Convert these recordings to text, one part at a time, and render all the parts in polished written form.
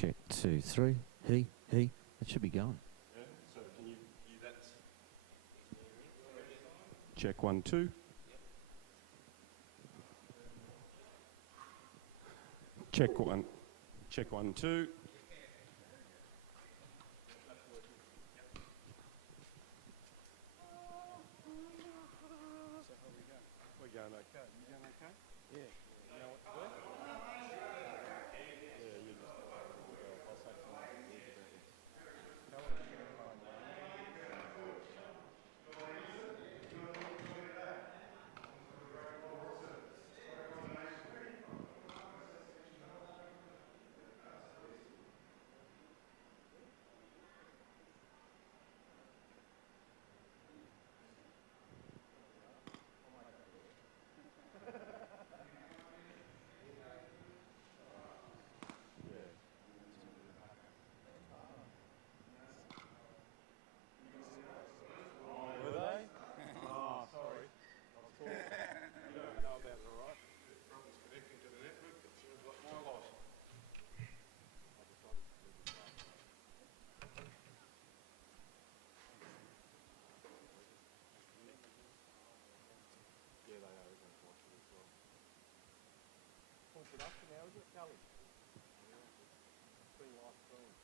Check 2, 3. He. It should be going. Yeah, so can you that? Check 1, 2. Check 1. Check 1, 2. We're going okay. You going okay? Yeah. You know what to do? Yeah, you just... I'll say something about this. How long are you going to find Were they? Oh, sorry. You don't know about it, all right? Problems connecting to the network, it seems like my loss. Yeah, they are, isn't it? Watch it as well. Full production now, is it? Gully? It's been live streamed.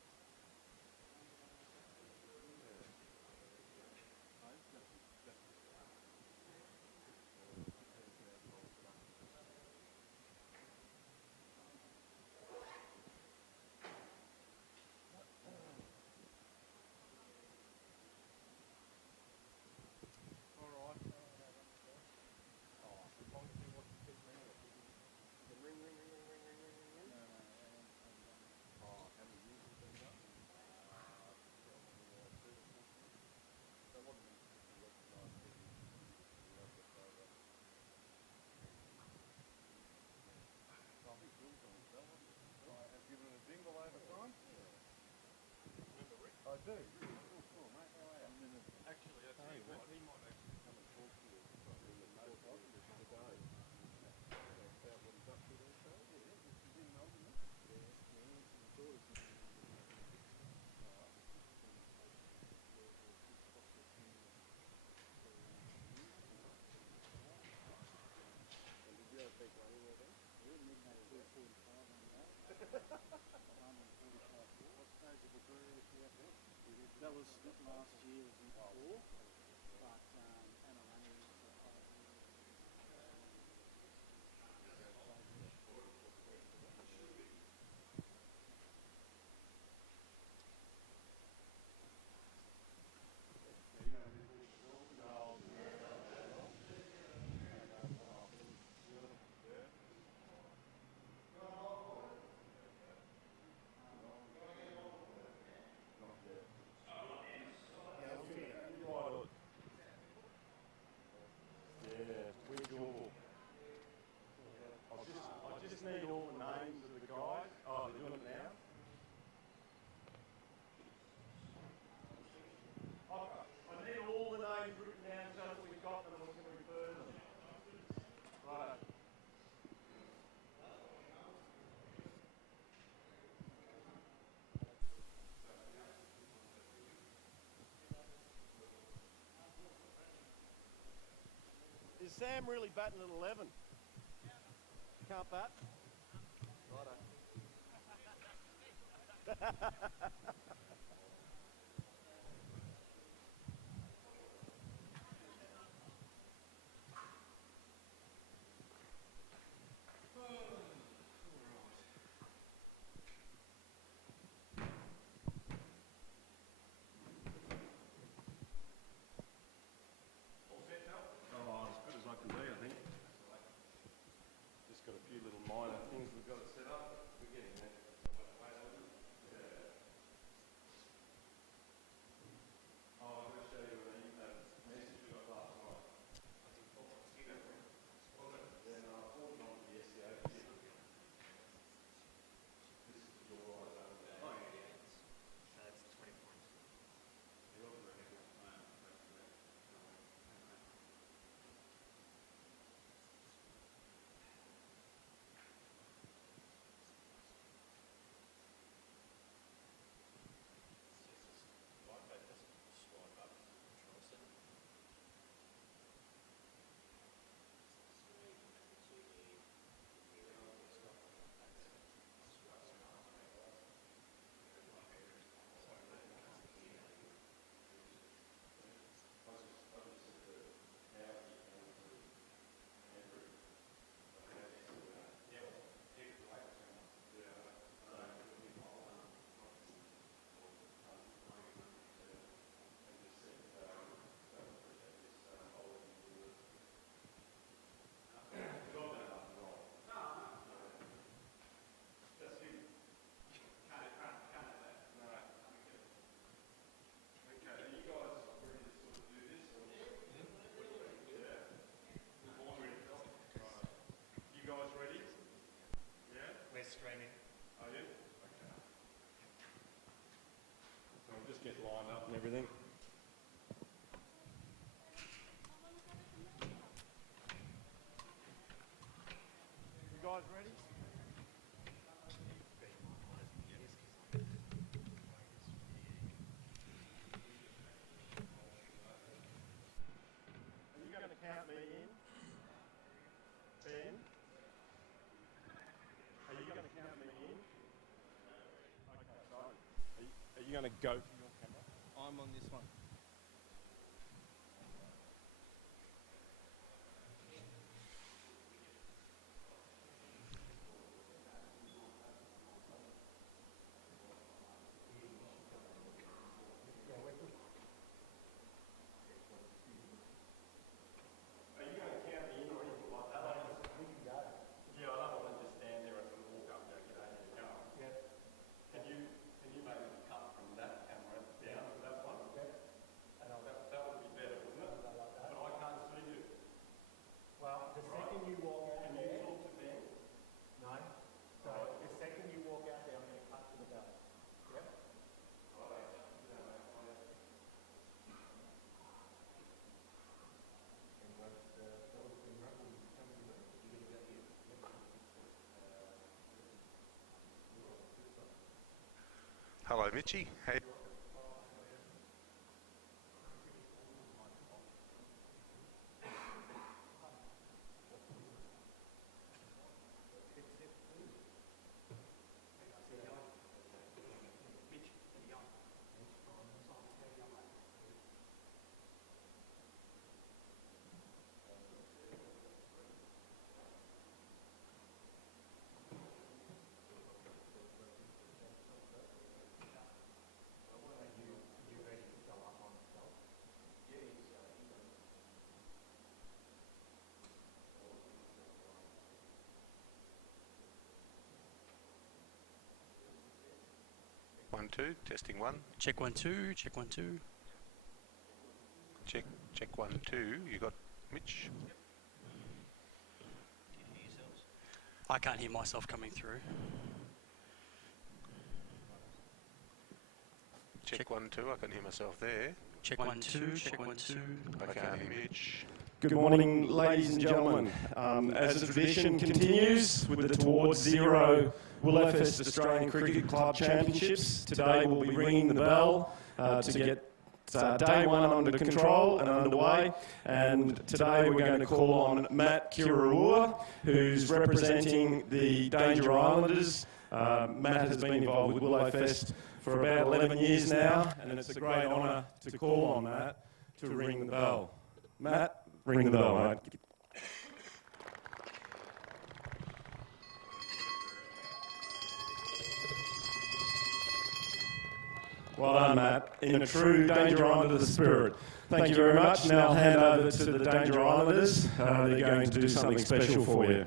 I do. Cool, mate. How are you? Actually, I tell you what, he might actually come and talk to you today. About what he's up to also. Yeah, he's in Melbourne. That was last year, was in 4, but Anna Lanning was for 5 years. Yeah, where's your book? I just need all the names of the guys. Oh, they're doing it now? I need all the names written down so that we've got them and we can refer to them. Right. Is Sam really batting at 11? Can't bat? Righto. Oh, as good as I can be, I think. Just got a few little minor things we've got to set up. We're getting there. everything. You guys ready? Are you going to count me in? Ben? Are you going to count me in? Okay, so are you going to go to your camera? I'm on this one. Are you going to count me in or anything like that? We can go. Yeah, I don't want to just stand there and sort of walk up and go, g'day, here you go. Yeah. Can you maybe cut from that camera down to that one? Yeah. That would be better, wouldn't it? Like that. But I can't see you. Well, the second you walk out there... Can you talk to Ben? No. So the second you walk out there, I'm going to cut to the bell. Yep. Hello, Mitchie. Hey. One, two, testing one. Check 1 2, check 1 2. Check 1 2. You got Mitch? I can't hear myself coming through. Check 1 2. I can hear myself there. Check 1 2, check 1 2. I can't hear Mitch. Good morning, ladies and gentlemen. As the tradition continues with the Towards Zero Willowfest Australian Cricket Club Championships, today we'll be ringing the bell to get day one under control and underway. And today we're going to call on Matt Kirarua, who's representing the Danger Islanders. Matt has been involved with Willowfest for about 11 years now, and it's a great honour to call on Matt to ring the bell. Matt, ring the bell, mate. Well done, Matt. In a true Danger Islander spirit. Thank you very much. Now I'll hand over to the Danger Islanders. They're going to do something special for you.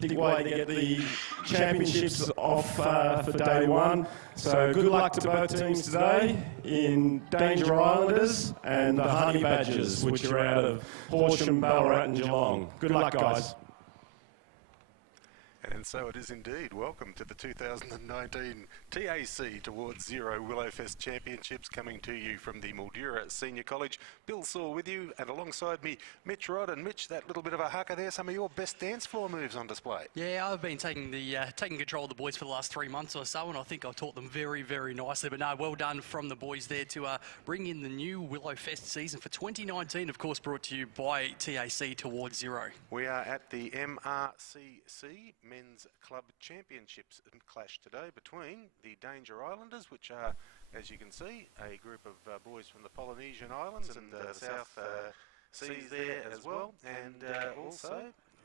Big way to get the championships off for day one. So good luck to both teams today in Danger Islanders and the Honey Badgers, which are out of Horsham, Ballarat and Geelong. Good luck, guys. And so it is indeed. Welcome to the 2019 TAC Towards Zero Willowfest Championships, coming to you from the Mildura Senior College. Bill Saw with you, and alongside me, Mitch Rod. And Mitch, that little bit of a haka there, some of your best dance floor moves on display. Yeah, I've been taking control of the boys for the last 3 months or so, and I think I've taught them very, very nicely. But no, well done from the boys there to bring in the new Willowfest season for 2019, of course, brought to you by TAC Towards Zero. We are at the MRCC Men's Club Championships clash today between the Danger Islanders, which are, as you can see, a group of boys from the Polynesian Islands and the South Seas there as well, and also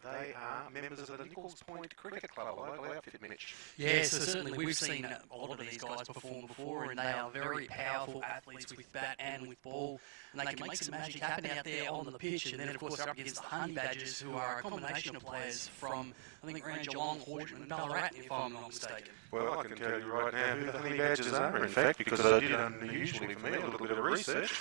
they are members of the Nichols Point Cricket Club, a local outfit, Mitch. Yeah, so certainly we've seen a lot of these guys perform before, and they are very powerful athletes with bat and with ball, and they can make some magic happen out there on the pitch. And then, of course, they're up against the Honey Badgers, who are a combination of players from, I think, around Geelong, Horsham and Ballarat, if I'm not mistaken. Well, I can tell you right now who the Honey Badgers are, in fact, because I did, unusually for me, a little bit of research.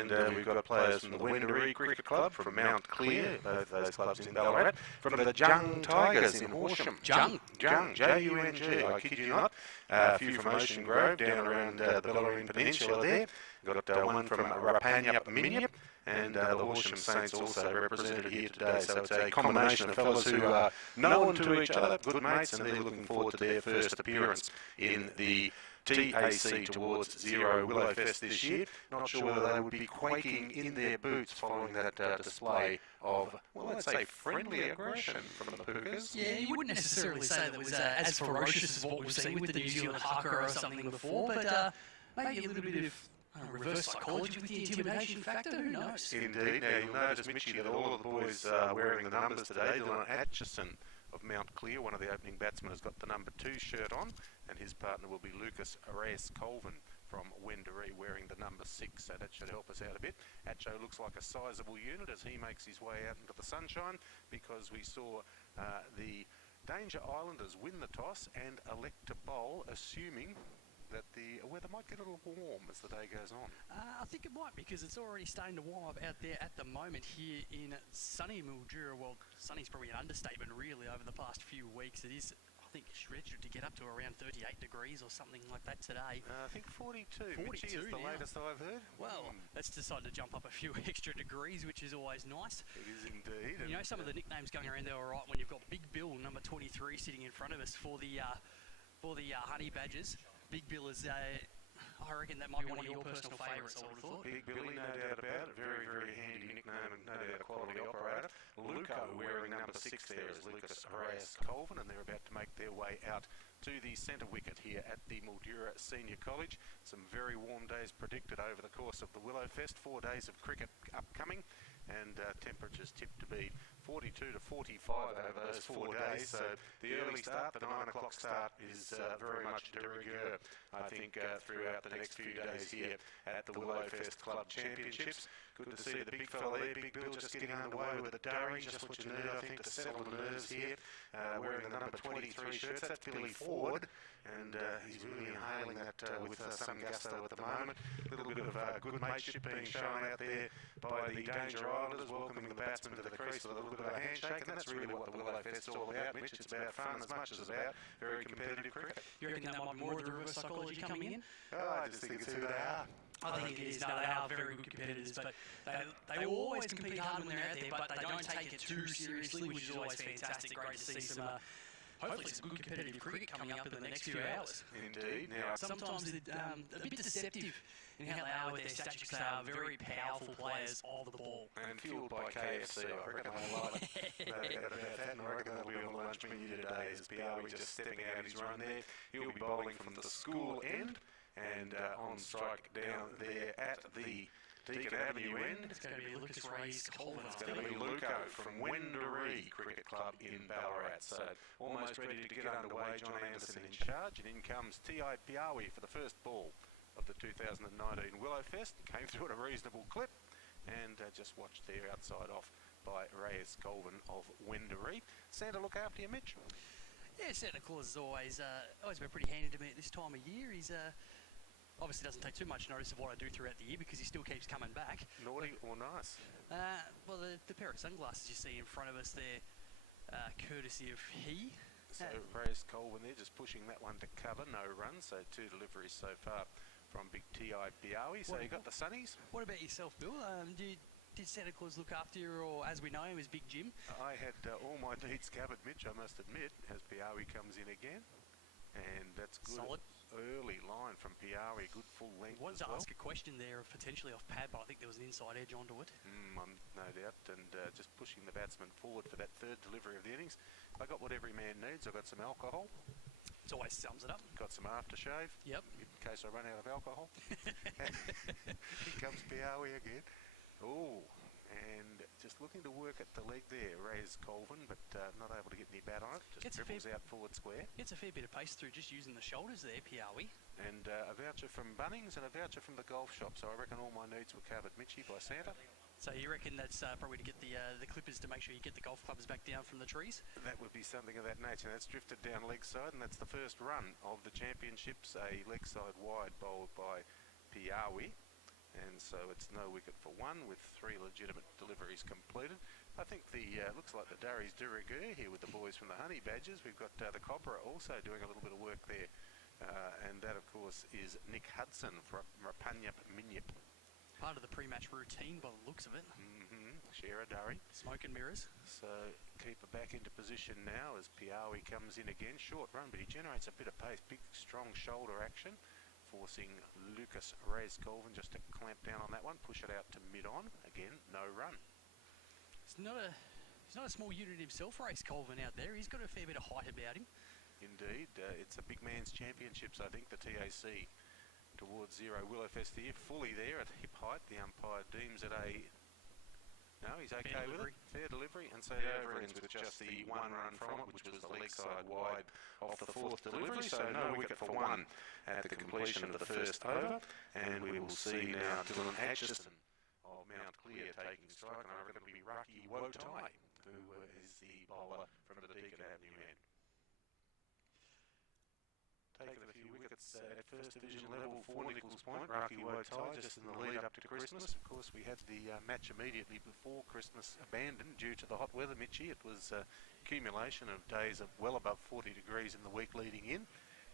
And we've got players from the Wendouree Cricket Club, from Mount Clear, both those clubs in Ballarat, from the Jung Tigers in Horsham. Jung, J-U-N-G, I kid you not. A few from Ocean Grove, down around the Bellarine Peninsula there. Got one from Rapanyup Minyup, and the Horsham Saints also represented here today. So it's a combination of fellas who are known to each other, good mates, and they're looking forward to their first appearance in the TAC Towards Zero Willowfest this year. Not sure whether they would be quaking in their boots following that display of, well, let's say, friendly aggression from the Pukas. Yeah, you wouldn't necessarily say that was as ferocious as what we've seen with the New Zealand haka or something before, but maybe a little bit of reverse psychology with the intimidation factor, who knows? Indeed. Now, you'll notice, Mitchie, that all of the boys wearing the numbers today. Dylan Atchison of Mount Clear, one of the opening batsmen, has got the number 2 shirt on, and his partner will be Lucas Reyes-Colvin from Wendouree, wearing the number 6, so that should help us out a bit. Atcho looks like a sizable unit as he makes his way out into the sunshine, because we saw the Danger Islanders win the toss and elect to bowl, assuming that the weather might get a little warm as the day goes on. I think it might, because it's already starting to warm up out there at the moment here in sunny Mildura. Well, sunny's probably an understatement really over the past few weeks. It is, I think, scheduled to get up to around 38 degrees or something like that today. I think 42. 42 is the now. latest I've heard. Well, let's decide to jump up a few extra degrees, which is always nice. It is indeed. You know, some of the nicknames going around there are right when you've got Big Bill, number 23, sitting in front of us for the Honey Badgers. Big Bill is, I reckon that might be one of your personal favourites, I would have thought. Big Billy, no doubt about it. Very, very handy nickname, and no doubt a quality operator. Luco wearing number 6 there is Lucas Reyes-Colvin, and they're about to make their way out to the centre wicket here at the Mildura Senior College. Some very warm days predicted over the course of the Willowfest. 4 days of cricket upcoming, and temperatures tipped to be 42 to 45 over those 4 days. So the early start, the 9 o'clock start, is very much de rigueur, I think, throughout the next few days here at the Willowfest Club Championships. Good to see the big fella there, Big Bill, just getting underway with a durry, just what you need, I think, to settle the nerves here. Wearing the number 23 shirts, that's Billy Ford, and he's really inhaling that with some gusto at the moment. A little bit of good mateship being shown out there by the Danger Islanders, welcoming the batsmen to the crease with a little bit of a handshake, and that's really what the Willowfest is all about, Mitch. It's about fun as much as about very competitive cricket. You reckon that might be more of the reverse psychology coming in? Oh, I just think it's who they are. I think it is. No, they are very good competitors, but they will always compete hard when they're out there, but they don't take it too seriously, which is always fantastic. Great to see some, hopefully some good competitive cricket coming up in the next few hours. Indeed. Now, sometimes they're a bit deceptive in how they are with their statistics. They are very powerful players of the ball. And fueled by KFC, I reckon they like it. No doubt about that, and I reckon that'll be on the lunch menu today as Piawi just stepping out his run there. He'll be bowling from the school end, and on strike down there at the Deakin Avenue end. It's going to be Lucas Reyes-Colvin. It's going to be Luco from Wendouree Cricket Club in Ballarat. So almost ready to get underway. John Anderson in charge, and in comes T.I. Piawi for the first ball of the 2019 Willowfest. Came through at a reasonable clip, and just watched there outside off by Reyes-Colvin of Wendouree. Santa, look after you, Mitch. Yeah, Santa Claus has always been pretty handy to me at this time of year. He's obviously doesn't take too much notice of what I do throughout the year because he still keeps coming back. Naughty or nice? Well, the pair of sunglasses you see in front of us there, courtesy of he. So Reyes Colwyn there just pushing that one to cover, no run. So 2 deliveries so far from Big T.I. Piawi. So you got the Sunnies. What about yourself, Bill? Did Santa Claus look after you, or as we know him as Big Jim? I had all my needs covered, Mitch, I must admit, as Piawi comes in again. And that's good. Solid. Early line from Piawi, good full length I wanted as to well. ask a question there, potentially off pad, but I think there was an inside edge onto it. No doubt, and just pushing the batsman forward for that 3rd delivery of the innings. I got what every man needs. I got some alcohol, It always sums it up. got some aftershave, Yep. in case I run out of alcohol. Here comes Piawi again. Oh, and just looking to work at the leg there, Reyes Colvin, but not able to get any bat on it. Just dribbles out forward square. Gets a fair bit of pace through just using the shoulders there, Piawi. And a voucher from Bunnings and a voucher from the golf shop. So I reckon all my needs were covered, Mitchie, by Santa. So you reckon that's probably to get the Clippers to make sure you get the golf clubs back down from the trees? That would be something of that nature. That's drifted down leg side, and that's the first run of the championships. A leg side wide bowled by Piawi. And so it's no wicket for 1 with 3 legitimate deliveries completed. I think the looks like the Durries de rigueur here with the boys from the Honey Badgers. We've got the Copra also doing a little bit of work there. And that, of course, is Nick Hudson from Rapanyup Minyip. Part of the pre-match routine by the looks of it. Shara Durry. Smoke and mirrors. So keeper back into position now as Piawi comes in again. Short run, but he generates a bit of pace. Big, strong shoulder action, forcing Lucas Reyes Colvin just to clamp down on that one. Push it out to mid-on. Again, no run. He's not a small unit himself, Reyes Colvin out there. He's got a fair bit of height about him. Indeed, it's a big man's championships, I think, the TAC towards 0 Willowfest here. Fully there at hip height. The umpire deems it a... No, he's okay with it. Fair delivery. And so the over ends with just the 1 run from it, which was the leg side wide off the 4th delivery. So no wicket for 1 at the completion of the first over. And we will see now Dylan Atchison of Mount Clear taking strike. And I reckon it'll be Rocky Wotai, who is the bowler from the Deakin Avenue end. Taken a few wickets at First Division level for Nichols Point. Rocky Wotai just in the lead up to Christmas. Of course, we had the match immediately before Christmas abandoned due to the hot weather, Mitchie. It was accumulation of days of well above 40 degrees in the week leading in.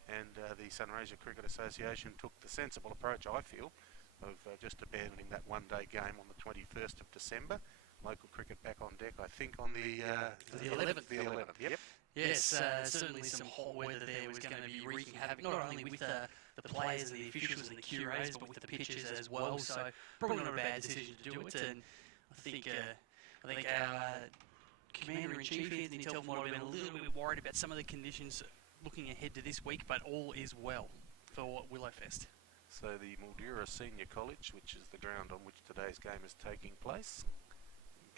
And the Sunraysia Cricket Association took the sensible approach, I feel, of just abandoning that one-day game on the 21st of December. Local cricket back on deck, I think, on the 11th. The 11th, yep. Yes, certainly some hot weather there was going to be wreaking havoc, not only with the players and the officials and the curators, but with the pitchers as well. So probably not a bad decision to do it. And I think our Commander-in-Chief, Anthony Telford, might have been a little bit worried about some of the conditions looking ahead to this week, but all is well for Willowfest. So the Mildura Senior College, which is the ground on which today's game is taking place,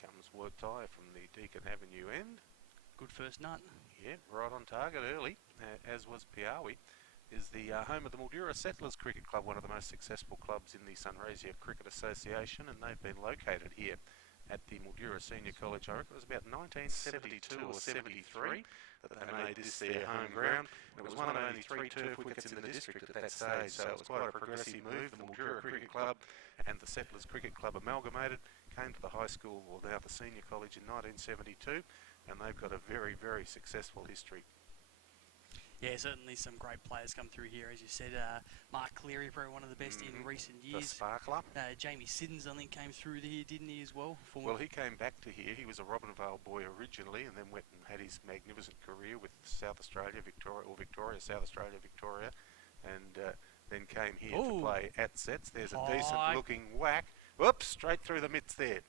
comes Wotai from the Deakin Avenue end. Good first nut. Yeah, right on target early, as was Piawi. Is the home of the Mildura Settlers Cricket Club, one of the most successful clubs in the Sunraysia Cricket Association, and they've been located here at the Mildura Senior College. I reckon it was about 1972 or 73 that they made this their home ground. It was one of only 3 turf wickets in the district at that stage, so it was quite a progressive move. The Mildura Cricket Club and the Settlers Cricket Club amalgamated, came to the high school, or now the senior college, in 1972, and they've got a very, very successful history. Yeah, certainly some great players come through here, as you said. Mark Cleary, probably one of the best in recent The years. Sparkler. Jamie Siddons, I think, came through here, didn't he, as well? Well, he came back to here. He was a Robinvale boy originally, and then went and had his magnificent career with South Australia, South Australia, Victoria, and then came here to play at sets. There's a decent-looking whack. Whoops, straight through the mitts there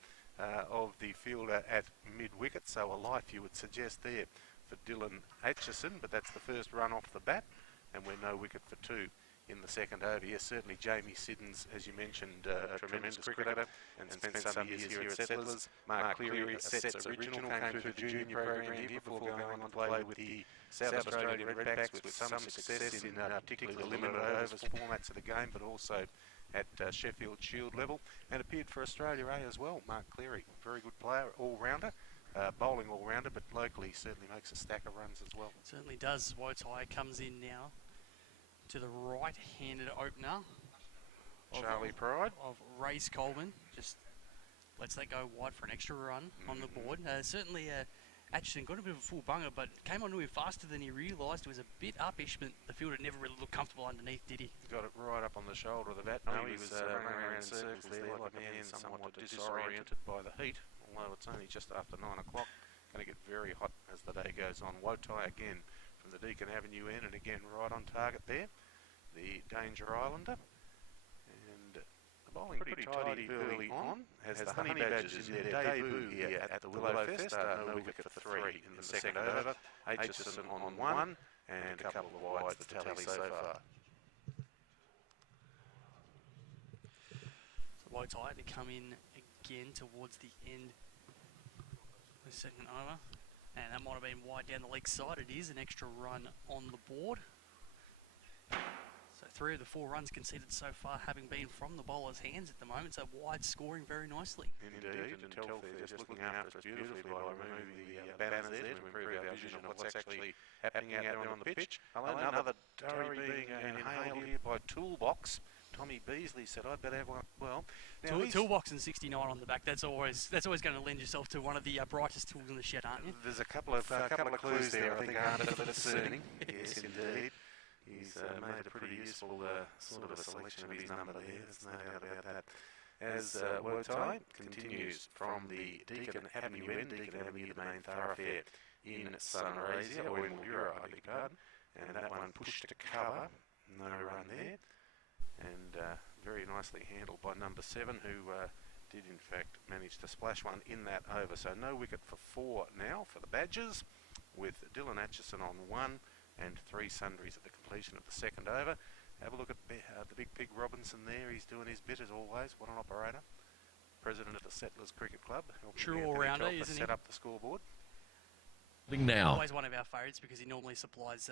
of the fielder at mid-wicket. So a life, you would suggest there, for Dylan Atchison, but that's the first run off the bat, and we're no wicket for 2 in the second over. Yes, certainly Jamie Siddons, as you mentioned, a tremendous cricketer, and spent some years here at Settlers. Mark Cleary, a Sets original, came through the junior program here before going on to play with the South Australian Redbacks with some success in particularly the limited overs formats of the game, but also at Sheffield Shield level, and appeared for Australia A as well. Mark Cleary, very good player, all-rounder. Bowling all-rounder, but locally certainly makes a stack of runs as well. Certainly does. Wotai comes in now to the right-handed opener. Charlie Pride. Of Reyes Colvin. Just lets that go wide for an extra run on the board. Certainly Atchison got a bit of a full bunger, but came onto him faster than he realised. It was a bit uppish, but the fielder never really looked comfortable underneath, did he? Got it right up on the shoulder of the bat. No, he was running around in circles there like a man somewhat disoriented by the heat, although it's only just after 9 o'clock. Going to get very hot as the day goes on. Wotai again from the Deakin Avenue end, and again right on target there. The Danger Islander. And the bowling pretty tidy early on as the Honey Badgers in their debut here at the Willow Fest. No wicket for 3 in the second over. Aitchison on 1 and a couple of wides to tally so far. So Wotai to come in again towards the end of the second over. And that might have been wide down the leg side. It is an extra run on the board. So 3 of the 4 runs conceded so far having been from the bowler's hands at the moment. So wide scoring very nicely. Indeed, and Telfair just looking after us beautifully by removing the banners there to improve our vision of what's actually happening out there on the pitch. Another Durry being inhaled here by Toolbox. Tommy Beasley said, "I'd better have one." Well, now Toolbox and 69 on the back. That's always going to lend yourself to one of the brightest tools in the shed, aren't you? There's a couple of clues there, I think, aren't it, discerning? Yes, indeed. He's made a pretty useful sort of a selection of his number there. There's no doubt about that. As Wotai continues from the Deakin Avenue end, Deakin Avenue, the main thoroughfare in Sunraysia, or in Mildura, I beg your pardon, and that one pushed to cover, no run there. And very nicely handled by number 7, who did in fact manage to splash one in that over. So no wicket for 4 now for the Badgers, with Dylan Atchison on 1 and 3 sundries at the completion of the second over. Have a look at the big pig Robinson there. He's doing his bit as always. What an operator. President of the Settlers Cricket Club. True all-rounder, isn't he? Set up the scoreboard. Now. Always one of our favourites because he normally supplies,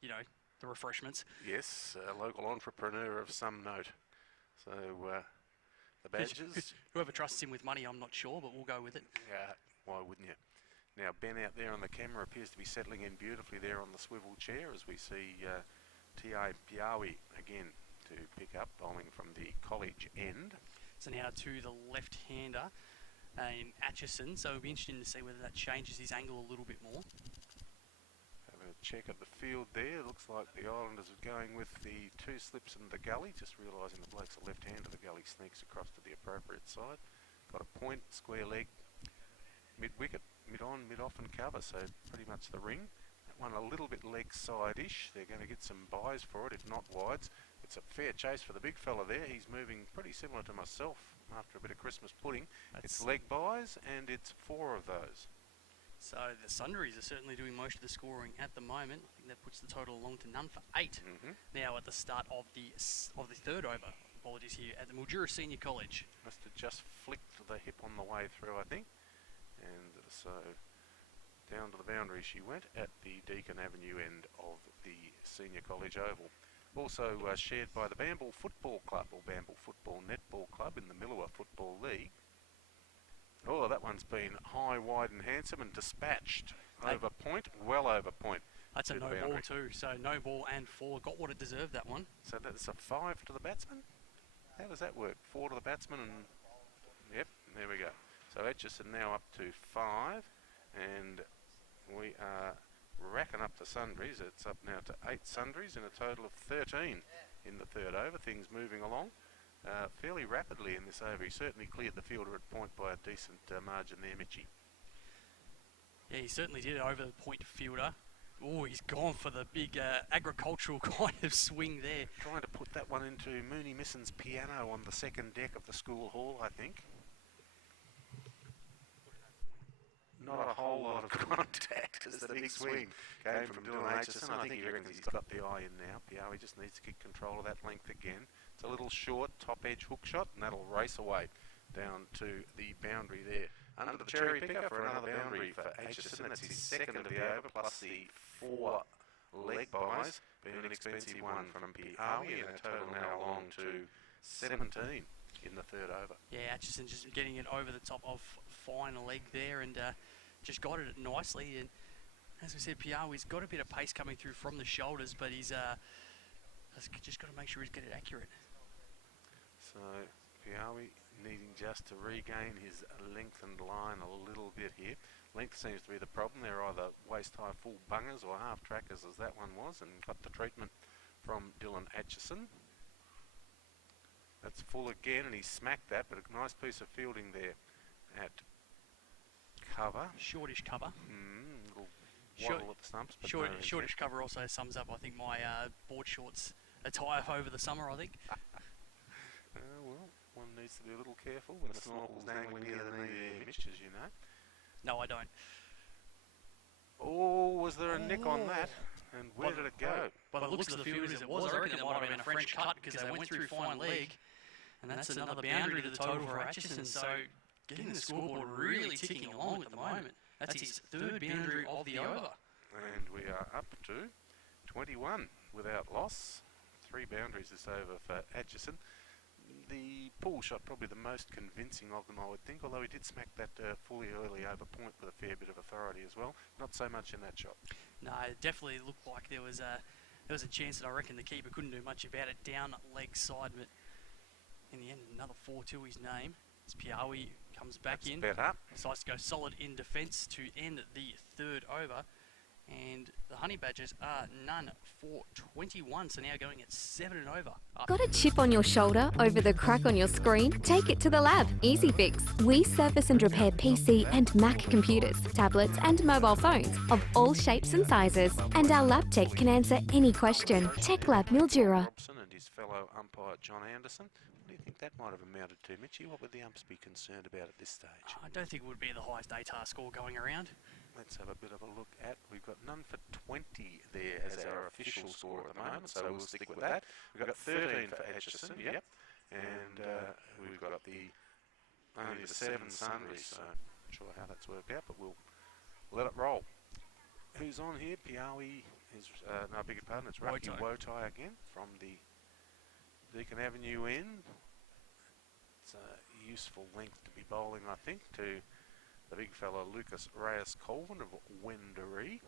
you know, the refreshments. Yes, a local entrepreneur of some note. So the Badgers. Whoever trusts him with money, I'm not sure, but we'll go with it. Yeah, why wouldn't you? Now Ben out there on the camera appears to be settling in beautifully there on the swivel chair as we see T.I. Piawi again to pick up, bowling from the college end. So now to the left-hander in Atchison, so it'll be interesting to see whether that changes his angle a little bit more. Having a check of the field there, looks like the Islanders are going with the 2 slips in the gully, just realising the bloke's a left-hander, the gully sneaks across to the appropriate side. Got a point, square leg, mid-wicket, mid-on, mid-off and cover, so pretty much the ring. That one a little bit leg side-ish. They're going to get some buys for it, if not wides. It's a fair chase for the big fella there. He's moving pretty similar to myself after a bit of Christmas pudding. It's leg buys, and it's 4 of those. So the sundries are certainly doing most of the scoring at the moment. I think that puts the total along to none for 8. Now at the start of the third over. Apologies here at the Mildura Senior College. Must have just flicked the hip on the way through, I think. And so down to the boundary she went at the Deakin Avenue end of the Senior College Oval. Also shared by the Bamble Football Club, or Bamble Football Netball Club in the Millua Football League. Oh, that one's been high, wide and handsome and dispatched over point, well over point. That's a no ball too, so no ball and 4. Got what it deserved, that one. So that's a 5 to the batsman? How does that work? 4 to the batsman and... Yep, there we go. So Atchison now up to 5, and we are racking up the sundries. It's up now to 8 sundries in a total of 13 in the third over. Things moving along fairly rapidly in this over. He certainly cleared the fielder at point by a decent margin there, Mitchie. Yeah, he certainly did it over the point fielder. Oh, he's gone for the big agricultural kind of swing there. Trying to put that one into Mooney Misson's piano on the second deck of the school hall, I think. Not a whole lot of contact as the big swing came from Dylan Aitchison. I think he reckons he's got the eye in now. Piawi just needs to get control of that length again. It's a little short, top edge hook shot, and that'll race away down to the boundary there. Under the cherry picker for another boundary for Aitchison. That's his second of the over, plus the 4 leg buys, being an expensive one from Piawi, and a total now along to 17 in the third over. Yeah, Atchison just getting it over the top of fine leg there, and just got it nicely. And as we said, Piawi's got a bit of pace coming through from the shoulders, but he's just got to make sure he's getting it accurate. So Piawi needing just to regain his lengthened line a little bit here. Length seems to be the problem. They're either waist-high full bungers or half-trackers, as that one was, and got the treatment from Dylan Atchison. That's full again, and he smacked that, but a nice piece of fielding there at cover. Shortish cover. Little Short- waddle at the stumps. But Shortish cover also sums up, I think, my board shorts attire over the summer, I think. Well, one needs to be a little careful when the snorkel's dangling near the knee there, Mitch, as you know. No, I don't. Oh, was there a nick on that? And where did it go? By the looks of the field as it was, I reckon it might have been a French cut because they went through fine leg. And that's another boundary to the total for Atchison. So getting the scoreboard really ticking along at the moment. That's his third boundary of the over. And we are up to 21 without loss. 3 boundaries this over for Atchison. The pull shot probably the most convincing of them, I would think, although he did smack that fully early over point with a fair bit of authority as well. Not so much in that shot. No, it definitely looked like there was a chance that I reckon the keeper couldn't do much about it down leg side, but in the end, another 4 to his name. As Piawi comes back in, Better. decides to go solid in defence to end the third over. And the Honey Badgers are none for 21, so now going at 7 and over. Got a chip on your shoulder over the crack on your screen? Take it to the lab. Easy Fix. We service and repair PC and Mac computers, tablets and mobile phones of all shapes and sizes. And our lab tech can answer any question. Tech Lab Mildura. Robson and his fellow umpire John Anderson. What do you think that might have amounted to, Mitchie? What would the umps be concerned about at this stage? I don't think it would be the highest ATAR score going around. Let's have a bit of a look at, we've got none for 20 there as our official score at the moment, so we'll stick with that. We've got 13 for Atchison, yep, and we've got only the 7 sundries, so not sure how that's worked out, but we'll let it roll. Who's on here? Piawi is, no, I beg your pardon, it's Rocky Wotai again from the Deakin Avenue end. It's a useful length to be bowling, I think, to the big fella Lucas Reyes Colvin of Wendouree.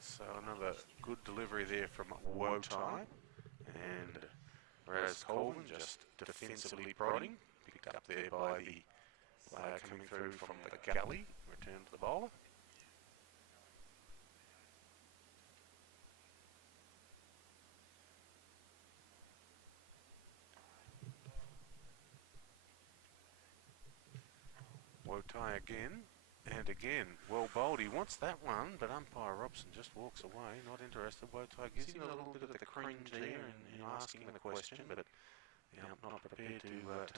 So another good delivery there from Wotai, and Reyes Colvin just defensively prodding. Picked up there by the player coming through from the gully, return to the bowler. Wotai again, and again, well bowled. He wants that one, but umpire Robson just walks away, not interested. Wotai gives him a little bit of the cringe there in asking the question, but yeah, I'm not prepared to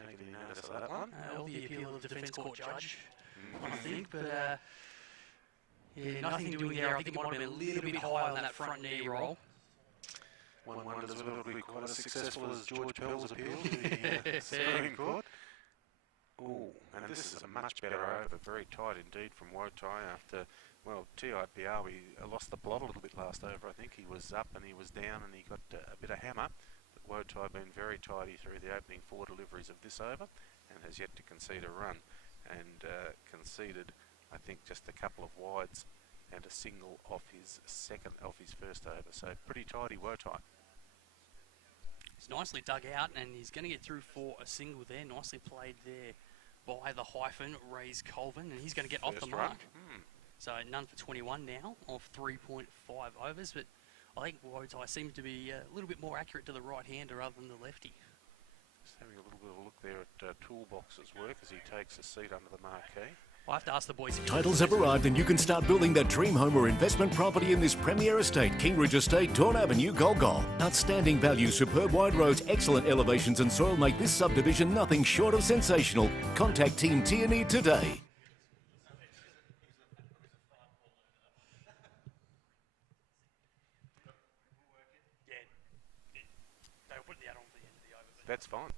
take any notice of that one. The appeal of the defence court judge, I think, but yeah, nothing to do there. I think it might have been a little bit higher on that front knee roll. One wonders whether it'll be quite as successful as George Pell's appeal to the Supreme Court. Oh, and this is a much better over, very tight indeed from Wotai after, well, T.I. Piawi lost the plot a little bit last over. I think he was up and he was down and he got a bit of hammer. Wotai been very tidy through the opening 4 deliveries of this over and has yet to concede a run, and conceded, I think, just a couple of wides and a single off his first over. So pretty tidy Wotai. He's nicely dug out and he's going to get through for a single there. Nicely played there by the hyphen, Reyes Colvin, and he's going to get off the mark. So none for 21 now of 3.5 overs, but I think Wotai seems to be a little bit more accurate to the right-hander rather than the lefty. Just having a little bit of a look there at Toolbox's work as he takes a seat under the marquee. I'll have to ask the boys. Titles have arrived and you can start building that dream home or investment property in this premier estate, Kingridge Estate, Dawn Avenue, Golgol. Outstanding value, superb wide roads, excellent elevations and soil make this subdivision nothing short of sensational. Contact Team Tierney today. That's fine.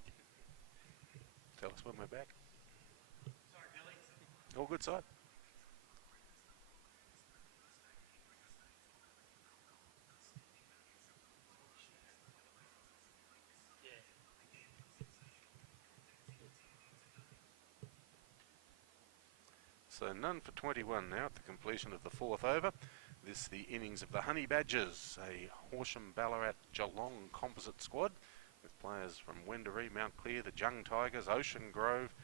Tell us when we're back. All good side. So none for 21 now at the completion of the 4th over. This the innings of the Honey Badgers, a Horsham, Ballarat, Geelong composite squad with players from Wendouree, Mount Clear, the Jung Tigers, Ocean Grove,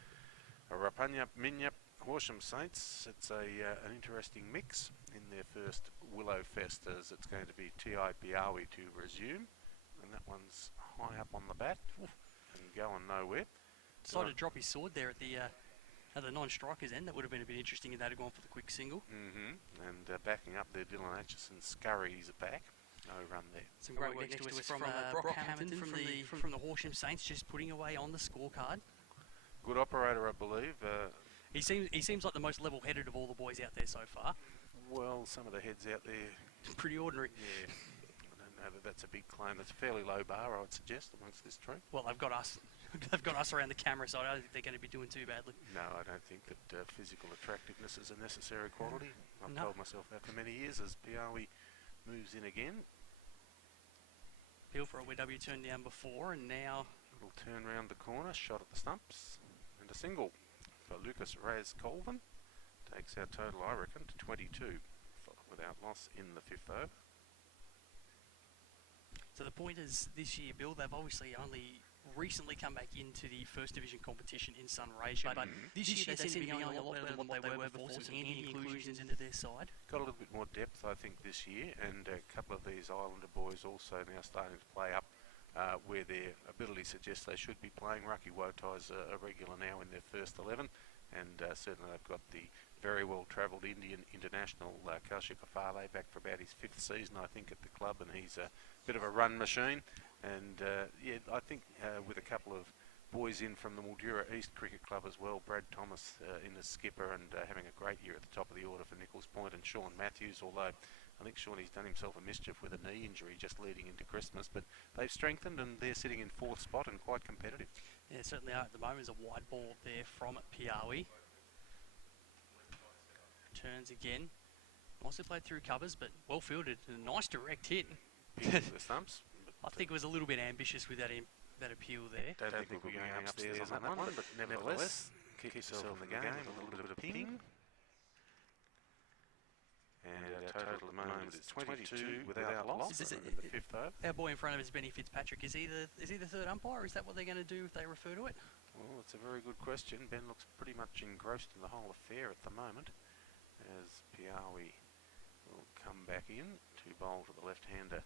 Rapunyup, Minyup, Horsham Saints. It's an interesting mix in their first Willow Fest, as it's going to be T.I. Piawi to resume, and that one's high up on the bat and going nowhere. Decided to drop his sword there at the non-striker's end. That would have been a bit interesting if they'd have gone for the quick single. And backing up there, Dylan Aitchison, Scurry's back. No run there. Some great work next to us from Brock Hamilton from the Horsham Saints, just putting away on the scorecard. Good operator, I believe. He seems like the most level-headed of all the boys out there so far. Well, some of the heads out there, Pretty ordinary. yeah. I don't know that that's a big claim. That's a fairly low bar, I would suggest, amongst this troop. Well, they've got us. They've got us around the camera, so I don't think they're going to be doing too badly. No, I don't think that physical attractiveness is a necessary quality. I've No. told myself that for many years as Piawi moves in again. Peel for a WW turned down before, and now Little turn round the corner, shot at the stumps, and a single for Lucas Raz Colvin. Takes our total, I reckon, to 22 without loss in the 5th over. so the point is this year, Bill, they've obviously only recently come back into the first division competition in Sunraysia, but this year they seem to be going a lot better than what they were before, some handy inclusions into their side. Got a little bit more depth, I think, this year, and a couple of these Islander boys also now starting to play up where their ability suggests they should be playing. Rucky Wotai's a regular now in their first 11, and certainly they've got the very well-travelled Indian international Kaushik Afale back for about his 5th season, I think, at the club, and he's a bit of a run machine. And yeah, I think with a couple of boys in from the Mildura East Cricket Club as well, Brad Thomas in as skipper and having a great year at the top of the order for Nichols Point, and Sean Matthews, although I think Shawnee's done himself a mischief with a knee injury just leading into Christmas, but they've strengthened and they're sitting in 4th spot and quite competitive. Yeah, certainly are at the moment. There's a wide ball there from Piawi. Turns again. Nicely played through covers, but well fielded. A nice direct hit. Picking the stumps. I think it was a little bit ambitious with that appeal there. Don't think we're going upstairs on that one, but nevertheless, keep yourself in the game, a little bit of ping. And our total at the moment is 22 without loss in the 5th over. Our boy in front of us, Benny Fitzpatrick, is he the third umpire, or is that what they're going to do if they refer to it? Well, it's a very good question. Ben looks pretty much engrossed in the whole affair at the moment, as Piawi will come back in to bowl to the left-hander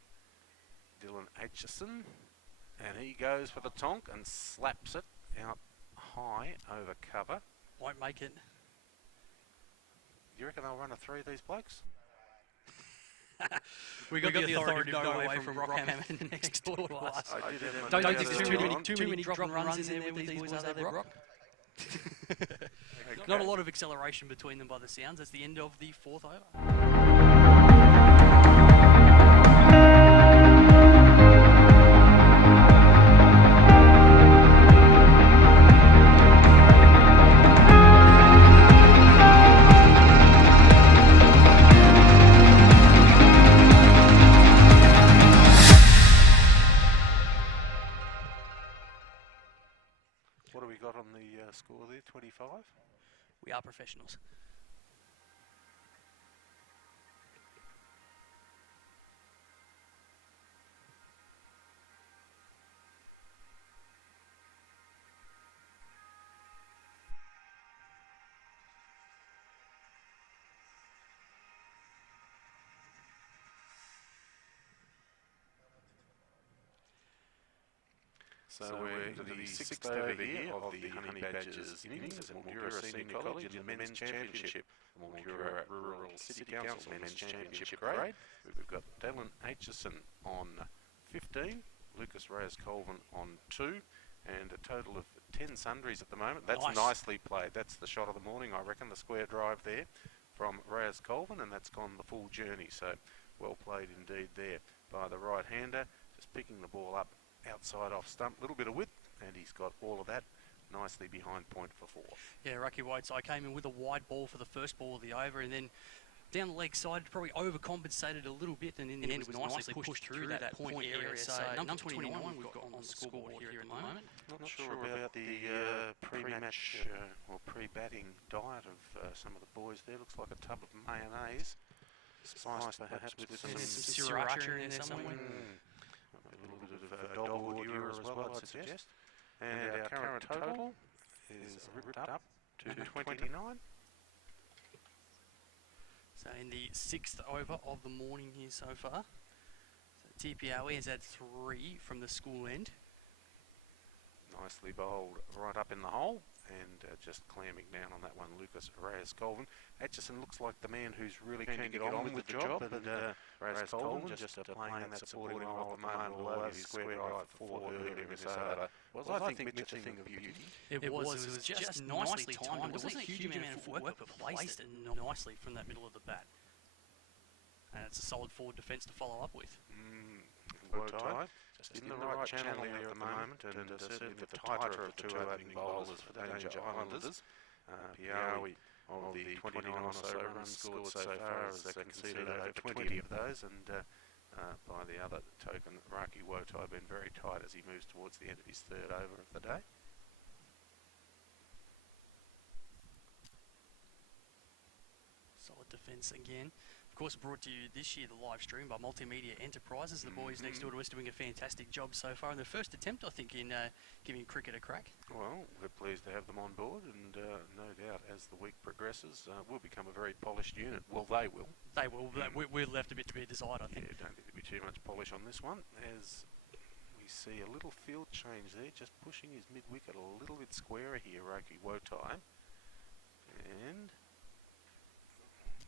Dylan Aitchison, and he goes for the tonk and slaps it out high over cover. Won't make it. You reckon they'll run a 3 of these blokes? We got the authority to go away from Rockhampton next door to us. I did have Don't another think there's on. too many drop and runs in there with these boys, are there, Brock? Okay. Not a lot of acceleration between them by the sounds. That's the end of the 4th over. What have we got on the score there? 25? We are professionals. So we're into the 6th over here of the Honey Badgers innings at Mildura Senior College in the Men's Championship, the Mildura Rural City Council Men's Championship grade. We've got Dylan Aitchison on 15, Lucas Raz Colvin on 2, and a total of 10 sundries at the moment. That's Nice. nicely played. That's the shot of the morning, I reckon, the square drive there from Raz Colvin, and that's gone the full journey. So well played indeed there by the right-hander, just picking the ball up outside off stump, little bit of width, and he's got all of that nicely behind point for 4. Yeah, Rucky Whiteside came in with a wide ball for the first ball of the over, and then down the leg side, probably overcompensated a little bit, and in the end it was nicely pushed through that point area. So number 29 we've got on the scoreboard here at the moment. Not sure about the pre-match or pre-batting diet of some of the boys there. Looks like a tub of mayonnaise, spiced perhaps with some sriracha in there somewhere. A little bit of dogwood ewer as well, I'd suggest. And our current total is ripped up to 29. So in the 6th over of the morning here so far. So TPOE has had 3 from the school end. Nicely bowled right up in the hole, and just clamming down on that one, Lucas Reyes-Colvin. Atchison looks like the man who's really keen to get on with the job, and Reyes-Colvin just playing that supporting role at the moment, although he squared right for 4 earlier in this over. Was I think Mitch a thing of beauty? It was just nicely timed. It wasn't a huge amount of footwork, but placed it nicely from that middle of the bat. And it's a solid forward defence to follow up with. Wotai, just in the right channel there at the moment, and certainly the tighter of the 2 opening bowlers for the Danger Islanders. Piawi of the 29 or so runs scored so far has conceded over 20 of those, and by the other token, Raki Wotai been very tight as he moves towards the end of his 3rd over of the day. Solid defence again. Of course, brought to you this year the live stream by Multimedia Enterprises. The boys next door to us doing a fantastic job so far, and their first attempt, I think, in giving cricket a crack. Well, we're pleased to have them on board, and no doubt as the week progresses, we'll become a very polished unit. Well, they will. They will. We're left a bit to be desired, I think. Yeah, don't think there'll be too much polish on this one, as we see a little field change there, just pushing his mid-wicket a little bit squarer here, Raki Wotai. And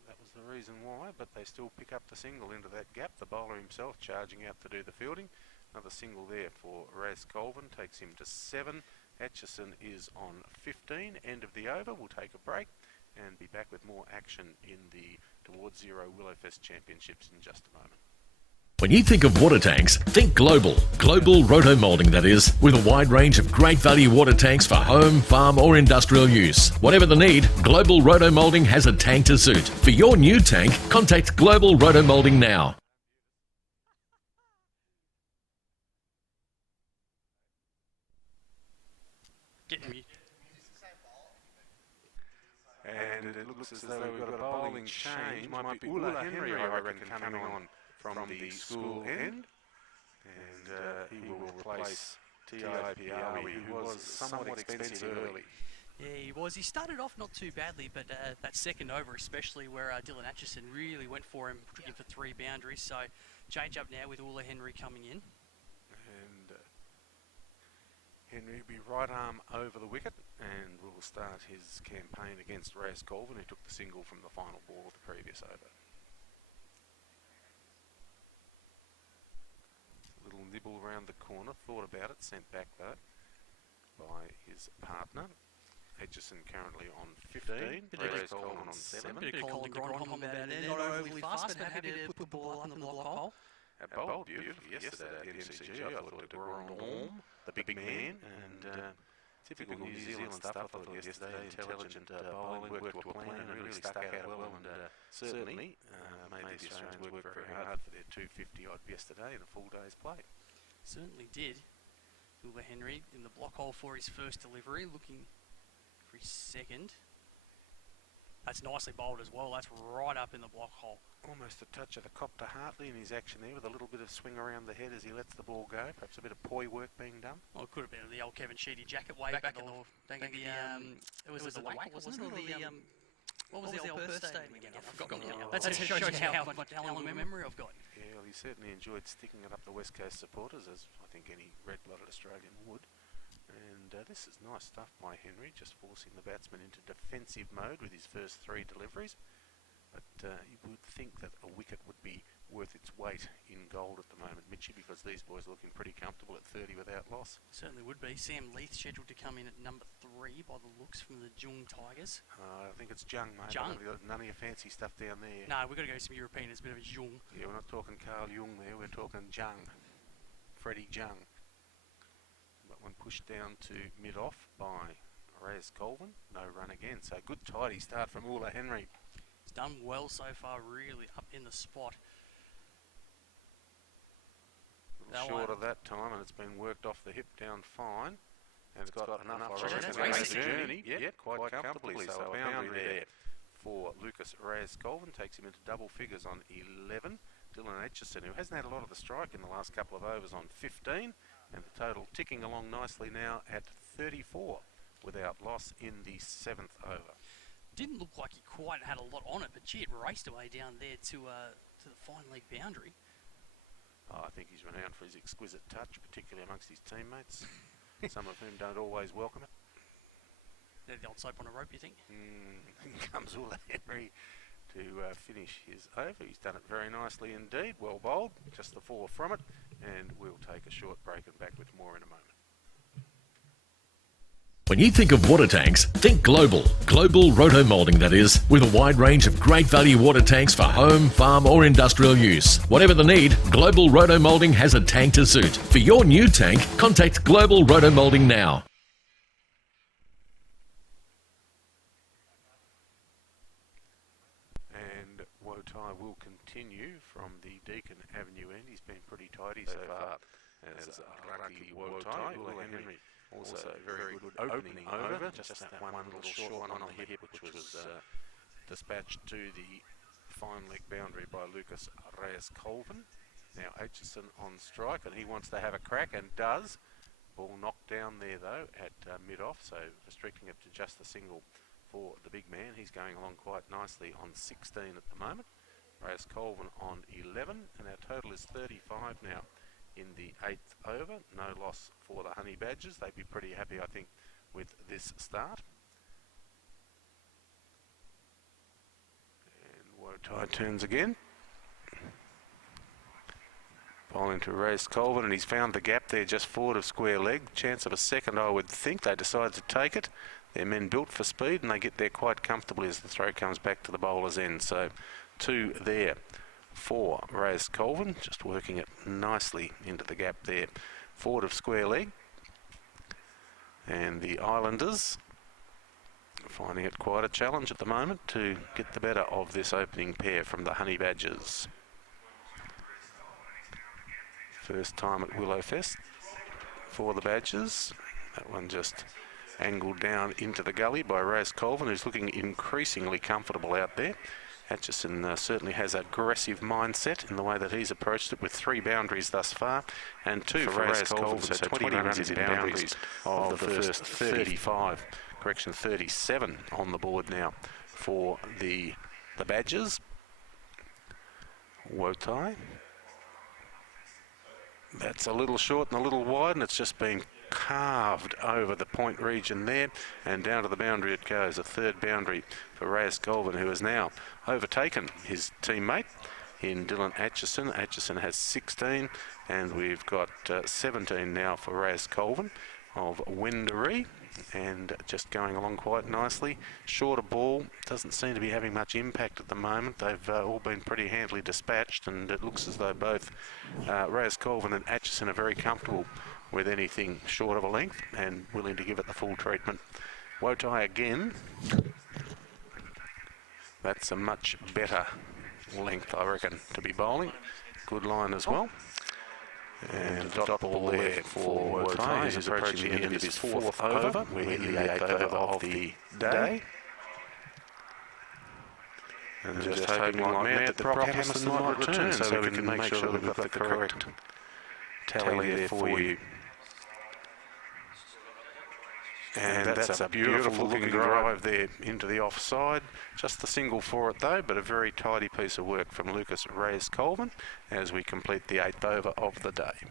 that was the reason why, but they still pick up the single into that gap. The bowler himself charging out to do the fielding. Another single there for Reyes-Colvin, takes him to 7. Atchison is on 15. End of the over. We'll take a break and be back with more action in the Towards Zero Willowfest Championships in just a moment. When you think of water tanks, think global. Global roto-molding, that is, with a wide range of great value water tanks for home, farm or industrial use. Whatever the need, Global Roto-Molding has a tank to suit. For your new tank, contact Global Roto-Molding now. And it looks as though we've got a bowling change. Might be Ula Henry, I reckon, coming on from the school end, and he will replace T.I. Piawi, who was somewhat expensive early. Yeah, he was. He started off not too badly, but that second over especially, where Dylan Atchison really went for him, took him for 3 boundaries, so change up now with Ula Henry coming in. And Henry will be right arm over the wicket, and will start his campaign against Reyes-Colvin, who took the single from the final ball of the previous over. Little nibble round the corner, thought about it, sent back though by his partner. Atchison currently on 15, Reyes-Colvin on 7. Bit of Colin Gron coming about there, not overly fast, but happy to put the ball up in the block hole. Bowled beautifully yesterday at the MCG. I thought De Grandhomme, the big man, and typical New Zealand stuff. I thought yesterday, intelligent bowling, worked to a plan and really stuck out well, and certainly made the Australians work very hard for their 250 odd yesterday in a full day's play. Certainly did. Ula Henry in the block hole for his first delivery, looking for his second. That's nicely bowled as well. That's right up in the block hole. Almost a touch of the cop to Hartley in his action there, with a little bit of swing around the head as he lets the ball go. Perhaps a bit of poi work being done. Well, it could have been the old Kevin Sheedy jacket way back in the it was the WAC, wasn't it? Or the what was the old Perth Stadium again? I've forgotten now. That shows you how much Alan memory I've got. Yeah, well, he certainly enjoyed sticking it up the West Coast supporters, as I think any red-blooded Australian would. And this is nice stuff by Henry, just forcing the batsman into defensive mode with his first 3 deliveries. But you would think that a wicket would be worth its weight in gold at the moment, Mitchie, because these boys are looking pretty comfortable at 30 without loss. Certainly would be. Sam Leith scheduled to come in at number 3 by the looks from the Jung Tigers. I think it's Jung, mate. Jung? None of your fancy stuff down there. No, we've got to go some European. It's a bit of a Jung. Yeah, we're not talking Carl Jung there. We're talking Jung. Freddie Jung. But one pushed down to mid-off by Reyes-Colvin. No run again. So good tidy start from Ula Henry. He's done well so far, really up in the spot. A little short of that time, and it's been worked off the hip down fine. And it's got enough So that's to race racing. the journey. Yep, quite comfortably. So a boundary there for Lucas Reyes Colvin takes him into double figures on 11. Dylan Aitchison, who hasn't had a lot of the strike in the last couple of overs, on 15. And the total ticking along nicely now at 34 without loss in the 7th over. Didn't look like he quite had a lot on it, but gee, it raced away down there to the fine leg boundary. Oh, I think he's renowned for his exquisite touch, particularly amongst his teammates, some of whom don't always welcome it. The old soap on a rope, you think? Comes Ulla Henry to finish his over. He's done it very nicely indeed. Well bowled, just the 4 from it. And we'll take a short break and back with more in a moment. When you think of water tanks, think Global. Global roto-molding, that is, with a wide range of great value water tanks for home, farm or industrial use. Whatever the need, Global roto-molding has a tank to suit. For your new tank, contact Global Roto-molding now. And Wotai will continue from the Deakin Avenue end. He's been pretty tidy so far as Lucky Wotai. Ulla Henry also very good opening over. Just that one little short one on the hip, which was dispatched to the fine leg boundary by Lucas Reyes Colvin. Now Aitchison on strike, and he wants to have a crack, and does. Ball knocked down there though at mid-off, so restricting it to just the single for the big man. He's going along quite nicely on 16 at the moment. Reyes Colvin on 11, and our total is 35 now in the 8th over. No loss for the Honey Badgers. They'd be pretty happy, I think, with this start. And Wotai turns again. Bowling to Reyes Colvin, and he's found the gap there just forward of square leg. Chance of a second, I would think. They decide to take it. They're men built for speed, and they get there quite comfortably as the throw comes back to the bowler's end. So 2 there for Reyes Colvin, just working it nicely into the gap there, forward of square leg. And the Islanders finding it quite a challenge at the moment to get the better of this opening pair from the Honey Badgers. First time at Willowfest for the Badgers. That one just angled down into the gully by Reyes Colvin, who's looking increasingly comfortable out there. Aitchison certainly has an aggressive mindset in the way that he's approached it, with 3 boundaries thus far and 2 for Reyes Colvin, so 20 runs in boundaries of the first 35. Correction, 37 on the board now for the Badgers. Wotai. That's a little short and a little wide, and it's just been carved over the point region there, and down to the boundary it goes. A 3rd boundary for Reyes Colvin, who has now overtaken his teammate in Dylan Aitchison. Aitchison has 16, and we've got 17 now for Reyes Colvin of Wendouree, and just going along quite nicely. Shorter ball, doesn't seem to be having much impact at the moment. They've all been pretty handily dispatched, and it looks as though both Reyes Colvin and Aitchison are very comfortable with anything short of a length and willing to give it the full treatment. Wotai again. That's a much better length, I reckon, to be bowling. Good line as well. And a dot ball there for Wotai, who's approaching the end of his 4th over. We're in the 8th over of the day. And just hoping like mad that Brock Hammerson might return, so we can make sure that we've got the correct tally there for you. And that's a beautiful looking drive there into the offside. Just the single for it though, but a very tidy piece of work from Lucas Reyes Colvin as we complete the 8th over of the day.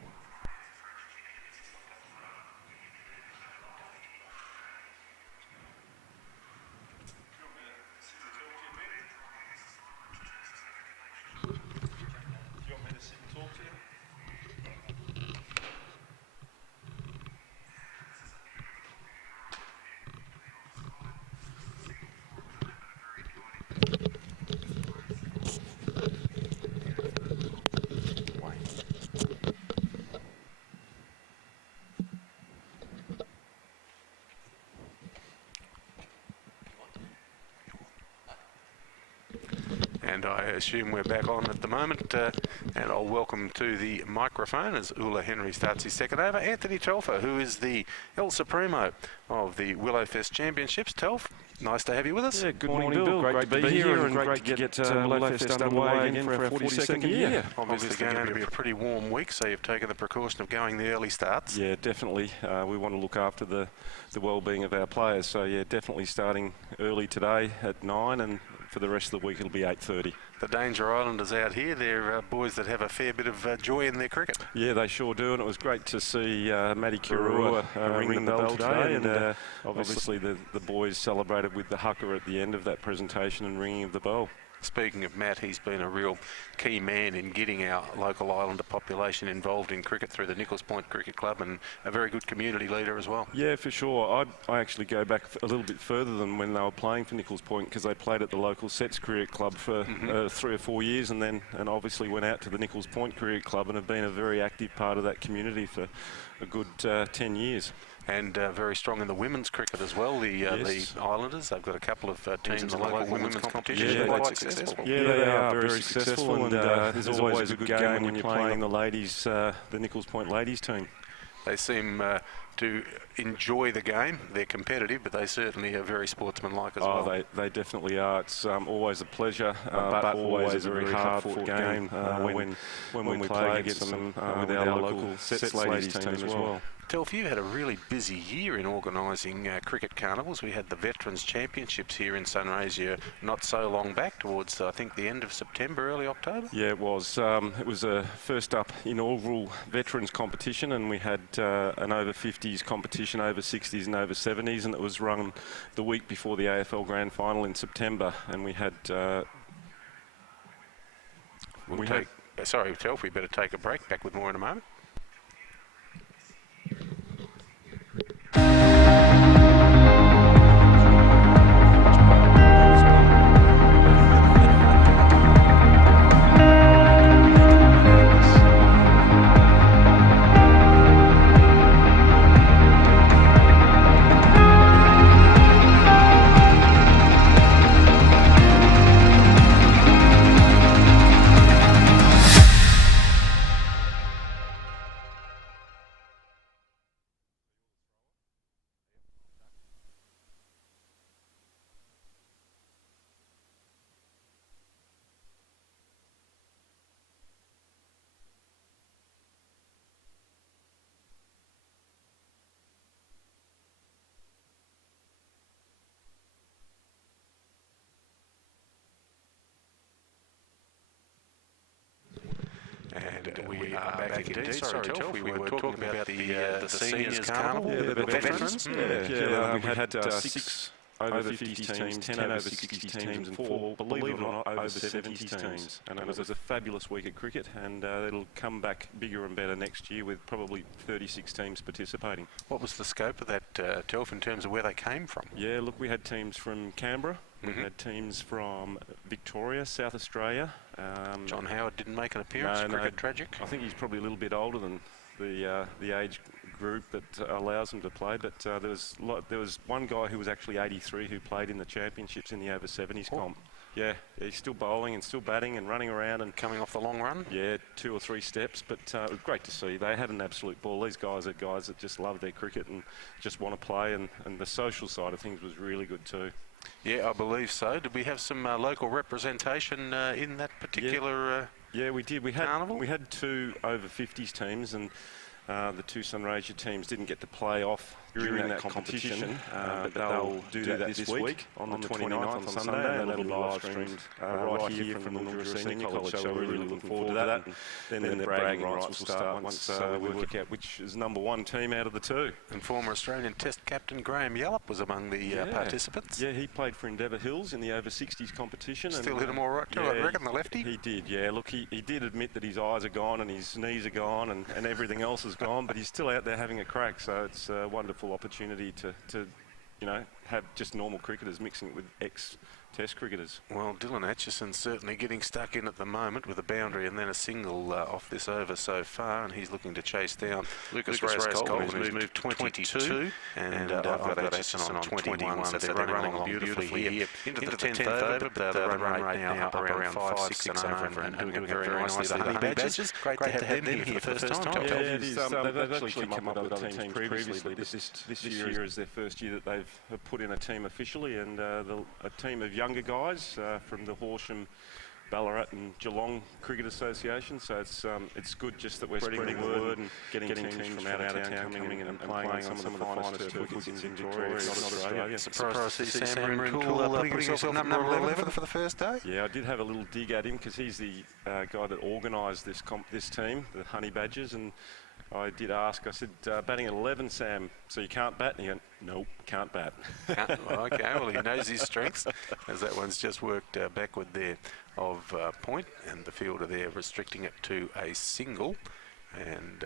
I assume we're back on at the moment, and I'll welcome to the microphone as Ula Henry starts his second over, Anthony Telfer, who is the El Supremo of the Willowfest Championships. Telf, nice to have you with us. Yeah, good morning, Bill. Great to be here and great to get Willowfest underway again for our 42nd year. Obviously going to be a pretty warm week, so you've taken the precaution of going the early starts. Yeah, definitely. We want to look after the well-being of our players, so yeah, definitely starting early today at 9, and for the rest of the week it'll be 8:30. The Danger Islanders out here, they're boys that have a fair bit of joy in their cricket. Yeah, they sure do, and it was great to see Matty Kurua ring the bell today, and obviously the boys celebrated with the haka at the end of that presentation and ringing of the bell. Speaking of Matt, he's been a real key man in getting our local Islander population involved in cricket through the Nichols Point Cricket Club, and a very good community leader as well. Yeah, for sure. I actually go back a little bit further than when they were playing for Nichols Point, because they played at the local Sets Cricket Club for 3 or 4 years, and then obviously went out to the Nichols Point Cricket Club and have been a very active part of that community for a good 10 years. And very strong in the women's cricket as well, the Islanders. They've got a couple of teams in the local women's competition. Yeah, quite successful. Yeah, they are very successful, and there's always a good game when you're playing the ladies, the Nichols Point ladies team. They seem to enjoy the game. They're competitive, but they certainly are very sportsmanlike as well. Oh, they definitely are. It's always a pleasure, but always a very hard-fought game when we play against them with our local Sets ladies team as well. Telf, you've had a really busy year in organising cricket carnivals. We had the Veterans Championships here in Sunraysia not so long back, towards I think the end of September, early October. Yeah, it was. It was a first up inaugural Veterans competition, and we had an over 50s competition, over 60s and over 70s, and it was run the week before the AFL Grand Final in September, and we had. Sorry, Telf, we better take a break. Back with more in a moment. And we are back indeed. Sorry, Telf, we were talking about the seniors carnival, the veterans. Yeah, we had 6 over 50s teams, 10 over 60s teams, and 4, believe it or not, over 70s teams. And it was a fabulous week of cricket, and it'll come back bigger and better next year with probably 36 teams participating. What was the scope of that, Telf, in terms of where they came from? Yeah, look, we had teams from Canberra, we had teams from Victoria, South Australia. John Howard didn't make an appearance, cricket tragic. I think he's probably a little bit older than the age group that allows him to play, but there was one guy who was actually 83 who played in the championships in the over 70s comp. Yeah, he's still bowling and still batting and running around and coming off the long run. Yeah, 2 or 3 steps, but it was great to see. They had an absolute ball. These guys are guys that just love their cricket and just want to play, and the social side of things was really good too. Yeah, I believe so. Did we have some local representation in that particular? Yeah, we did. We carnival? had 2 over 50s teams, and the 2 Sunraysia teams didn't get to play off during that competition, but they'll do that this week on the 29th on Sunday, and that'll be live streamed right here from the Mildura Senior College, so we're really looking forward to that. And then the bragging rights will start once we work out which is #1 team out of the 2. And former Australian Test captain Graham Yallop was among the participants. Yeah, he played for Endeavour Hills in the over 60s competition. Still hit him all right too, I reckon, the lefty. He did, yeah. Look, he did admit that his eyes are gone and his knees are gone and everything else is gone, but he's still out there having a crack, so it's a wonderful opportunity to have just normal cricketers mixing it with Test cricketers. Well, Dylan Atchison certainly getting stuck in at the moment with a boundary and then a single off this over so far, and he's looking to chase down Lucas Reyes-Colvin, who's moved 22, and I've got Atchison on 21, so they're running along beautifully here into the 10th over, but the run rate now up around 5-6 over and doing it very nicely. The Honey Badgers, great to have them here for the first time. Yeah, it is. They've actually come up with other teams previously, but this year is their first year that they've put in a team officially, and a team of younger guys from the Horsham, Ballarat and Geelong Cricket Association. So it's good just that we're spreading the word and getting teams from out of town coming in and playing on some of the finest turf wickets in Victoria, not Australia. Surprised to see Sam Maroon putting himself at number 11 for the first day. Yeah, I did have a little dig at him because he's the guy that organised this team, the Honey Badgers, and I did ask, I said, batting at 11, Sam, so you can't bat? And he went, nope, can't bat. Okay, well, he knows his strengths, as that one's just worked backward there of point, and the fielder there restricting it to a single. And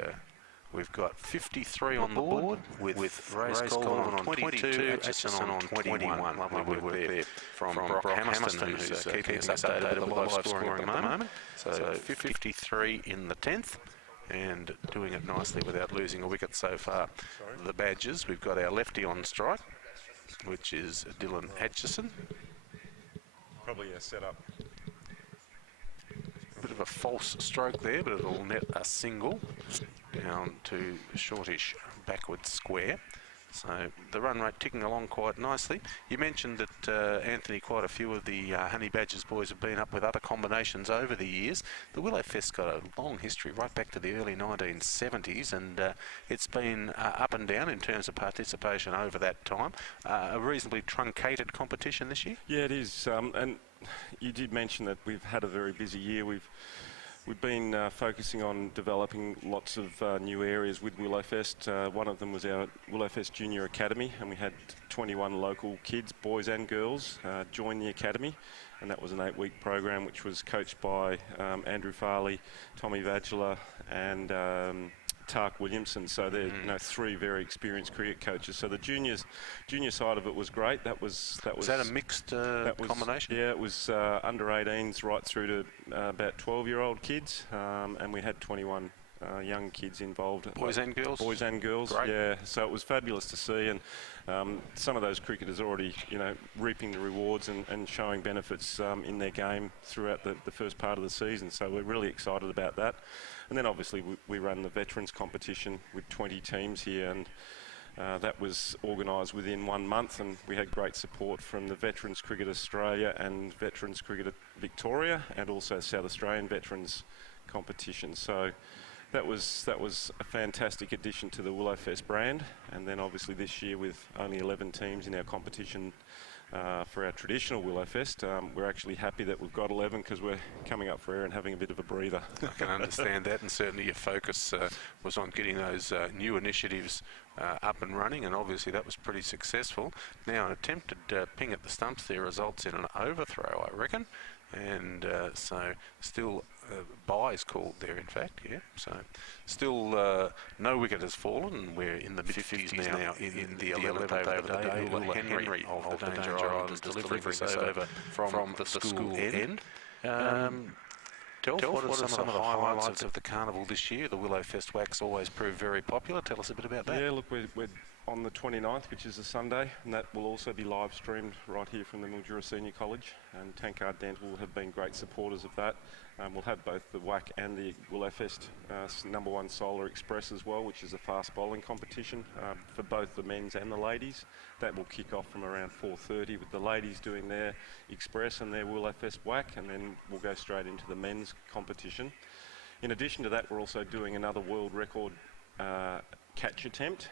we've got 53 on the board with Reyes-Colvin on 22, Atchison on 21. Lovely work there from Brock Hammerson, who's keeping us updated with the live scoring at the moment. So 53 in the 10th. And doing it nicely without losing a wicket so far. The Badgers, we've got our lefty on strike, which is Dylan Atchison. Probably a setup. Bit of a false stroke there, but it'll net a single down to shortish backward square. So the run rate ticking along quite nicely. You mentioned that, Anthony, quite a few of the Honey Badgers boys have been up with other combinations over the years. The Willow Fest got a long history right back to the early 1970s, and it's been up and down in terms of participation over that time. A reasonably truncated competition this year? Yeah, it is. And you did mention that we've had a very busy year. We've been focusing on developing lots of new areas with Willowfest. One of them was our Willowfest Junior Academy, and we had 21 local kids, boys and girls, join the academy. And that was an 8-week program which was coached by Andrew Farley, Tommy Vagula and Tark Williamson. So they're 3 very experienced cricket coaches. So the junior side of it was great. Was that a mixed combination? Yeah, it was under 18s right through to about 12-year-old kids, and we had 21 young kids involved. Boys and girls? Boys and girls, great. Yeah. So it was fabulous to see, and some of those cricketers already, reaping the rewards and showing benefits in their game throughout the first part of the season. So we're really excited about that. And then obviously we run the veterans competition with 20 teams here, and that was organised within 1 month, and we had great support from the Veterans Cricket Australia and Veterans Cricket Victoria, and also South Australian Veterans competition. So that was a fantastic addition to the Willowfest brand. And then obviously this year, with only 11 teams in our competition for our traditional Willowfest, we're actually happy that we've got 11 because we're coming up for air and having a bit of a breather. I can understand that, and certainly your focus was on getting those new initiatives up and running, and obviously that was pretty successful. Now, an attempted ping at the stumps there results in an overthrow, I reckon, and so still byes called there, in fact, yeah. So still no wicket has fallen, and we're in the mid-50s now in the 11th over of the day. Hula Henry of the Danger Islanders delivering this over from the school end. Delph, what are some of the highlights of the carnival this year? The Willowfest Wax always proved very popular. Tell us a bit about that. Yeah, look, we're on the 29th, which is a Sunday, and that will also be live streamed right here from the Mildura Senior College, and Tankard Dental have been great supporters of that. We'll have both the WAC and the Willowfest #1 Solar Express as well, which is a fast bowling competition for both the men's and the ladies. That will kick off from around 4:30 with the ladies doing their Express and their Willowfest WAC, and then we'll go straight into the men's competition. In addition to that, we're also doing another world record catch attempt.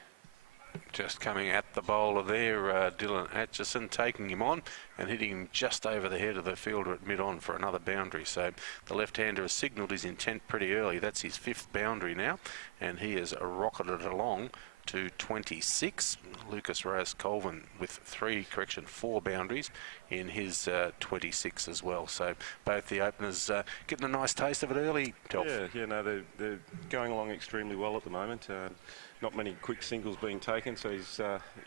Just coming at the bowler there, Dylan Atchison, taking him on and hitting him just over the head of the fielder at mid-on for another boundary. So the left-hander has signalled his intent pretty early. That's his 5th boundary now, and he has rocketed along to 26. Lucas Reyes Colvin with 4 boundaries in his 26 as well. So both the openers getting a nice taste of it early, Telf. Yeah, no, they're going along extremely well at the moment. Not many quick singles being taken, so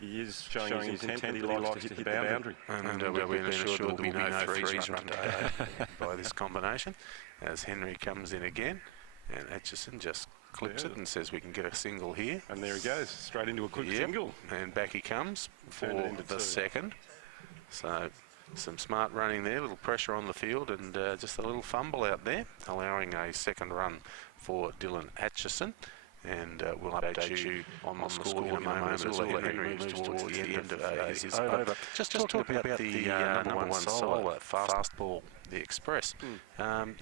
he is showing his intent that he likes to hit the boundary. And we've been assured there will be no threes run today by this combination, as Henry comes in again, and Atchison just clips it and says we can get a single here. And there he goes, straight into a quick single. And back he comes for the second. So some smart running there, a little pressure on the field, and just a little fumble out there, allowing a second run for Dylan Atchison. And we'll update you on the score in a moment as well. Henry moves towards the end of his over. Just talking about the number one solar fastball, the Express.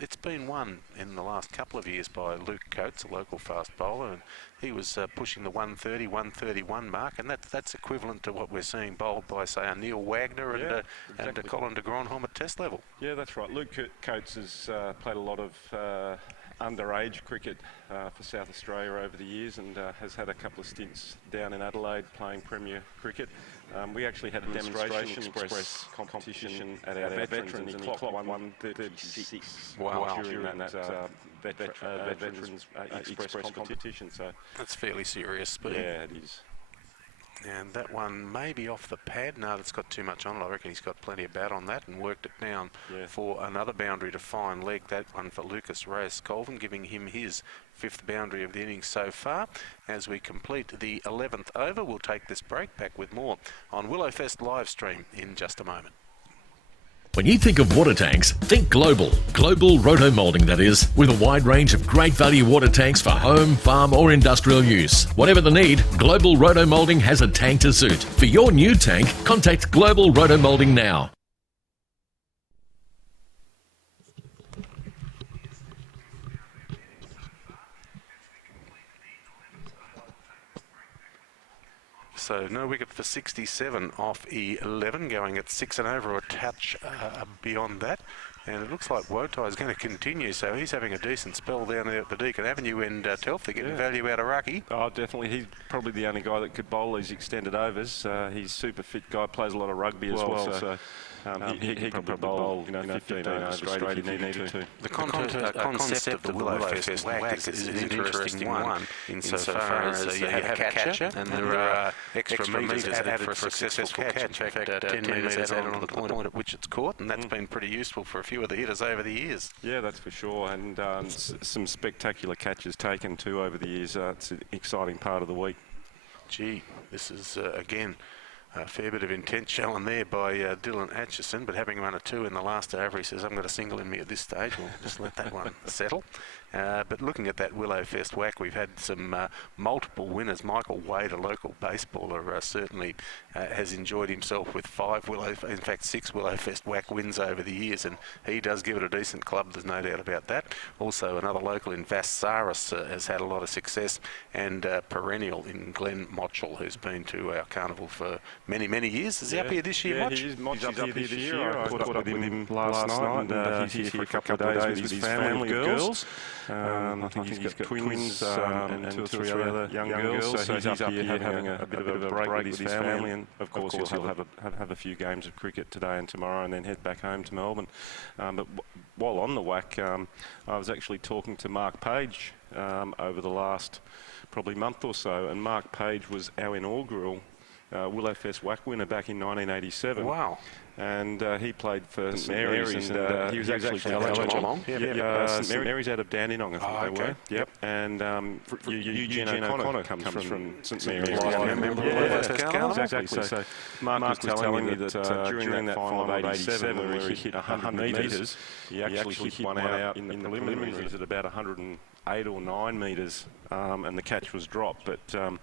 It's been won in the last couple of years by Luke Coates, a local fast bowler, and he was pushing the 130, 131 mark, and that's equivalent to what we're seeing bowled by, say, a Neil Wagner and Colin de Grandhomme at test level. Yeah, that's right. Luke Coates has played a lot of underage cricket for South Australia over the years, and has had a couple of stints down in Adelaide playing Premier cricket. We actually had a demonstration express competition at our veterans, and he clocked 136 during that veterans express competition. So that's fairly serious speed. Yeah, it is. And that one may be off the pad. No, that's got too much on it. I reckon he's got plenty of bat on that and worked it down for another boundary to fine leg. That one for Lucas Reyes Colvin, giving him his 5th boundary of the innings so far. As we complete the 11th over, we'll take this break. Back with more on Willowfest live stream in just a moment. When you think of water tanks, think global. Global roto-molding, that is, with a wide range of great value water tanks for home, farm or industrial use. Whatever the need, Global Roto-Molding has a tank to suit. For your new tank, contact Global Roto-Molding now. So no wicket for 67 off 11, going at 6 and over, or a touch beyond that. And it looks like Wotai is going to continue, so he's having a decent spell down there at the Deakin Avenue end, Telf. They're getting value out of Rucky. Oh, definitely. He's probably the only guy that could bowl these extended overs. He's a super fit guy, plays a lot of rugby as well. So he can probably bowl 15 overs straight if he needed to. The concept of the Willowfest whack is an interesting one insofar as you have a catcher and there are extra metres added for a successful catch. In fact, 10 metres added on the point at which it's caught, and that's been pretty useful for a few of the hitters over the years. Yeah, that's for sure, and some spectacular catches taken too over the years. It's an exciting part of the week. Gee, this is again a fair bit of intent shown there by Dylan Atchison, but having run a 2 in the last over, he says, I'm going to single in me at this stage. We'll just let that one settle. But looking at that Willowfest whack, we've had some multiple winners. Michael Wade, a local baseballer, certainly has enjoyed himself with 6 Willowfest whack wins over the years, and he does give it a decent club, there's no doubt about that. Also, another local in Vassaris has had a lot of success, and perennial in Glenn Motchell, who's been to our carnival for many, many years. Is he up here this year, Motch? He's up here this year. I caught up with him last night, and he's here for a couple of days with his family of girls. I think he's got twins and 2 or 3 other young girls, so he's up here having a bit of a break with his family, and of course he'll have a few games of cricket today and tomorrow, and then head back home to Melbourne. But while on the whack, I was actually talking to Mark Page over the last probably month or so, and Mark Page was our inaugural Willowfest whack winner back in 1987. Wow. And he played for St Mary's, and he was actually eligible. St Mary's out of Dandenong, I think they were. Yep. And Eugene O'Connor comes from St Mary's. Exactly. So Mark was telling me that during that final of 87, where he hit 100 metres, he actually hit one out in the preliminaries at about 108 or 9 metres, and the catch was dropped. But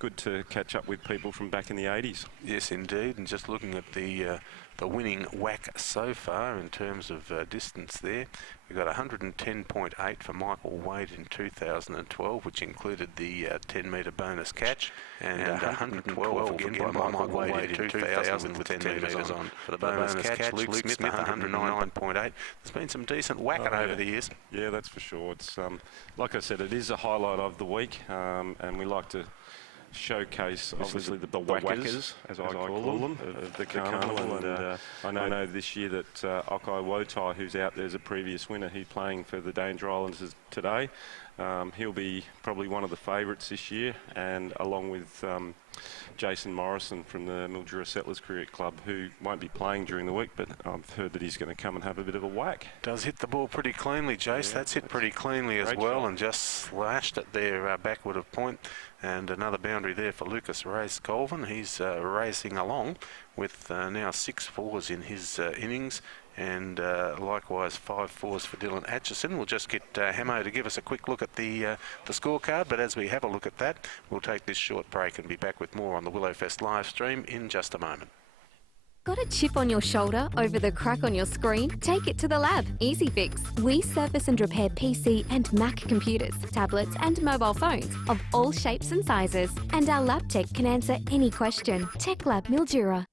good to catch up with people from back in the 80s. Yes, indeed. And just looking at the winning whack so far in terms of distance there, we got 110.8 for Michael Wade in 2012, which included the 10-metre bonus catch, and 112 again by Michael Wade in 2000 with 10 metres on for the bonus catch. Luke Smith, 109.8. There's been some decent whacking over the years. Yeah, that's for sure. It's like I said, it is a highlight of the week, and we like to showcase, obviously, the whackers, as I call them, of the carnival. And I know this year that Okai Wotai, who's out there as a previous winner, he's playing for the Danger Islands today. He'll be probably one of the favourites this year, and along with Jason Morrison from the Mildura Settlers Cricket Club, who won't be playing during the week, but I've heard that he's going to come and have a bit of a whack. Does hit the ball pretty cleanly, Jace. Yeah, that's hit pretty cleanly as well, and just slashed it there backward of point. And another boundary there for Lucas Reyes Colvin. He's racing along with now 6 fours in his innings, and likewise 5 fours for Dylan Atchison. We'll just get Hamo to give us a quick look at the scorecard, but as we have a look at that, we'll take this short break and be back with more on the Willowfest live stream in just a moment. Got a chip on your shoulder over the crack on your screen? Take it to the lab. Easy Fix. We service and repair PC and Mac computers, tablets and mobile phones of all shapes and sizes. And our lab tech can answer any question. Tech Lab Mildura.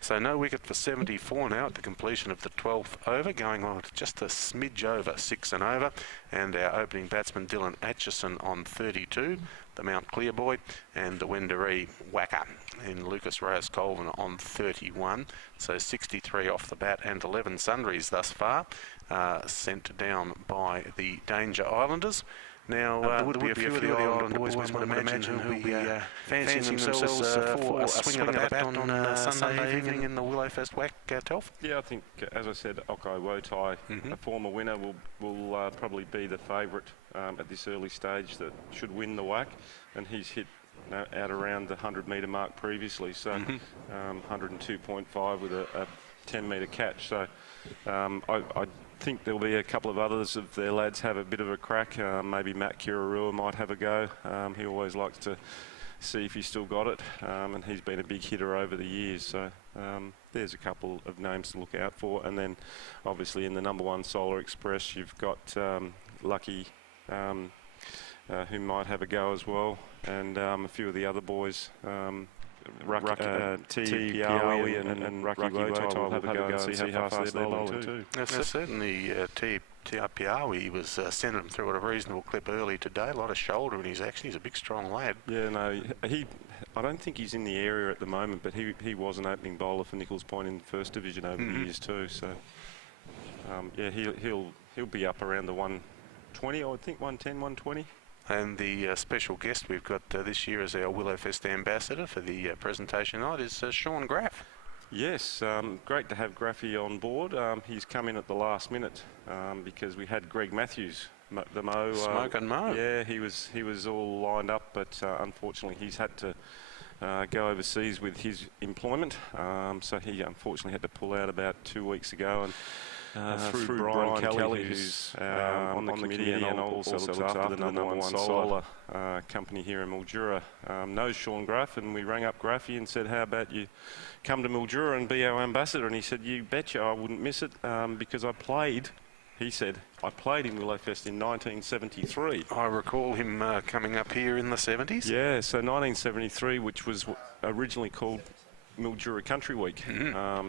So no wicket for 74 now at the completion of the 12th over, going on just a smidge over 6 and over. And our opening batsman Dylan Atchison on 32, the Mount Clear boy, and the Wendouree whacker in Lucas Reyes Colvin on 31. So 63 off the bat and 11 sundries thus far, sent down by the Danger Islanders. Now, there would be a few of the Island boys, one would imagine, who will be fancying themselves for a swing of the bat on Sunday evening in the Willowfest whack, Telf? Yeah, I think, as I said, Okai Wotai, a former winner, will probably be the favourite at this early stage that should win the whack, and he's hit out around the 100-metre mark previously, so 102.5 with a 10-metre catch. So I think there'll be a couple of others of their lads have a bit of a crack. Maybe Matt Kirarua might have a go. He always likes to see if he's still got it, and he's been a big hitter over the years. So there's a couple of names to look out for. And then obviously in the number 1 Solar Express, you've got Lucky, who might have a go as well, and a few of the other boys. T. Piawi and Raki Wotai will have a go and see how fast they're bowling too. Certainly T. Piawi was sending him through at a reasonable clip early today. A lot of shoulder in his action. He's a big, strong lad. Yeah, no, I don't think he's in the area at the moment, but he was an opening bowler for Nichols Point in First Division over the years too. So yeah, he'll be up around the 120, I would think, 110, 120. And the special guest we've got this year as our Willowfest ambassador for the presentation night is Sean Graff. Yes, great to have Graffy on board. He's come in at the last minute because we had Greg Matthews, the Mo. Smoke and Mo. Yeah, he was all lined up, but unfortunately he's had to go overseas with his employment. So he unfortunately had to pull out about 2 weeks ago. And through Brian Kelly, who's on the committee and also looks after the number 1 solar company here in Mildura, knows Sean Graff, and we rang up Graffy and said, how about you come to Mildura and be our ambassador? And he said, you betcha, I wouldn't miss it, because he said, I played in Willowfest in 1973. I recall him coming up here in the 70s. Yeah, so 1973, which was originally called Mildura Country Week.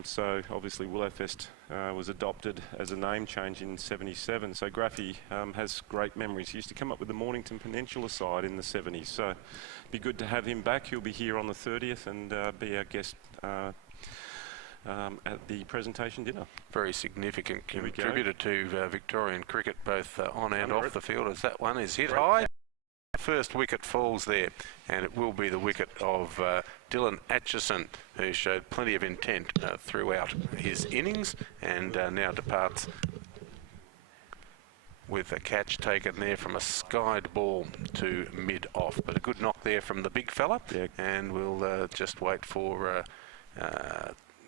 So obviously Willowfest was adopted as a name change in 77. So Graffy has great memories. He used to come up with the Mornington Peninsula side in the 70s. So it'd be good to have him back. He'll be here on the 30th and be our guest at the presentation dinner. Very significant contributor to Victorian cricket, both on and off the field, as that one is hit high. First wicket falls there, and it will be the wicket of Dylan Atchison, who showed plenty of intent throughout his innings, and now departs with a catch taken there from a skied ball to mid-off. But a good knock there from the big fella, and we'll just wait for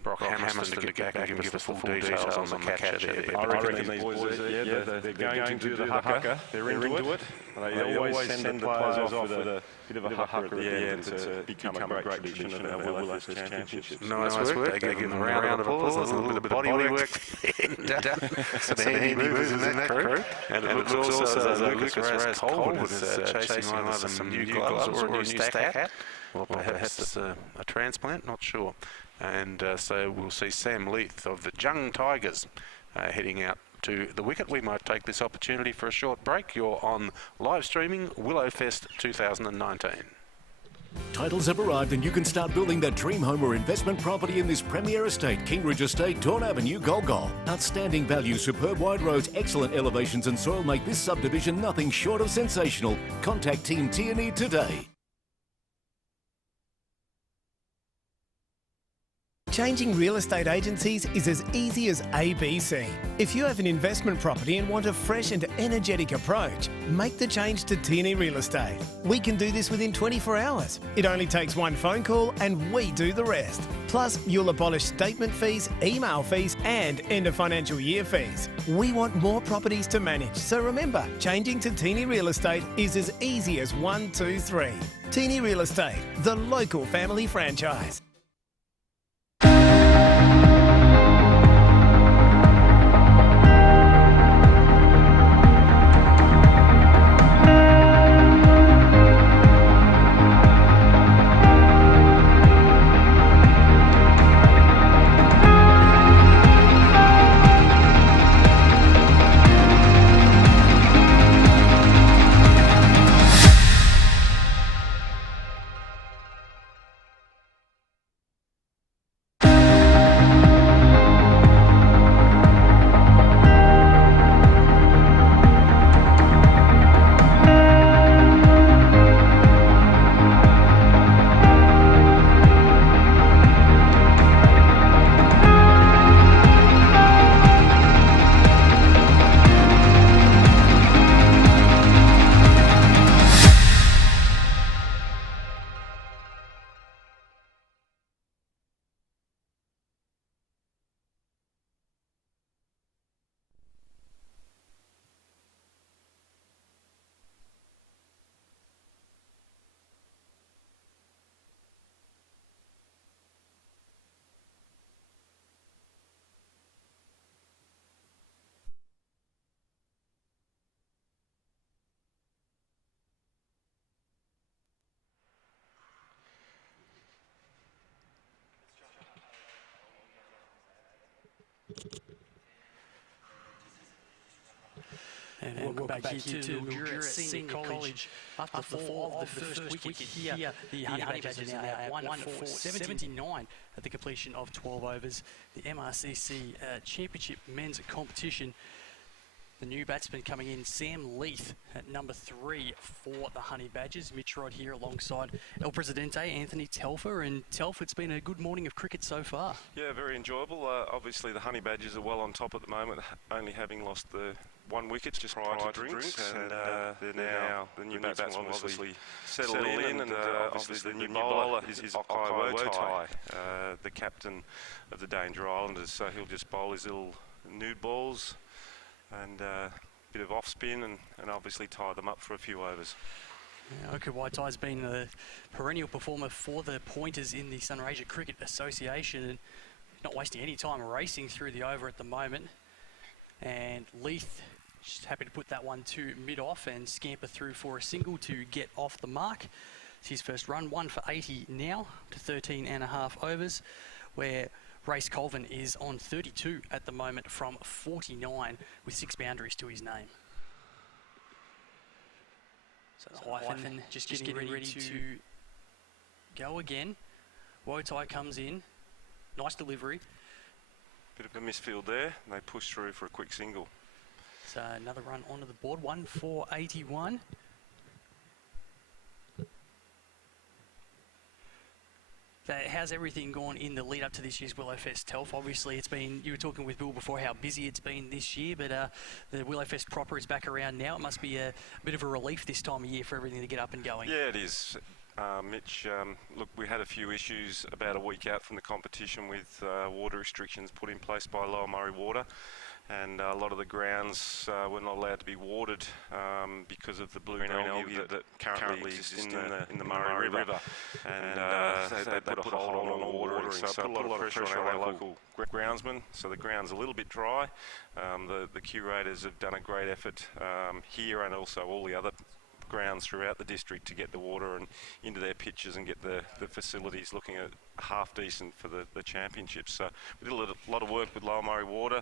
Brock Hammerson to get back and give us the full details on the catch there. I reckon these boys, they're going to do the haka. They're into it. They always send the players off with a bit of a haka at the end to become a great tradition of our Willowfest Championships. Nice work. They give them a round of applause, a little bit of body work, some handy moves in that crew. And it looks also as though Lucas Reyes Colvin is chasing either some new gloves or a new stack hat. Or perhaps a transplant, not sure. And so we'll see Sam Leith of the Jung Tigers heading out to the wicket. We might take this opportunity for a short break. You're on live streaming Willowfest 2019. Titles have arrived and you can start building that dream home or investment property in this premier estate, Kingridge Estate, Dawn Avenue, Golgol. Outstanding value, superb wide roads, excellent elevations and soil make this subdivision nothing short of sensational. Contact Team Tierney today. Changing real estate agencies is as easy as ABC. If you have an investment property and want a fresh and energetic approach, make the change to Tierney Real Estate. We can do this within 24 hours. It only takes one phone call and we do the rest. Plus, you'll abolish statement fees, email fees and end of financial year fees. We want more properties to manage, so remember, changing to Tierney Real Estate is as easy as 1, 2, 3. Tierney Real Estate, the local family franchise. And welcome back here to Mildura Senior College. After the fall of the first wicket here, the Honey Badgers are now at 1-4-79 at the completion of 12 overs. The MRCC Championship men's competition. The new batsman coming in, Sam Leith at number 3 for the Honey Badgers. Mitch Rod here alongside El Presidente, Anthony Telfer. And Telfer, it's been a good morning of cricket so far. Yeah, very enjoyable. Obviously, the Honey Badgers are well on top at the moment, only having lost the 1 wicket just prior to drinks, and they're now the new batsman will obviously settle in, and obviously the new bowler is Okai Wotai, the captain of the Danger Islanders. So he'll just bowl his little nude balls and a bit of off spin and obviously tie them up for a few overs. Yeah, Okai Wotai has been a perennial performer for the Pointers in the Sunraysia Cricket Association, and not wasting any time racing through the over at the moment. And Leith just happy to put that one to mid-off and scamper through for a single to get off the mark. It's his first run, 1 for 80 now to 13.5 overs, where Race Colvin is on 32 at the moment from 49 with 6 boundaries to his name. So the Hyphen just getting ready to go again. Wotai comes in, nice delivery. Bit of a misfield there, and they push through for a quick single. So another run onto the board, 1 for 81. So how's everything gone in the lead up to this year's Willowfest, Telf? Obviously, it's been, you were talking with Bill before how busy it's been this year, but the Willowfest proper is back around now. It must be a bit of a relief this time of year for everything to get up and going. Yeah, it is. Mitch, look, we had a few issues about a week out from the competition with water restrictions put in place by Lower Murray Water, and a lot of the grounds were not allowed to be watered because of the blue-green algae that currently exists in the Murray River. And they put a hold on the watering, so it put a lot of pressure on our local groundsmen. So the ground's a little bit dry. The curators have done a great effort here and also all the other grounds throughout the district to get the water and into their pitches and get the facilities looking at half decent for the championships. So we did a lot of work with Lower Murray Water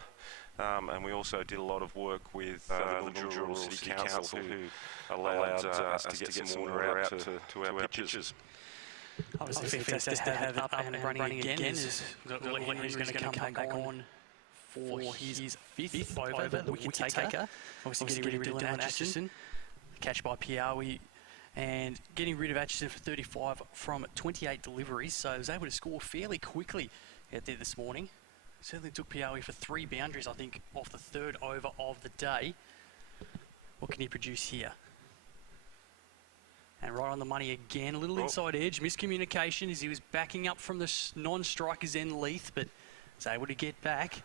And we also did a lot of work with the Mildura City Council, who allowed us to get some water out to our pitches. Obviously, fantastic to have it up and running again. Henry's going to come back on for his fifth over, the wicket taker. Obviously getting rid of Dylan Atchison. Catch by Piawi. And getting rid of Atchison for 35 from 28 deliveries. So he was able to score fairly quickly out there this morning. Certainly took Piawi for 3 boundaries, I think, off the third over of the day. What can he produce here? And right on the money again, a little inside edge, miscommunication as he was backing up from the non-striker's end, Leith, but was able to get back.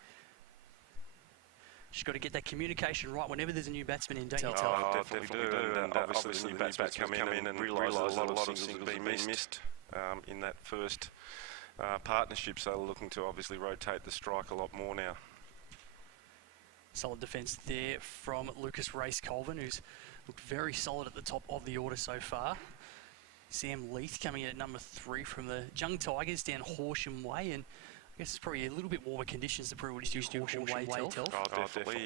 Just got to get that communication right whenever there's a new batsman in, don't you, Tell? Oh, definitely do. And obviously the new batsmen come in and realise a lot of things have been missed in that first partnership, so they're looking to obviously rotate the strike a lot more now. Solid defence there from Lucas Race-Colvin, who's looked very solid at the top of the order so far. Sam Leith coming in at number 3 from the Jung Tigers down Horsham Way, and I guess it's probably a little bit warmer conditions than probably what he's used to Horsham Way, Tel. Oh, definitely.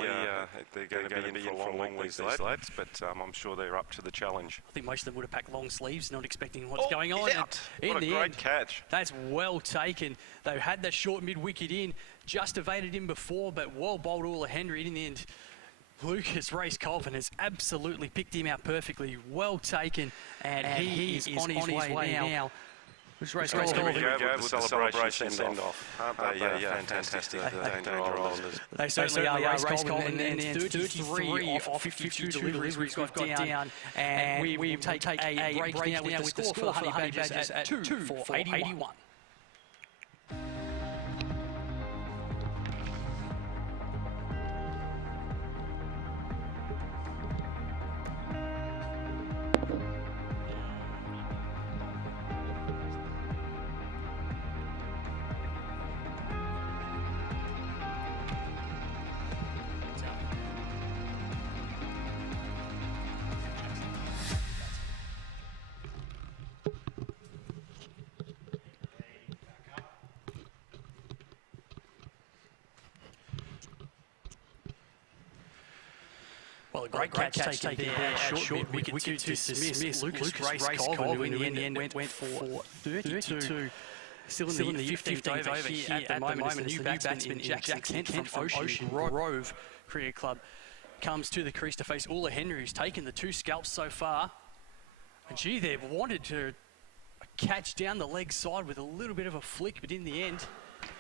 They're going to be in for a long week, these lads, but I'm sure they're up to the challenge. I think most of them would have packed long sleeves, not expecting what's going on. What a great catch. That's well taken. They had that short mid-wicket in, just evaded him before, but well bowled Ula Henry in the end. Lucas Race-Colvin has absolutely picked him out perfectly. Well taken, and he is on his way now. Race-Colvin. Here we go with the celebration send-off. Aren't they fantastic, the Danger Islanders? They certainly are. Race-Colvin and 33 off 52 deliveries we've got down. And we will take a break now with the score for the Honey Badgers at 2 for 81. Well, a great catch taken there, short wicket to dismiss Lucas Race-Colvin, who in the end went for 32. Still in the 15th over here at the moment as the new batsman Jackson Kent from Ocean Grove Cricket Club comes to the crease to face Ula Henry, who's taken the 2 scalps so far. And gee, they wanted to catch down the leg side with a little bit of a flick, but in the end...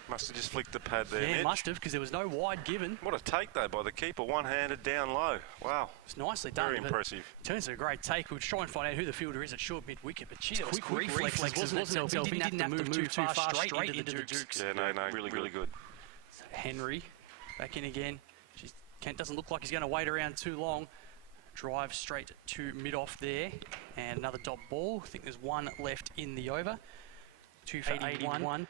Must have just flicked the pad there, Yeah, Mitch. must have, because there was no wide given. What a take, though, by the keeper, one-handed down low. Wow. It's nicely done. Very impressive. Turns to a great take. We'll try and find out who the fielder is at short mid-wicket, but gee, that was quick reflexes, wasn't it? He didn't have to move too far, straight into the Dukes. Yeah, no, really good. So Henry back in again. Kent doesn't look like he's going to wait around too long. Drive straight to mid-off there, and another dot ball. I think there's one left in the over. 2 for 81.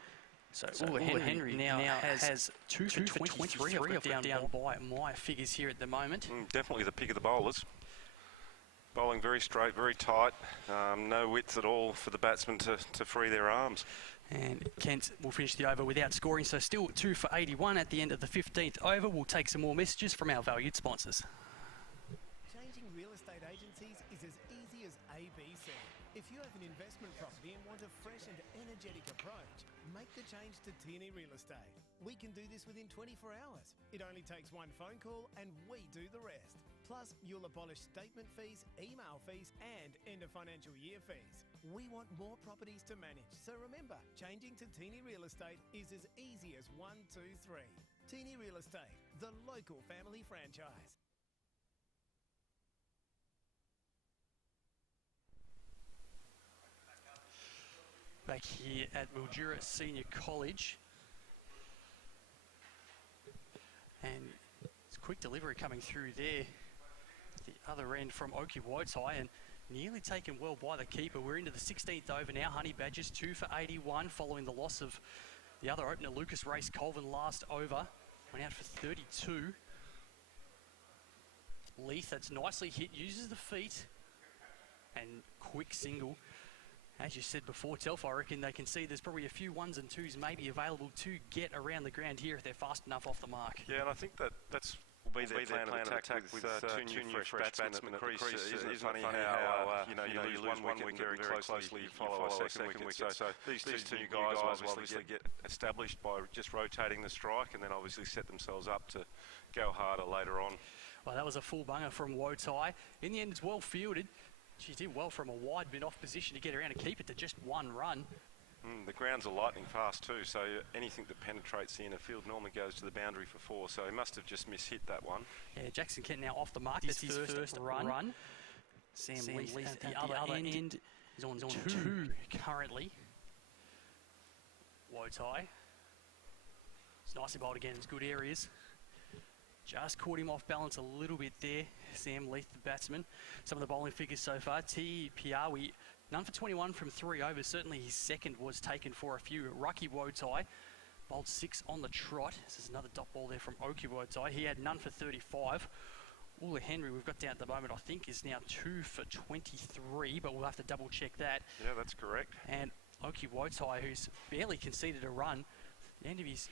So Ula Henry now has 2 for 23 down by my figures here at the moment. Definitely the pick of the bowlers. Bowling very straight, very tight. No width at all for the batsmen to free their arms. And Kent will finish the over without scoring, so still 2 for 81 at the end of the 15th over. We'll take some more messages from our valued sponsors. Changing real estate agencies is as easy as ABC. If you have an investment property and want a fresh and energetic approach, make the change to Tierney Real Estate. We can do this within 24 hours. It only takes one phone call and we do the rest. Plus, you'll abolish statement fees, email fees and end of financial year fees. We want more properties to manage, so remember, changing to Tierney Real Estate is as easy as 1, 2, 3. Tierney Real Estate, the local family franchise. Back here at Mildura Senior College. And it's a quick delivery coming through there. The other end from Oakey Wotai and nearly taken well by the keeper. We're into the 16th over now. Honey Badgers 2 for 81 following the loss of the other opener, Lucas Race-Colvin, last over. Went out for 32. Leith, that's nicely hit, uses the feet. And quick single. As you said before, Telf, I reckon they can see there's probably a few 1s and 2s maybe available to get around the ground here if they're fast enough off the mark. Yeah, and I think that's will be their plan of attack with two new fresh batsmen at the crease. Isn't it funny how you lose one wicket very closely, you follow a second wicket. So these two new guys will obviously get established by just rotating the strike and then obviously set themselves up to go harder later on. Well, that was a full bunger from Wotai. In the end, it's well fielded. She did well from a wide bit off position to get around and keep it to just 1 run. The grounds are lightning fast too, so anything that penetrates the inner field normally goes to the boundary for 4, so he must have just mishit that one. Yeah, Jackson Kent now off the mark. That's his first run. Sam Leith at the other end is on 2 currently. Wotai. It's nicely bowled again, it's good areas. Just caught him off balance a little bit there, Sam Leith, the batsman. Some of the bowling figures so far. T. Piawi, none for 21 from 3 overs. Certainly his second was taken for a few. Rucky Wotai bowled 6 on the trot. This is another dot ball there from Oki Wotai. He had none for 35. Ula Henry, we've got down at the moment, I think, is now 2 for 23, but we'll have to double check that. Yeah, that's correct. And Oki Wotai, who's barely conceded a run, the end of his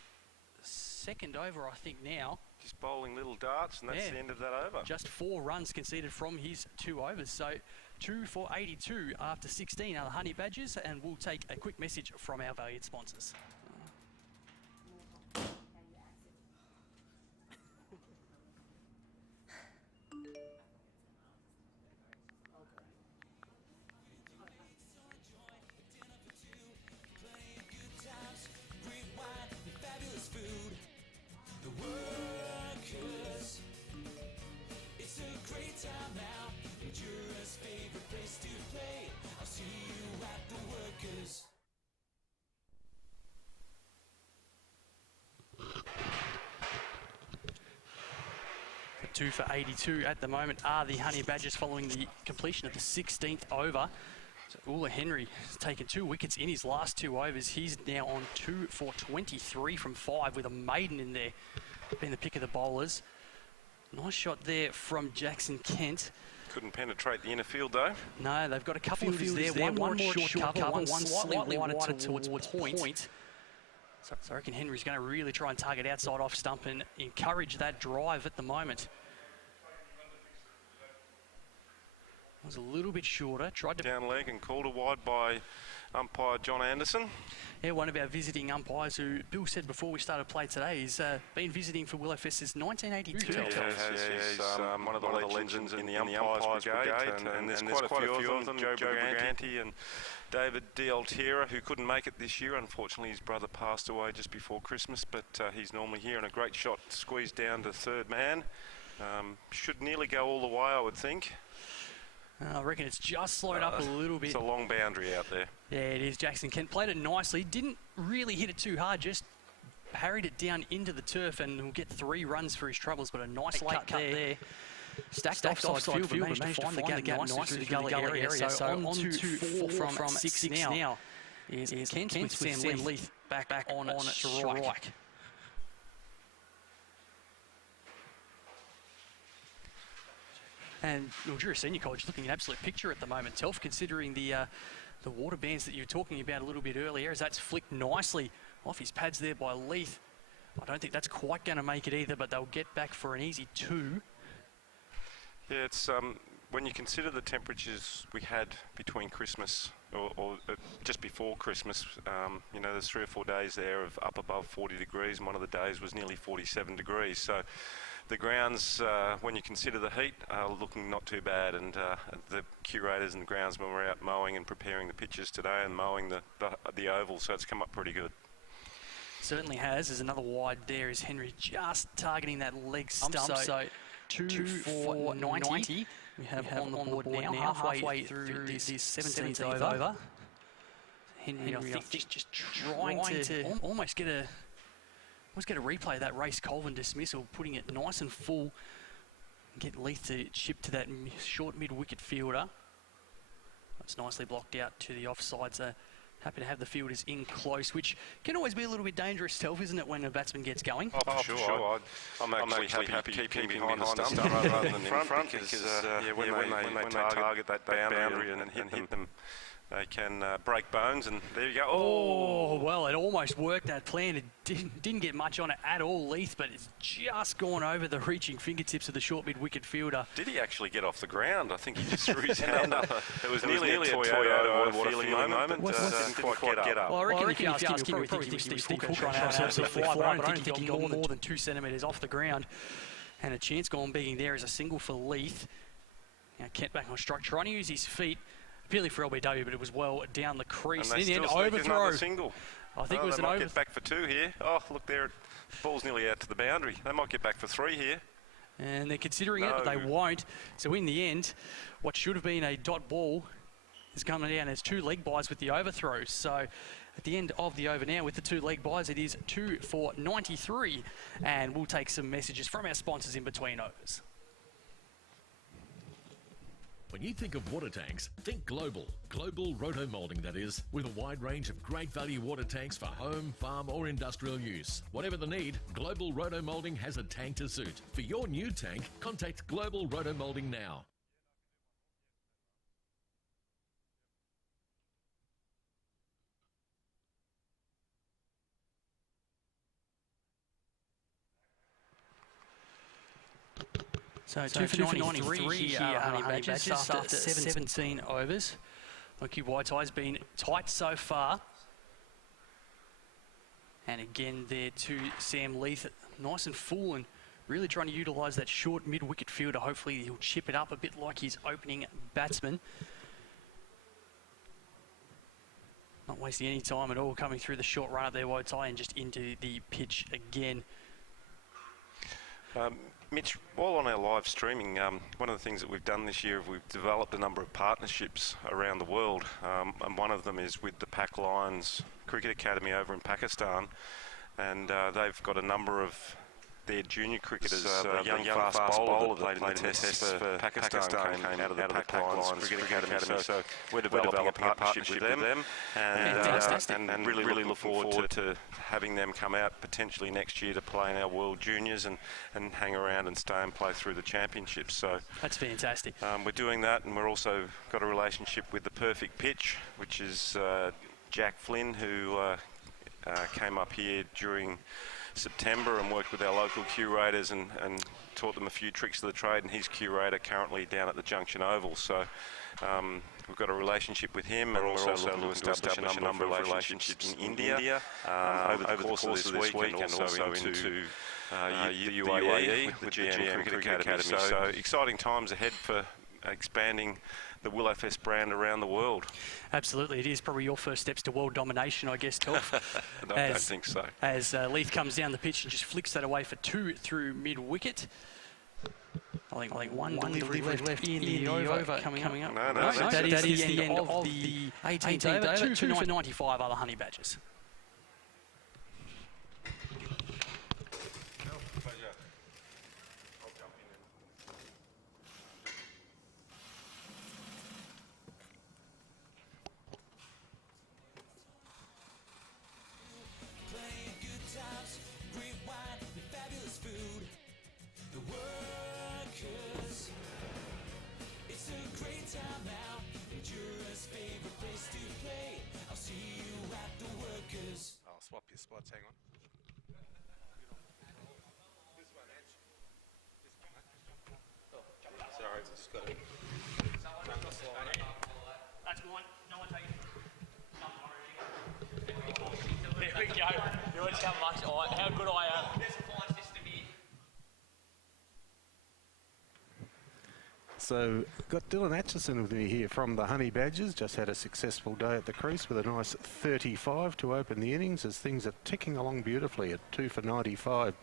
second over, I think now. Just bowling little darts, and that's the end of that over. Just 4 runs conceded from his 2 overs. So 2 for 82 after 16 are the Honey Badgers, and we'll take a quick message from our valued sponsors. Two for 82 at the moment are the Honey Badgers following the completion of the 16th over. So Ula Henry has taken 2 wickets in his last 2 overs. He's now on 2 for 23 from 5 with a maiden in there, being the pick of the bowlers. Nice shot there from Jackson Kent. Couldn't penetrate the inner field though. No, they've got a couple of fielders there. One more short cover, one slightly wider towards point. So I reckon Henry's going to really try and target outside off stump and encourage that drive at the moment. Was a little bit shorter, tried to down leg and called a wide by umpire John Anderson. Yeah, one of our visiting umpires who Bill said before we started play today, he's been visiting for Willowfest since 1982. Yeah, he's one of the legends in the umpires brigade, and there's quite a few of them. Joe Briganti and David D. Altera, who couldn't make it this year. Unfortunately, his brother passed away just before Christmas, but he's normally here, and a great shot squeezed down to third man. Should nearly go all the way, I would think. I reckon it's just slowed up a little bit. It's a long boundary out there. Yeah, it is. Jackson Kent played it nicely. Didn't really hit it too hard, just parried it down into the turf and will get 3 runs for his troubles, but a nice late cut there. Stacked offside field, but managed to find the gap nicely through the gully area. So on to 4 from 6 now is Kent with Sam Leith back on strike. And Mildura Senior College looking an absolute picture at the moment, Telf, considering the water bands that you were talking about a little bit earlier, as that's flicked nicely off his pads there by Leith. I don't think that's quite going to make it either, but they'll get back for an easy 2. Yeah, it's when you consider the temperatures we had between Christmas or just before Christmas, you know, there's 3 or 4 days there of up above 40 degrees, and one of the days was nearly 47 degrees. So the grounds, when you consider the heat, are looking not too bad, and the curators and the groundsmen were out mowing and preparing the pitches today and mowing the oval, so it's come up pretty good. Certainly has. There's another wide there as Henry just targeting that leg stump. So 2 for 90. We have on the board now, halfway through this 17th over. Henry, I think, just trying to almost get a replay of that Race Colvin dismissal, putting it nice and full, and get Leith to chip to that short mid-wicket fielder. That's nicely blocked out to the offside, so happy to have the fielders in close, which can always be a little bit dangerous, Telf, isn't it, when a batsman gets going? Oh, for sure. I'm actually happy keeping behind the stump rather than in front, because when they target that boundary and hit them they can break bones, and there you go. Oh, well, it almost worked, that plan. It didn't get much on it at all, Leith, but it's just gone over the reaching fingertips of the short mid-wicket fielder. Did he actually get off the ground? I think he just threw his hand up. It was nearly a Toyota what a feeling moment, but didn't quite get up. Well, I reckon if you ask him, he'll probably think Steve Hook trying to absolutely fly, but I don't think he got more than 2 centimetres off the ground. And a chance gone begging there is a single for Leith. Now Kent back on strike, trying to use his feet, appealing for LBW, but it was well down the crease. And in the end, still overthrow. Single. I think it was they an might over. get back for 2 here. Oh, look there, ball's nearly out to the boundary. They might get back for 3 here. And they're considering it, but they won't. So in the end, what should have been a dot ball is coming down as 2 leg byes with the overthrow. So at the end of the over now with the 2 leg byes, it is 2 for 93. And we'll take some messages from our sponsors in between overs. When you think of water tanks, think Global. Global Roto-Molding, that is, with a wide range of great value water tanks for home, farm or industrial use. Whatever the need, Global Roto-Molding has a tank to suit. For your new tank, contact Global Roto-Molding now. So 2 for 93 here, Honey Badgers, after 17 overs. Lucky Waitai's been tight so far. And again there to Sam Leith, nice and full and really trying to utilise that short mid-wicket fielder. Hopefully he'll chip it up a bit like his opening batsman. Not wasting any time at all, coming through the short run up there, Waitai, and just into the pitch again. Mitch, while on our live streaming, one of the things that we've done this year, we've developed a number of partnerships around the world, and one of them is with the Pak Lions Cricket Academy over in Pakistan, and they've got a number of their junior cricketers, the young fast bowler that played in the test for Pakistan came out of the Pak Lions Cricket Academy. So we're developing a partnership with them, and really look forward to having them come out potentially next year to play in our World Juniors and hang around and stay and play through the championships. So that's fantastic. We're doing that, and we're also got a relationship with the Perfect Pitch, which is Jack Flynn, who came up here during September and worked with our local curators and taught them a few tricks of the trade, and his curator currently down at the Junction Oval. So we've got a relationship with him, and we're also looking to establish a number of relationships in India over the course of this week, and also into the UAE with the GM Cricket Academy. So exciting times ahead for expanding the Willowfest brand around the world. Absolutely, it is probably your first steps to world domination, I guess, Telf. I don't think so. As Leith comes down the pitch and just flicks that away for 2 through mid-wicket. I think one delivery left in the over coming up. No, that is the end of the 18th over. 2 for 95 are the Honey Badgers. Swap your spots, hang on. Sorry, just got it. That's mine. No one take it. There we go. You notice how good I am. There's a fine system here. So got Dylan Atchison with me here from the Honey Badgers. Just had a successful day at the crease with a nice 35 to open the innings as things are ticking along beautifully at 2 for 95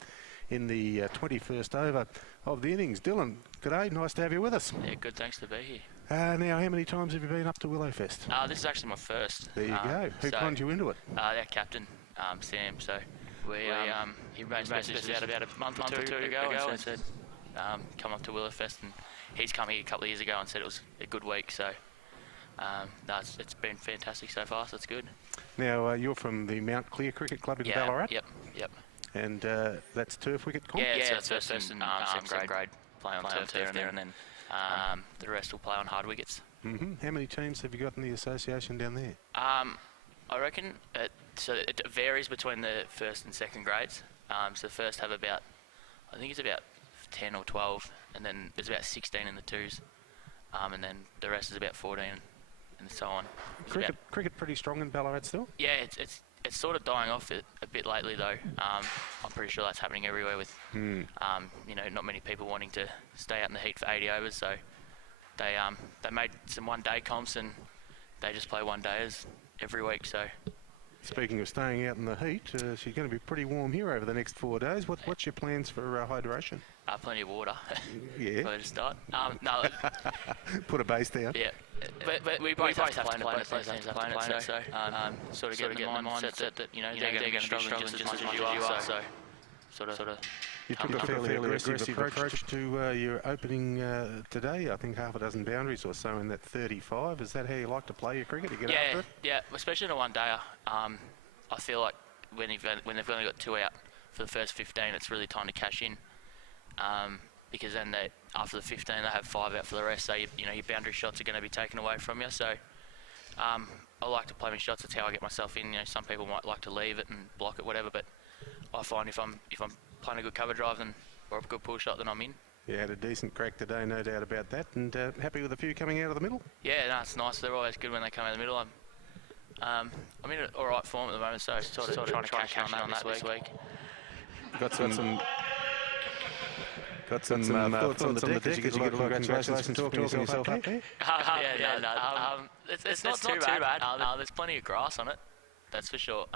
in the 21st over of the innings. Dylan, g'day, nice to have you with us. Yeah, good, thanks to be here. Now, how many times have you been up to Willowfest? This is actually my first. There you go. Who plunged you into it? Our captain, Sam. So he raised messages out about a month or two ago and said, come up to Willowfest, and he's come here a couple of years ago and said it was a good week. So it's been fantastic so far, so it's good. Now, you're from the Mount Clear Cricket Club in Ballarat? Yep. And that's turf wicket comp? Yeah, it's first and second grade play on turf there, and then the rest will play on hard wickets. How many teams have you got in the association down there? I reckon it varies between the first and second grades. So the first have about, I think it's about 10 or 12, and then there's about 16 in the twos, and then the rest is about 14, and so on. Cricket pretty strong in Ballarat still? Yeah, it's sort of dying off a bit lately though. I'm pretty sure that's happening everywhere with, not many people wanting to stay out in the heat for 80 overs. So they made some one-day comps and they just play one-dayers every week. So. Speaking of staying out in the heat, she's going to be pretty warm here over the next 4 days. What's your plans for hydration? Plenty of water. Yeah. To start. No. Put a base down. Yeah. But we both have to play it, so sort of get in the mindset that they're going to be struggling just as much as you are. So sort of. You took a fairly aggressive approach to your opening today. I think half a dozen boundaries or so in that 35. Is that how you like to play your cricket? To get after it? Yeah, especially in a one-dayer. I feel like when they've only got 2 out for the first 15, it's really time to cash in. Because then after the 15, they have 5 out for the rest. So your boundary shots are going to be taken away from you. So I like to play my shots. That's how I get myself in. Some people might like to leave it and block it, whatever. But I find if I'm playing a good cover drive or a good pull shot, then I'm in. You had a decent crack today, no doubt about that. And happy with a few coming out of the middle? Yeah, no, it's nice. They're always good when they come out of the middle. I'm in an all right form at the moment, so sort of trying to cash in on that this week. Got some thoughts on the deck. Did you get a lot of congratulations from talking yourself up there? It's not too bad. There's plenty of grass on it, that's for sure.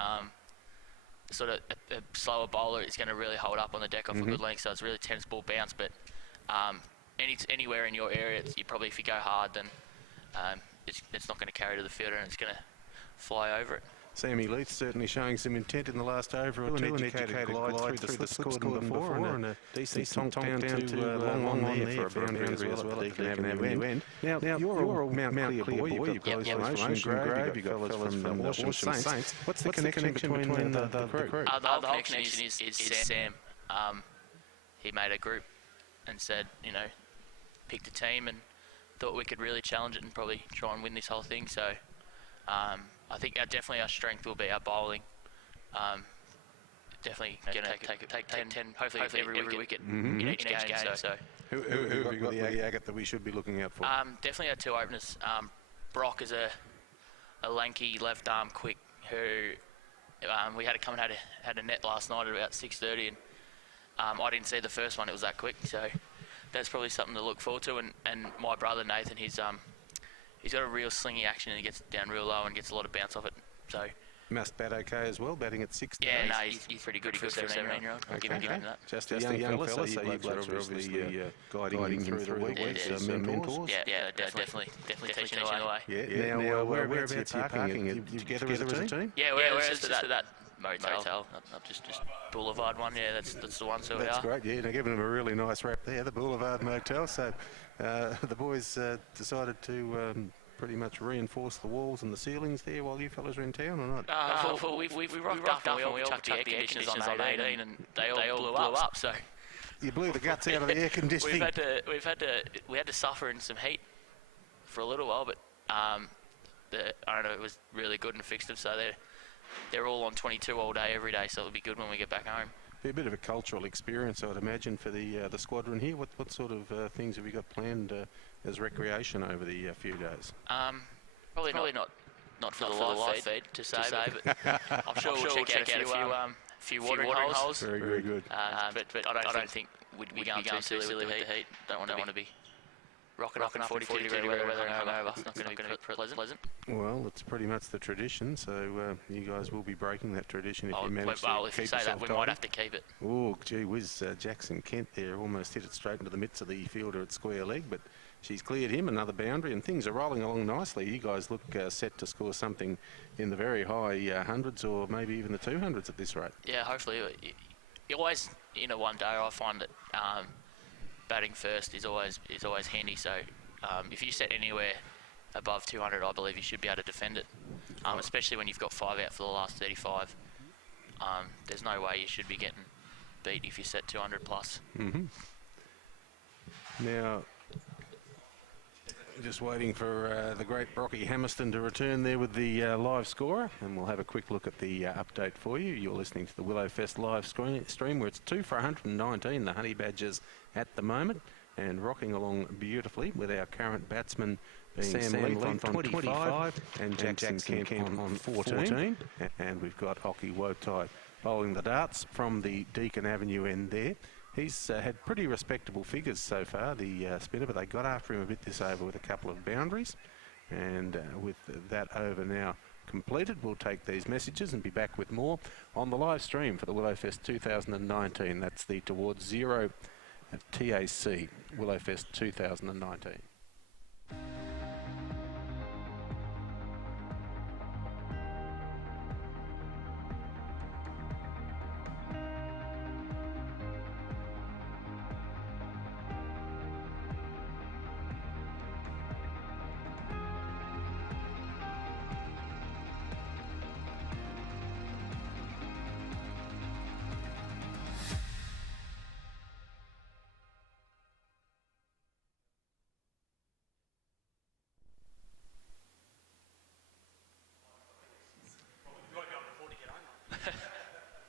Sort of a slower bowler is going to really hold up on the deck off a good length, so it's really tense ball bounce. But anywhere in your area, if you go hard, then it's not going to carry to the fielder and it's going to fly over it. Sammy Leith certainly showing some intent in the last over or two. An educated glide through the slips cordon before, and a decent tonk down to long on there for a boundary as well at Deakin Avenue end. Now you're a Mount Clear boy. You've got fellas from Ocean Grove, you've got fellas from Horsham Saints. What's the connection between the crew? The whole connection is Sam. He made a group and said, picked a team and thought we could really challenge it and probably try and win this whole thing. So I think definitely our strength will be our bowling. Definitely going to take 10, hopefully every wicket in each game. So who have you got the agate that we should be looking out for? Definitely our 2 openers. Brock is a lanky left arm quick who we had to come and had a net last night at about 6:30, and I didn't see the first one. It was that quick, so that's probably something to look forward to. And my brother Nathan, he's got a real slingy action and he gets down real low and gets a lot of bounce off it. So must bat okay as well, batting at 6 days. Yeah, no, he's pretty good for a 17-year-old. I'll give him that. Just a young fella, so you blokes are obviously guiding him through the week as mentors. Yeah, definitely teaching the way. Yeah. Now, whereabouts are you parking? You together as a team? Yeah, we're just to that motel, not just Boulevard one. Yeah, that's the one. So that's great. Yeah, now giving them a really nice wrap there, the Boulevard Motel. So the boys decided to pretty much reinforce the walls and the ceilings there while you fellas are in town, or not? We rocked up and we all chucked the air conditioners on 18 and they all blew up. So you blew the guts out of the air conditioning. we had to suffer in some heat for a little while, but I don't know, it was really good and fixed them. So they're all on 22 all day, every day. So it'll be good when we get back home. Be a bit of a cultural experience, I'd imagine, for the squadron here. What sort of things have you got planned as recreation over the few days? Probably not for the live feed to say, but I'm sure we'll check out a few watering holes. Very good. But I don't think we'd be going too silly with the heat. Don't want to be rocking up in 42 degree weather and hungover. It's not going to be pleasant. Well, it's pretty much the tradition, so you guys will be breaking that tradition if you manage to if keep you say that, we might have to keep it. Oh, gee whiz, Jackson Kent there almost hit it straight into the midst of the fielder at square leg, but she's cleared him, another boundary, and things are rolling along nicely. You guys look set to score something in the very high hundreds or maybe even the 200s at this rate. Yeah, hopefully. You always, in a one day, I find that batting first is always handy. So if you set anywhere above 200, I believe you should be able to defend it, especially when you've got 5 out for the last 35. There's no way you should be getting beat if you set 200 plus. Now, Just waiting for the great Brocky Hammerstone to return there with the live scorer, and we'll have a quick look at the update for you. You're listening to the Willowfest live stream where it's 2 for 119, the Honey Badgers at the moment, and rocking along beautifully with our current batsman being Sam Leith on 25 and Jackson Kemp on 14. And we've got Oki Wotai bowling the darts from the Deakin Avenue end there. He's had pretty respectable figures so far, the spinner, but they got after him a bit this over with a couple of boundaries. And with that over now completed, we'll take these messages and be back with more on the live stream for the Willowfest 2019. That's the Towards Zero at TAC Willowfest 2019.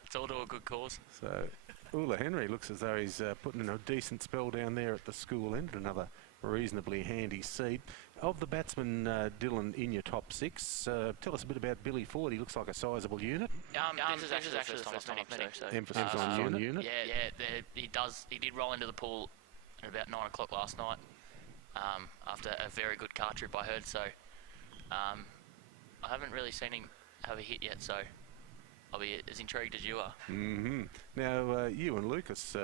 It's all to a good cause. So, Ula Henry looks as though he's putting in a decent spell down there at the school end, another reasonably handy seed. Of the batsmen, Dylan, in your top six, tell us a bit about Billy Ford. He looks like a sizable unit. This is actually the first time I've met him, so Emphasis on unit. Yeah, he did roll into the pool at about 9 o'clock last night after a very good car trip, I heard. So I haven't really seen him have a hit yet, so I'll be as intrigued as you are. Now, you and Lucas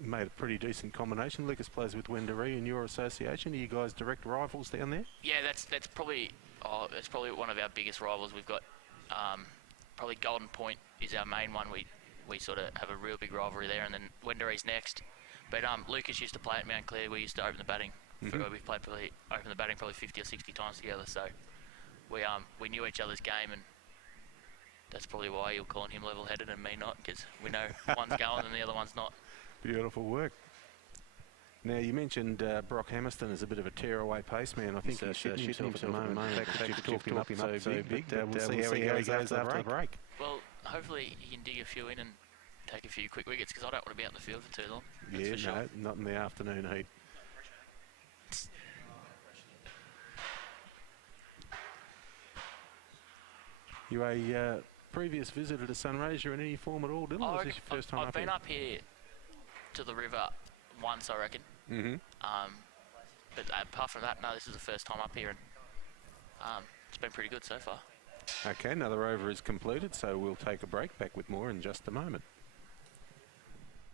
made a pretty decent combination. Lucas plays with Wendouree in your association. Are you guys direct rivals down there? Yeah, that's probably one of our biggest rivals. We've got probably Golden Point is our main one. We sort of have a real big rivalry there, and then Wendouree's next. But Lucas used to play at Mount Clare. We used to open the batting. We've played open the batting probably 50 or 60 times together. So we knew each other's game, and that's probably why you're calling him level-headed and me not, because we know one's going and the other one's not. Beautiful work. Now, you mentioned Brock Hammerstone is a bit of a tearaway pace man. I think he's shitting himself at the moment. In fact, you've talked him up so big, but we'll see how he goes after the break. Well, hopefully he can dig a few in and take a few quick wickets, because I don't want to be out in the field for too long. Yeah, no, not in the afternoon heat. You a previous visitor to Sunraysia in any form at all, Dylan? Or is this your first time I've been up here to the river once, I reckon. But apart from that, no, this is the first time up here, and it's been pretty good so far. Okay, another over is completed, so we'll take a break. Back with more in just a moment.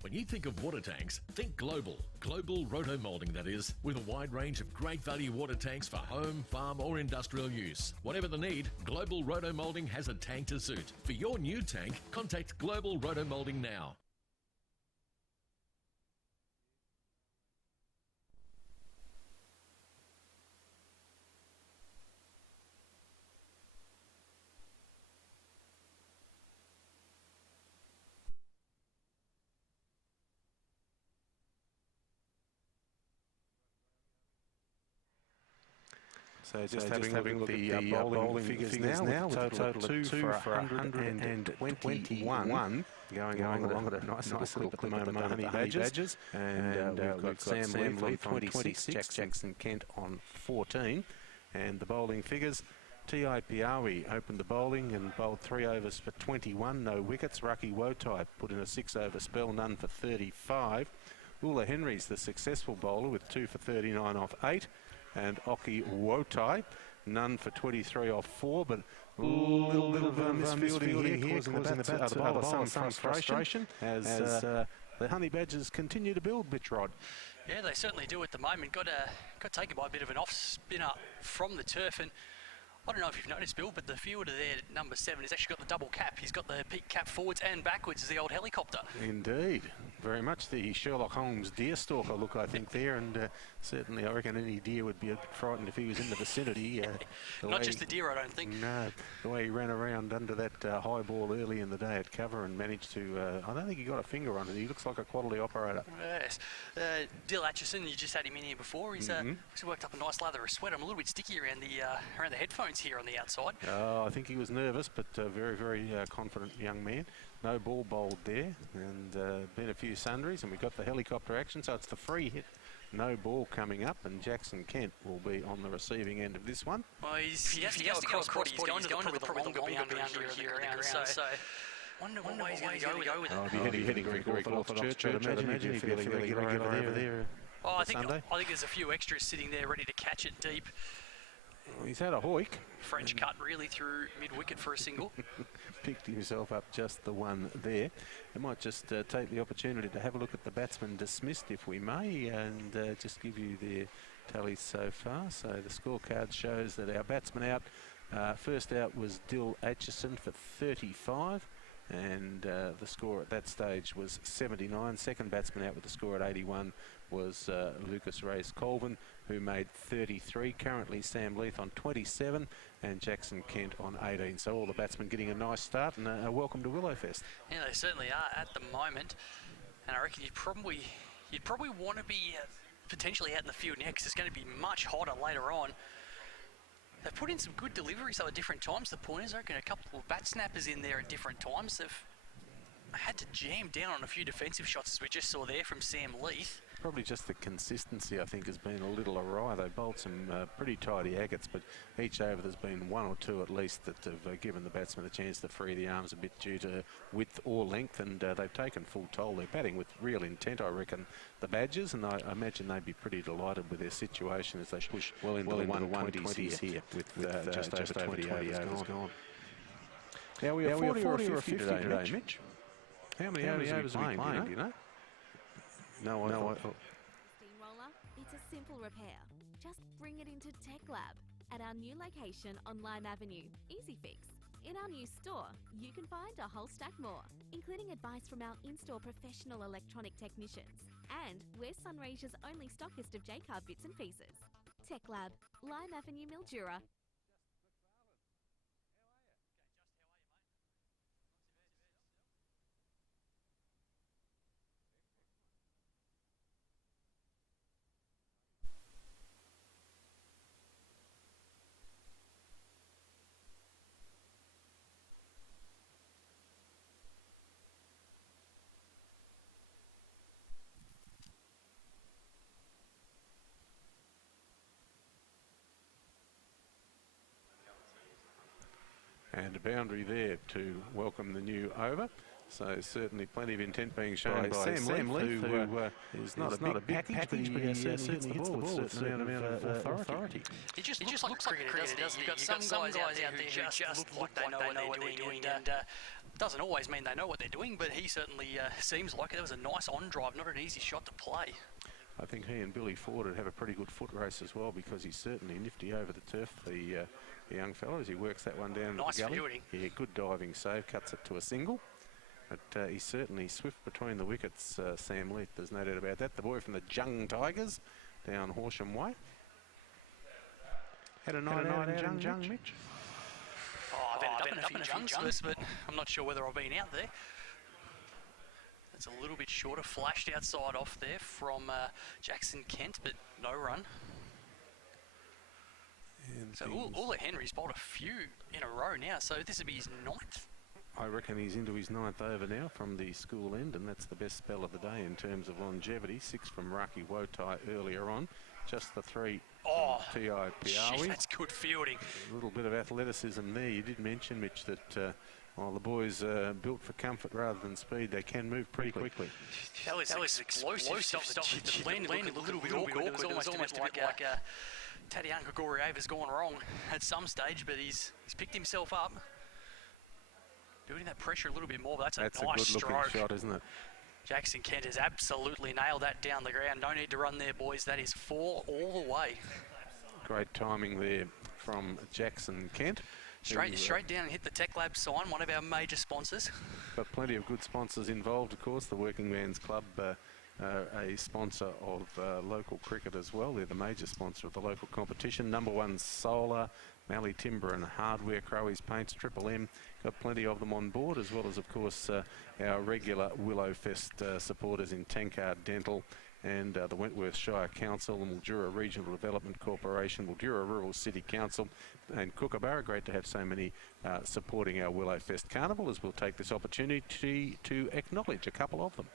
When you think of water tanks, think Global. Global Roto-Molding, that is, with a wide range of great value water tanks for home, farm or industrial use. Whatever the need, Global Roto-Molding has a tank to suit. For your new tank, contact Global Roto-Molding now. So just having a look at the bowling figures now, with a total of 2 for 121. Going along at a nice little clip at the moment, the Honey Badgers. And we've got Sam Leith on 26, Jackson Kent on 14. And the bowling figures, T.I. Piawi opened the bowling and bowled 3 overs for 21, no wickets. Raki Wotai put in a 6-over spell, none for 35. Ula Henry's the successful bowler with 2 for 39 off 8. And Oki Wotai, none for 23 off 4, but a little bit of misfielding here, causing the bowler some frustration as the Honey Badgers continue to build, Mitch Rod. Yeah, they certainly do at the moment. Got taken by a bit of an off-spinner from the turf, and I don't know if you've noticed, Bill, but the fielder there, number 7, has actually got the double cap. He's got the peak cap forwards and backwards as the old helicopter. Indeed. Very much the Sherlock Holmes deer stalker look, I think, there, and certainly I reckon any deer would be a bit frightened if he was in the vicinity. Not just the deer, I don't think. No, the way he ran around under that high ball early in the day at cover and managed to, I don't think he got a finger on it. He looks like a quality operator. Yes. Dill Atchison, you just had him in here before. He's worked up a nice lather of sweat. I'm a little bit sticky around the headphones here on the outside. I think he was nervous, but very, very confident young man. No ball bowled there, and been a few sundries, and we got the helicopter action, so it's the free hit. No ball coming up, and Jackson Kent will be on the receiving end of this one. Well, he has to go across body. He's going to the longer boundary here around the ground, so wonder what way he's going to go with it. I'll be heading very Orthodox Church, I'd imagine. He'd be fairly regular over there. I think there's a few extras sitting there ready to catch it deep. Well, he's had a hoik. French cut really through mid-wicket for a single. Picked himself up just the one there. I might just take the opportunity to have a look at the batsmen dismissed, if we may, and just give you their tallies so far. So the scorecard shows that our batsman out, first out was Dill Atchison for 35. And the score at that stage was 79. Second batsman out with the score at 81 was Lucas Reyes-Colvin, who made 33. Currently Sam Leith on 27 and Jackson Kent on 18. So all the batsmen getting a nice start and a welcome to Willowfest. Yeah, they certainly are at the moment. And I reckon you'd probably want to be potentially out in the field now, because it's going to be much hotter later on. They've put in some good deliveries though at different times. The Pointers, I reckon a couple of bat snappers in there at different times. They've had to jam down on a few defensive shots, as we just saw there from Sam Leith. Probably just the consistency, I think, has been a little awry. They bowled some pretty tidy agates, but each over there's been one or two at least that have given the batsman a chance to free the arms a bit due to width or length, and they've taken full toll. They're batting with real intent, I reckon, the Badgers, and I imagine they'd be pretty delighted with their situation as they push well into the 120s here with just over 20 overs gone. Now we are 40 or 50 today, Mitch. How many overs are we playing, do you know? No, Steamroller, it's a simple repair. Just bring it into Tech Lab at our new location on Lime Avenue, Easy Fix. In our new store, you can find a whole stack more, including advice from our in-store professional electronic technicians. And we're Sunraysia's only stockist of J-Car bits and pieces. Tech Lab, Lime Avenue, Mildura. And a boundary there to welcome the new over. So certainly plenty of intent being shown by Sam Leith, who is not a big package, but he certainly hits the ball with a certain amount of authority. It just looks like a cricketer, doesn't it? You've got some guys out there who just look like they know what they're doing, and doesn't always mean they know what they're doing, but he certainly seems like it. That was a nice on-drive, not an easy shot to play. I think he and Billy Ford would have a pretty good foot race as well, because he's certainly nifty over the turf, the young fellow, as he works that one down nice the gully. Fielding. Yeah, good diving save, cuts it to a single. But he's certainly swift between the wickets, Sam Leith, there's no doubt about that. The boy from the Jung Tigers down Horsham Way. Had a night out in Jung, Mitch? Oh, I've ended up in a few jungs, but I'm not sure whether I've been out there. It's a little bit shorter, flashed outside off there from Jackson Kent, but no run. And so Ula Henry's bowled a few in a row now, so this will be his 9th. I reckon he's into his 9th over now from the school end, and that's the best spell of the day in terms of longevity. 6 from Raki Wotai earlier on, just the 3 from T.I. Piawi. That's good fielding. A little bit of athleticism there. You did mention, Mitch, that while the boys are built for comfort rather than speed, they can move pretty quickly. That was explosive stuff. The landed a little bit awkward. It was almost a bit like Tatiana Grigorieva's gone wrong at some stage, but he's picked himself up. Building that pressure a little bit more, but that's a nice good stroke. looking shot, isn't it? Jackson Kent has absolutely nailed that down the ground. No need to run there, boys. That is 4 all the way. Great timing there from Jackson Kent. Straight down and hit the Tech Lab sign, one of our major sponsors. But plenty of good sponsors involved, of course. The Working Man's Club, a sponsor of local cricket as well. They're the major sponsor of the local competition. Number One Solar, Mallee Timber and Hardware, Crowies Paints, Triple M. Got plenty of them on board, as well as, of course, our regular Willow Fest supporters in Tankard Dental and the Wentworth Shire Council and Mildura Regional Development Corporation, Mildura Rural City Council and Kookaburra. Great to have so many supporting our Willow Fest Carnival, as we'll take this opportunity to acknowledge a couple of them.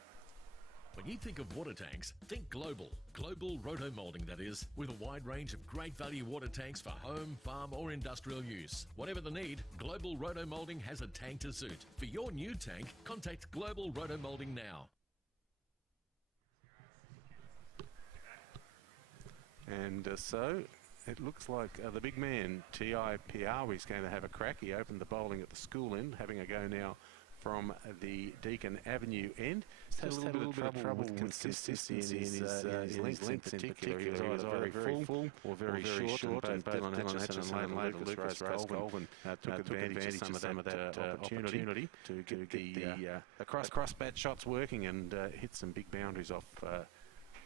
When you think of water tanks, think Global. Global roto-moulding, that is, with a wide range of great value water tanks for home, farm or industrial use. Whatever the need, Global Roto-Moulding has a tank to suit. For your new tank, contact Global Roto-Moulding now. And so it looks like the big man, T.I. Piawi, is going to have a crack. He opened the bowling at the school end, having a go now from the Deakin Avenue end. Just had a little bit of trouble with consistency in his lengths in particular. He was either very full or very short, and both Dylan Atchison and later Lucas Colvin took advantage of some of that opportunity to get the cross-bat shots working and hit some big boundaries off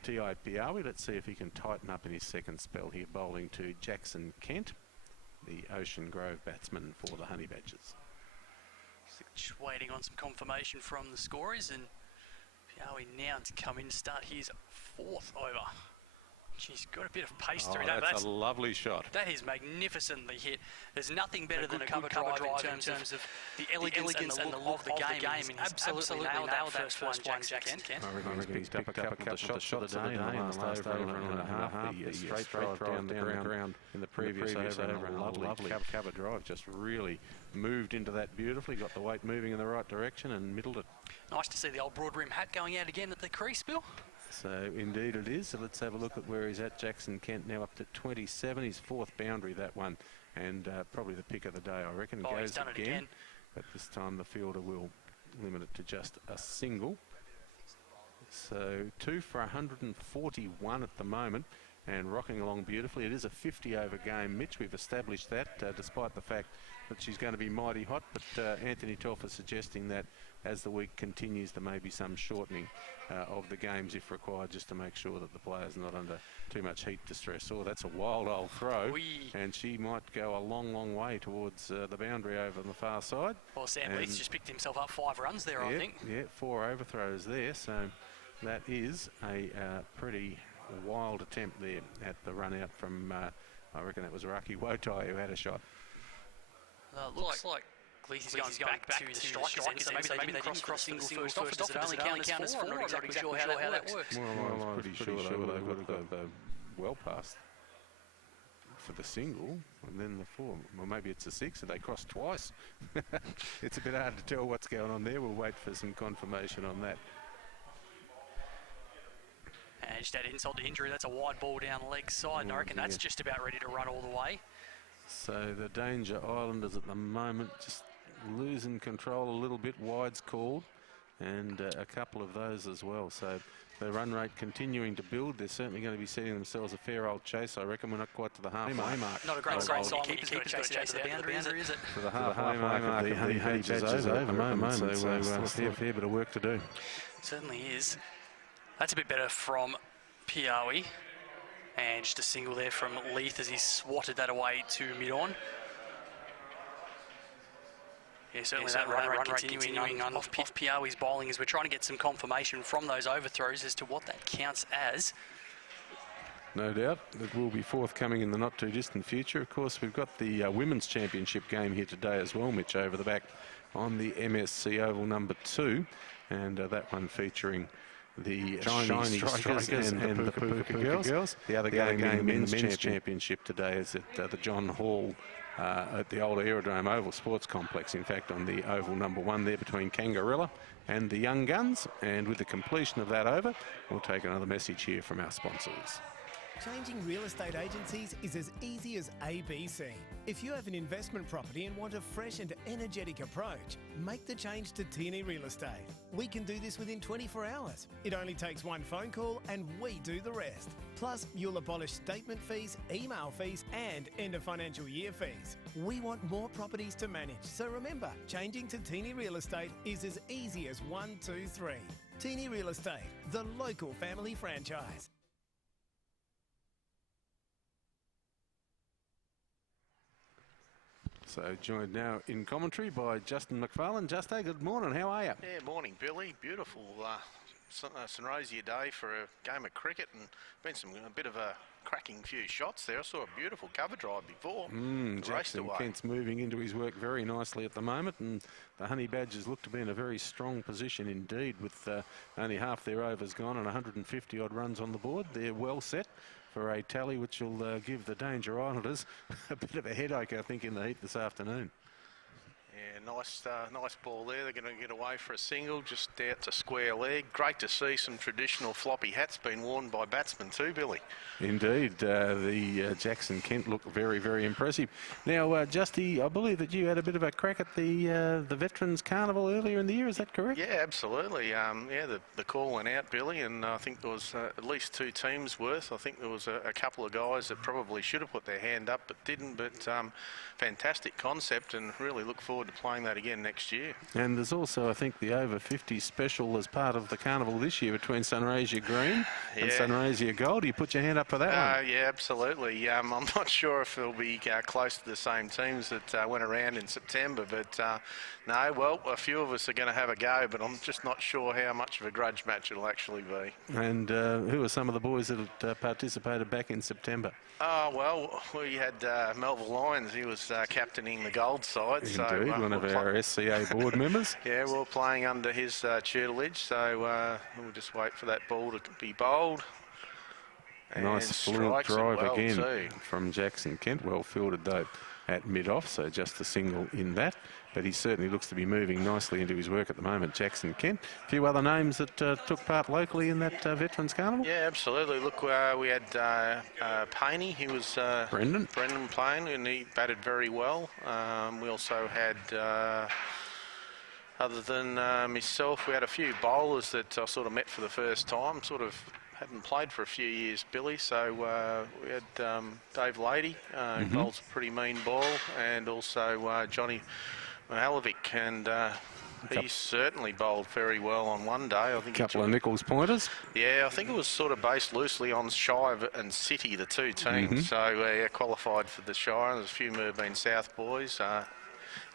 T.I. Piawi. Let's see if he can tighten up in his second spell here, bowling to Jackson Kent, the Ocean Grove batsman for the Honey Badgers. Just waiting on some confirmation from the scorers, and Piawi now to come in and start his fourth over. She's got a bit of pace through that. That's a lovely shot. That is magnificently hit. There's nothing better than a cover drive in terms of the elegance and the look of the game. And he's absolutely nailed that first one, Jackson Kent. I reckon he's picked up a couple of shots of the day in the last over and a half. The straight drive down the ground in the previous over, and a lovely cover drive. Just really moved into that beautifully, got the weight moving in the right direction and middled it. Nice to see the old broad rim hat going out again at the crease, Bill. So indeed it is. So let's have a look at where he's at. Jackson Kent now up to 27. His fourth boundary, that one, and probably the pick of the day, I reckon. Oh, he's done it again. But this time the fielder will limit it to just a single. So 2 for 141 at the moment, and rocking along beautifully. It is a 50-over game, Mitch. We've established that, despite the fact that she's going to be mighty hot. But Anthony Telfer suggesting that as the week continues, there may be some shortening of the games if required, just to make sure that the player's not under too much heat distress. Oh, that's a wild old throw. And she might go a long way towards the boundary over on the far side. Well, Sam Leith's just picked himself up 5 runs there, I think. Yeah, 4 overthrows there. So that is a pretty wild attempt there at the run out from, I reckon that was Raki Wotai who had a shot. Looks like Gleesy's going back to the strikers end, so maybe they didn't cross the single first off. Does it only count as 4? I'm not exactly sure how that works. Well, I'm pretty sure they've got the well past for the single, and then the 4. Well, maybe it's a 6, and they crossed twice. It's a bit hard to tell what's going on there. We'll wait for some confirmation on that. And just that insult to injury, that's a wide ball down the leg side, and I reckon that's just about ready to run all the way. So the Danger Islanders at the moment just losing control a little bit. Wide's called, and a couple of those as well. So the run rate continuing to build. They're certainly going to be setting themselves a fair old chase. I reckon we're not quite to the halfway mark. Not a great sign. Keeper's got to chase it to the boundary, is it? To the halfway mark of the Honey Badgers over at the moment. So still a fair bit of work to do. Certainly is. That's a bit better from Piawi. And just a single there from Leith as he swatted that away to mid-on. Yeah, certainly that run rate continuing on off Piawi's bowling as we're trying to get some confirmation from those overthrows as to what that counts as. No doubt. It will be forthcoming in the not-too-distant future. Of course, we've got the Women's Championship game here today as well, Mitch, over the back on the MSC Oval number 2. And that one featuring the Shiny Strikers and the Puka Girls. The other game in the Men's Championship today is at the John Hall at the old Aerodrome Oval Sports Complex. In fact, on the Oval number 1 there between Kangarilla and the Young Guns. And with the completion of that over, we'll take another message here from our sponsors. Changing real estate agencies is as easy as ABC. If you have an investment property and want a fresh and energetic approach, make the change to Tierney Real Estate. We can do this within 24 hours. It only takes one phone call and we do the rest. Plus, you'll abolish statement fees, email fees and end of financial year fees. We want more properties to manage, so remember, changing to Tierney Real Estate is as easy as 1, 2, 3. Tierney Real Estate, the local family franchise. So joined now in commentary by Justin McFarlane. Justin, good morning. How are you? Yeah, morning, Billy. Beautiful Sunraysia day for a game of cricket, and been a bit of a cracking few shots there. I saw a beautiful cover drive before. Jackson Kent's moving into his work very nicely at the moment, and the Honey Badgers look to be in a very strong position indeed, with only half their overs gone and 150 odd runs on the board. They're well set for a tally which will give the Danger Islanders a bit of a headache, I think, in the heat this afternoon. Yeah, nice ball there. They're going to get away for a single, just out to square leg. Great to see some traditional floppy hats being worn by batsmen too, Billy. Indeed, the Jackson Kent look very, very impressive. Now, Justy, I believe that you had a bit of a crack at the Veterans Carnival earlier in the year. Is that correct? Yeah, absolutely. The call went out, Billy, and I think there was at least 2 teams worth. I think there was a couple of guys that probably should have put their hand up but didn't. But fantastic concept, and really look forward to playing that again next year. And there's also, I think, the over 50 special as part of the carnival this year between Sunraysia Green and Sunraysia Gold. You put your hand up for that one? Yeah, absolutely. I'm not sure if it'll be close to the same teams that went around in September, but no, well, a few of us are going to have a go, but I'm just not sure how much of a grudge match it'll actually be. And who are some of the boys that participated back in September? Well, we had Melville Lyons. He was captaining the gold side. Indeed, so, one of our SCA board members. Yeah, we're playing under his tutelage, so we'll just wait for that ball to be bowled. Nice fluent drive again from Jackson Kent. Well fielded though at mid-off, so just a single in that. But he certainly looks to be moving nicely into his work at the moment, Jackson Kent. A few other names that took part locally in that Veterans Carnival? Yeah, absolutely. Look, we had Painey. He was Brendan Payne, and he batted very well. We also had, other than myself, we had a few bowlers that I sort of met for the first time, sort of hadn't played for a few years, Billy. So we had Dave Lady, who bowls a pretty mean ball, and also Johnny Mahalovic, and he certainly bowled very well on one day. I think a couple of Nichols pointers. Yeah, I think it was sort of based loosely on Shire and City, the 2 teams. So qualified for the Shire. There's a few Merbean South boys.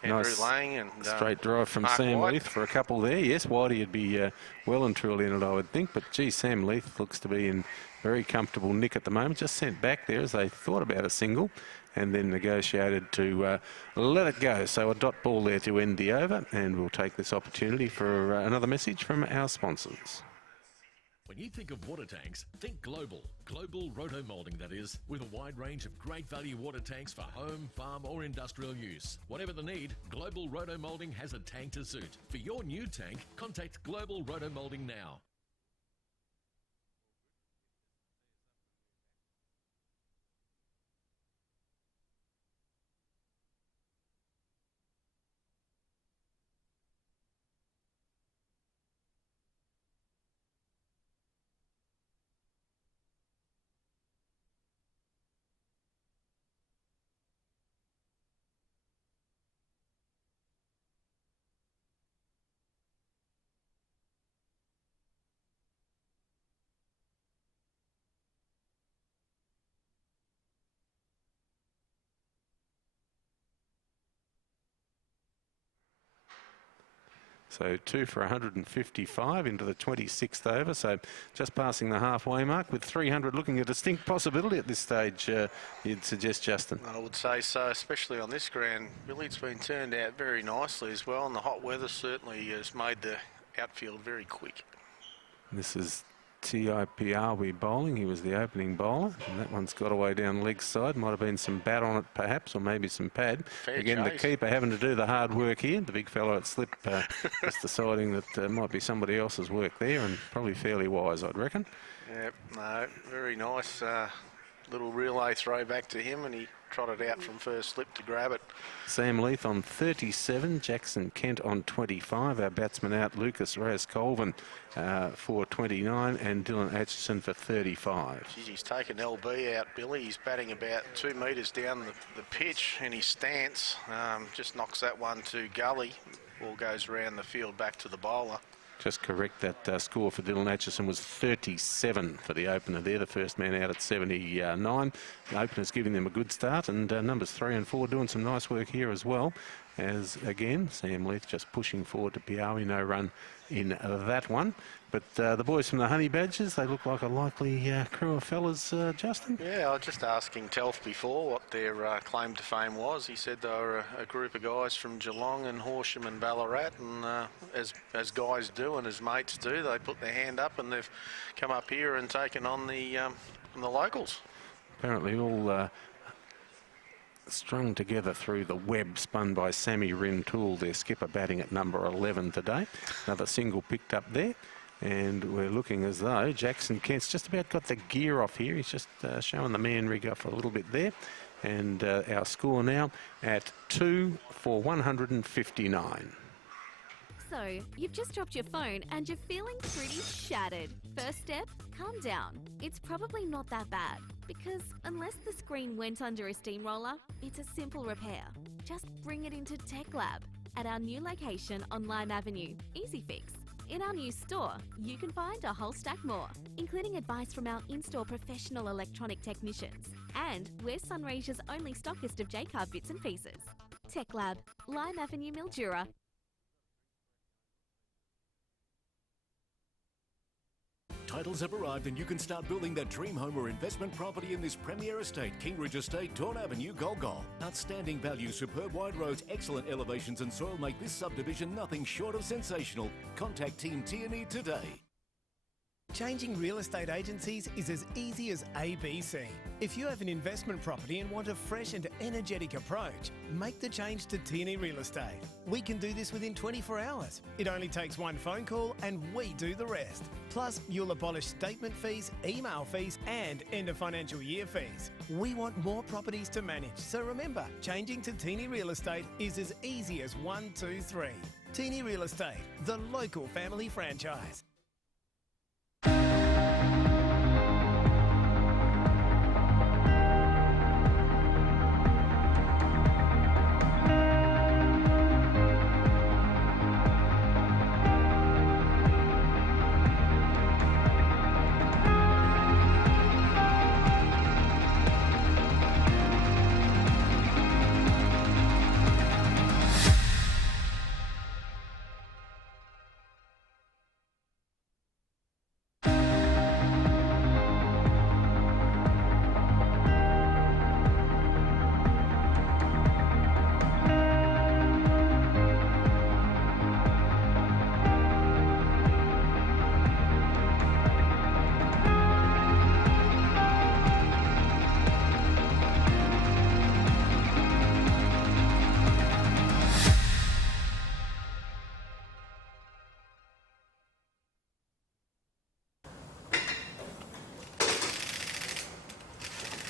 Andrew Lang and straight drive from Mark Sam White. Leith for a couple there. Yes, Whitey would be well and truly in it, I would think. But gee, Sam Leith looks to be in very comfortable nick at the moment. Just sent back there as they thought about a single, and then negotiated to let it go. So a dot ball there to end the over, and we'll take this opportunity for another message from our sponsors. When you think of water tanks, think Global. Global Roto-Molding, that is, with a wide range of great value water tanks for home, farm or industrial use. Whatever the need, Global Roto-Molding has a tank to suit. For your new tank, contact Global Roto-Molding now. So 2 for 155 into the 26th over, so just passing the halfway mark with 300 looking a distinct possibility at this stage, you'd suggest, Justin? I would say so, especially on this ground. Billy, it's been turned out very nicely as well, and the hot weather certainly has made the outfield very quick. This is T.I.P.R.W. bowling. He was the opening bowler, and that one's got away down leg side. Might have been some bat on it perhaps, or maybe some pad. Fair Again, chase. the keeper having to do the hard work here. The big fellow at slip just deciding that might be somebody else's work there, and probably fairly wise, I'd reckon. Yep, no, very nice. little relay throw back to him, and he trotted out from first slip to grab it. Sam Leith on 37, Jackson Kent on 25. Our batsman out, Lucas Reyes-Colvin for 29, and Dylan Atchison for 35. Geez, he's taken LB out, Billy. He's batting about 2 metres down the pitch, and his stance just knocks that one to gully. Ball goes around the field back to the bowler. Just correct, that score for Dylan Atchison was 37 for the opener there, the first man out at 79. The opener's giving them a good start, and numbers 3 and 4 doing some nice work here as well. As again, Sam Leith just pushing forward to Piawi, no run in that one. But the boys from the Honey Badgers, they look like a likely crew of fellas, Justin. Yeah, I was just asking Telf before what their claim to fame was. He said they were a group of guys from Geelong and Horsham and Ballarat, and as guys do and as mates do, they put their hand up and they've come up here and taken on the locals. Apparently all strung together through the web spun by Sammy Rintoul, their skipper, batting at number 11 today. Another single picked up there. And we're looking as though Jackson Kent's just about got the gear off here. He's just showing the man rig off a little bit there. And our score now at 2 for 159. So, you've just dropped your phone and you're feeling pretty shattered. First step, calm down. It's probably not that bad, because unless the screen went under a steamroller, it's a simple repair. Just bring it into Tech Lab at our new location on Lime Avenue, Easy Fix. In our new store, you can find a whole stack more, including advice from our in-store professional electronic technicians. And we're Sunraysia's only stockist of Jacquard bits and pieces. Tech Lab, Lime Avenue, Mildura. Titles have arrived and you can start building that dream home or investment property in this premier estate, Kingridge Estate, Dawn Avenue, Golgol. Outstanding value, superb wide roads, excellent elevations and soil make this subdivision nothing short of sensational. Contact Team Tierney today. Changing real estate agencies is as easy as ABC. If you have an investment property and want a fresh and energetic approach, make the change to Tierney Real Estate. We can do this within 24 hours. It only takes one phone call and we do the rest. Plus, you'll abolish statement fees, email fees and end of financial year fees. We want more properties to manage, so remember, changing to Tierney Real Estate is as easy as 1, 2, 3. Tierney Real Estate, the local family franchise.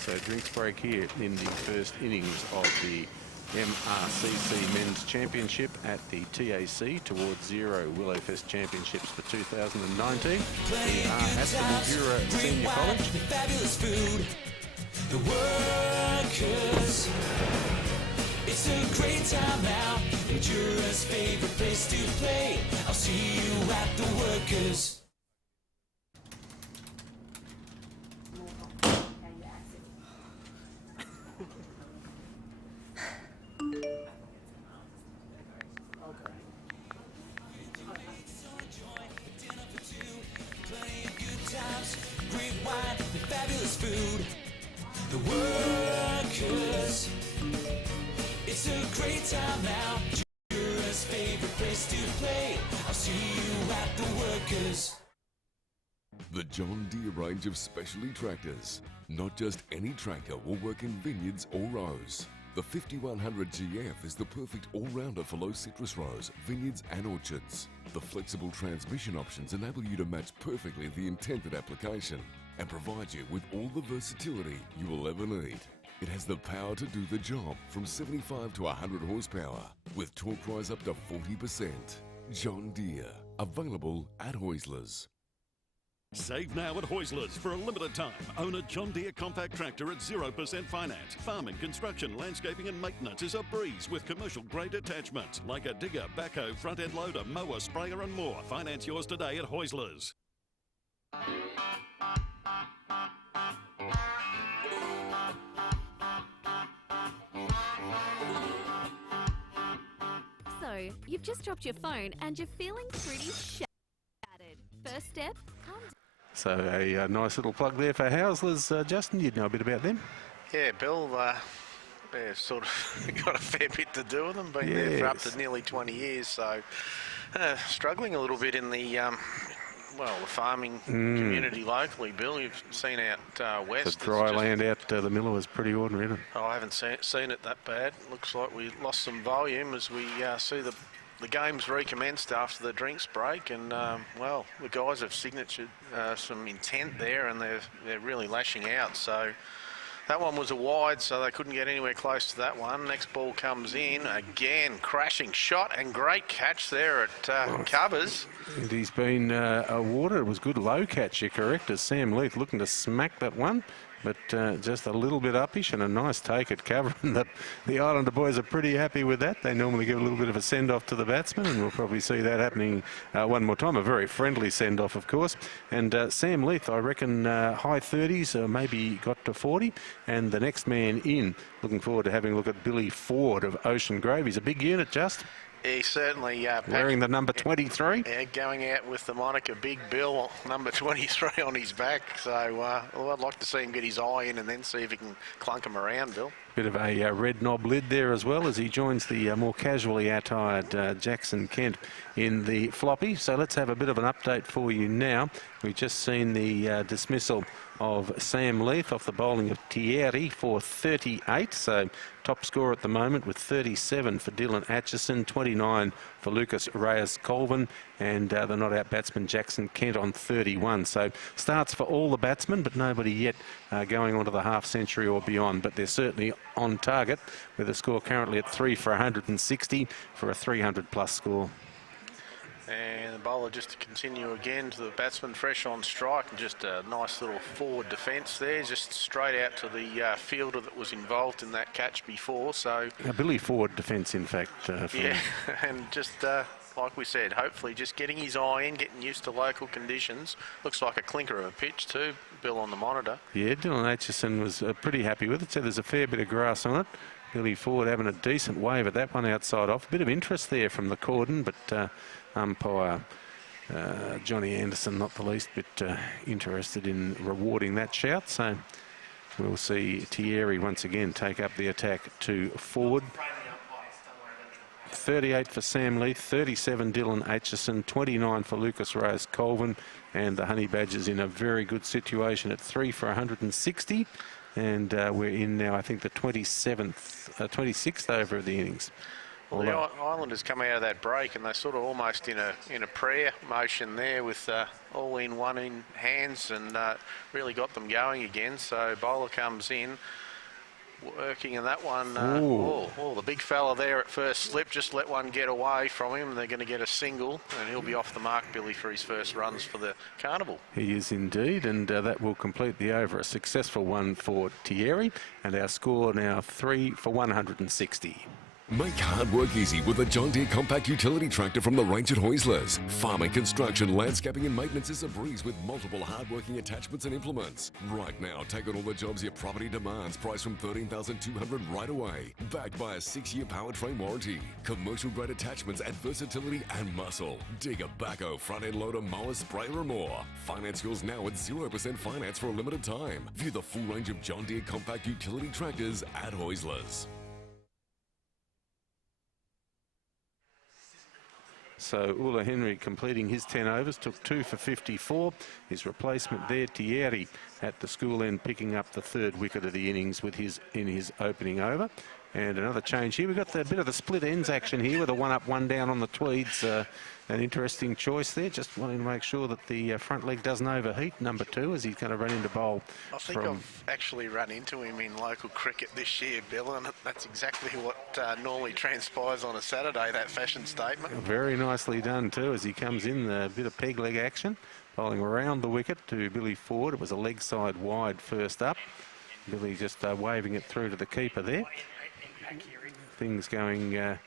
So drinks break here in the first innings of the MRCC Men's Championship at the TAC towards Zero Willowfest Championships for 2019. We are at the Mildura Senior College. Fabulous food, the workers. It's a great time out. Mildura's favorite place to play. I'll see you at the workers. Food, the workers. It's a great time now. Mildura's favorite place to play. I'll see you at the workers. The John Deere range of specialty tractors. Not just any tractor will work in vineyards or rows. The 5100 GF is the perfect all-rounder for low citrus rows, vineyards and orchards. The flexible transmission options enable you to match perfectly the intended application. and provides you with all the versatility you will ever need. It has the power to do the job from 75 to 100 horsepower with torque rise up to 40%. John Deere, available at Hoysler's. Save now at Hoysler's for a limited time. Own a John Deere compact tractor at 0% finance. Farming, construction, landscaping and maintenance is a breeze with commercial grade attachments like a digger, backhoe, front end loader, mower, sprayer and more. Finance yours today at Hoysler's. So, you've just dropped your phone and you're feeling pretty shattered. First step, calm down. So a nice little plug there for Houslers. Justin, you'd know a bit about them. Yeah, Bill, they've sort of got a fair bit to do with them. Been there for up to nearly 20 years, so struggling a little bit in the the farming community locally. Bill, you've seen out west. The dry land out the Miller was pretty ordinary, isn't it? Oh, I haven't seen it that bad. Looks like we lost some volume as we see the game's recommenced after the drinks break, and the guys have signatured some intent there, and they're really lashing out. So that one was a wide, so they couldn't get anywhere close to that one. Next ball comes in again, crashing shot and great catch there at Covers. And he's been awarded. It was good low catch, you're correct, as Sam Leith looking to smack that one. But just a little bit uppish and a nice take at cover. And the Islander boys are pretty happy with that. They normally give a little bit of a send-off to the batsman, and we'll probably see that happening one more time. A very friendly send-off, of course. And Sam Leith, I reckon, high 30s, maybe got to 40. And the next man in, looking forward to having a look at Billy Ford of Ocean Grove. He's a big unit, just. He certainly... wearing the number 23. Yeah, going out with the moniker Big Bill, number 23 on his back. So I'd like to see him get his eye in and then see if he can clunk him around, Bill. Bit of a red knob lid there as well as he joins the more casually attired Jackson Kent in the floppy. So let's have a bit of an update for you now. We've just seen the dismissal of Sam Leith off the bowling of Thierry for 38. So top score at the moment with 37 for Dylan Atchison, 29 for Lucas Reyes-Colvin, and the not-out batsman Jackson Kent on 31. So starts for all the batsmen, but nobody yet going on to the half-century or beyond. But they're certainly on target, with the score currently at 3 for 160 for a 300-plus score. And the bowler just to continue again to the batsman fresh on strike, and just a nice little forward defence there, just straight out to the fielder that was involved in that catch before. So Billy Ford defence, in fact. Yeah, and just like we said, hopefully just getting his eye in, getting used to local conditions. Looks like a clinker of a pitch too, Bill, on the monitor. Yeah, Dylan Atchison was pretty happy with it, so there's a fair bit of grass on it. Billy Ford having a decent wave at that one outside off. A bit of interest there from the cordon, but umpire Johnny Anderson not the least bit interested in rewarding that shout. So we'll see Thierry once again take up the attack to Ford. 38 for Sam Leith, 37 Dylan Atchison, 29 for Lucas Reyes-Colvin, and the Honey Badgers in a very good situation at 3 for 160. And we're in now, I think, the 26th over of the innings. Well, the Islanders come out of that break, and they're sort of almost in a prayer motion there, with all in one in hands, and really got them going again. So bowler comes in, working in that one. The big fella there at first slip just let one get away from him. They're going to get a single, and he'll be off the mark, Billy, for his first runs for the Carnival. He is indeed, and that will complete the over. A successful one for Thierry, and our score now 3 for 160. Make hard work easy with a John Deere compact utility tractor from the range at Hoysler's. Farming, construction, landscaping and maintenance is a breeze with multiple hard-working attachments and implements. Right now, take on all the jobs your property demands, priced from $13,200 right away. Backed by a 6-year powertrain warranty. Commercial grade attachments add versatility and muscle. Digger, backhoe, front-end loader, mower, sprayer and more. Finance yours now at 0% finance for a limited time. View the full range of John Deere compact utility tractors at Hoysler's. So Ula Henry completing his 10 overs, took 2 for 54. His replacement there, Thierry, at the school end, picking up the third wicket of the innings in his opening over. And another change here. We've got the bit of the split ends action here with a 1 up, 1 down on the Tweeds. An interesting choice there. Just wanting to make sure that the front leg doesn't overheat. Number 2 as he's going to run into bowl. I think I've actually run into him in local cricket this year, Bill, and that's exactly what normally transpires on a Saturday, that fashion statement. Very nicely done too as he comes in, a bit of peg leg action. Bowling around the wicket to Billy Ford. It was a leg side wide first up. Billy just waving it through to the keeper there. Things going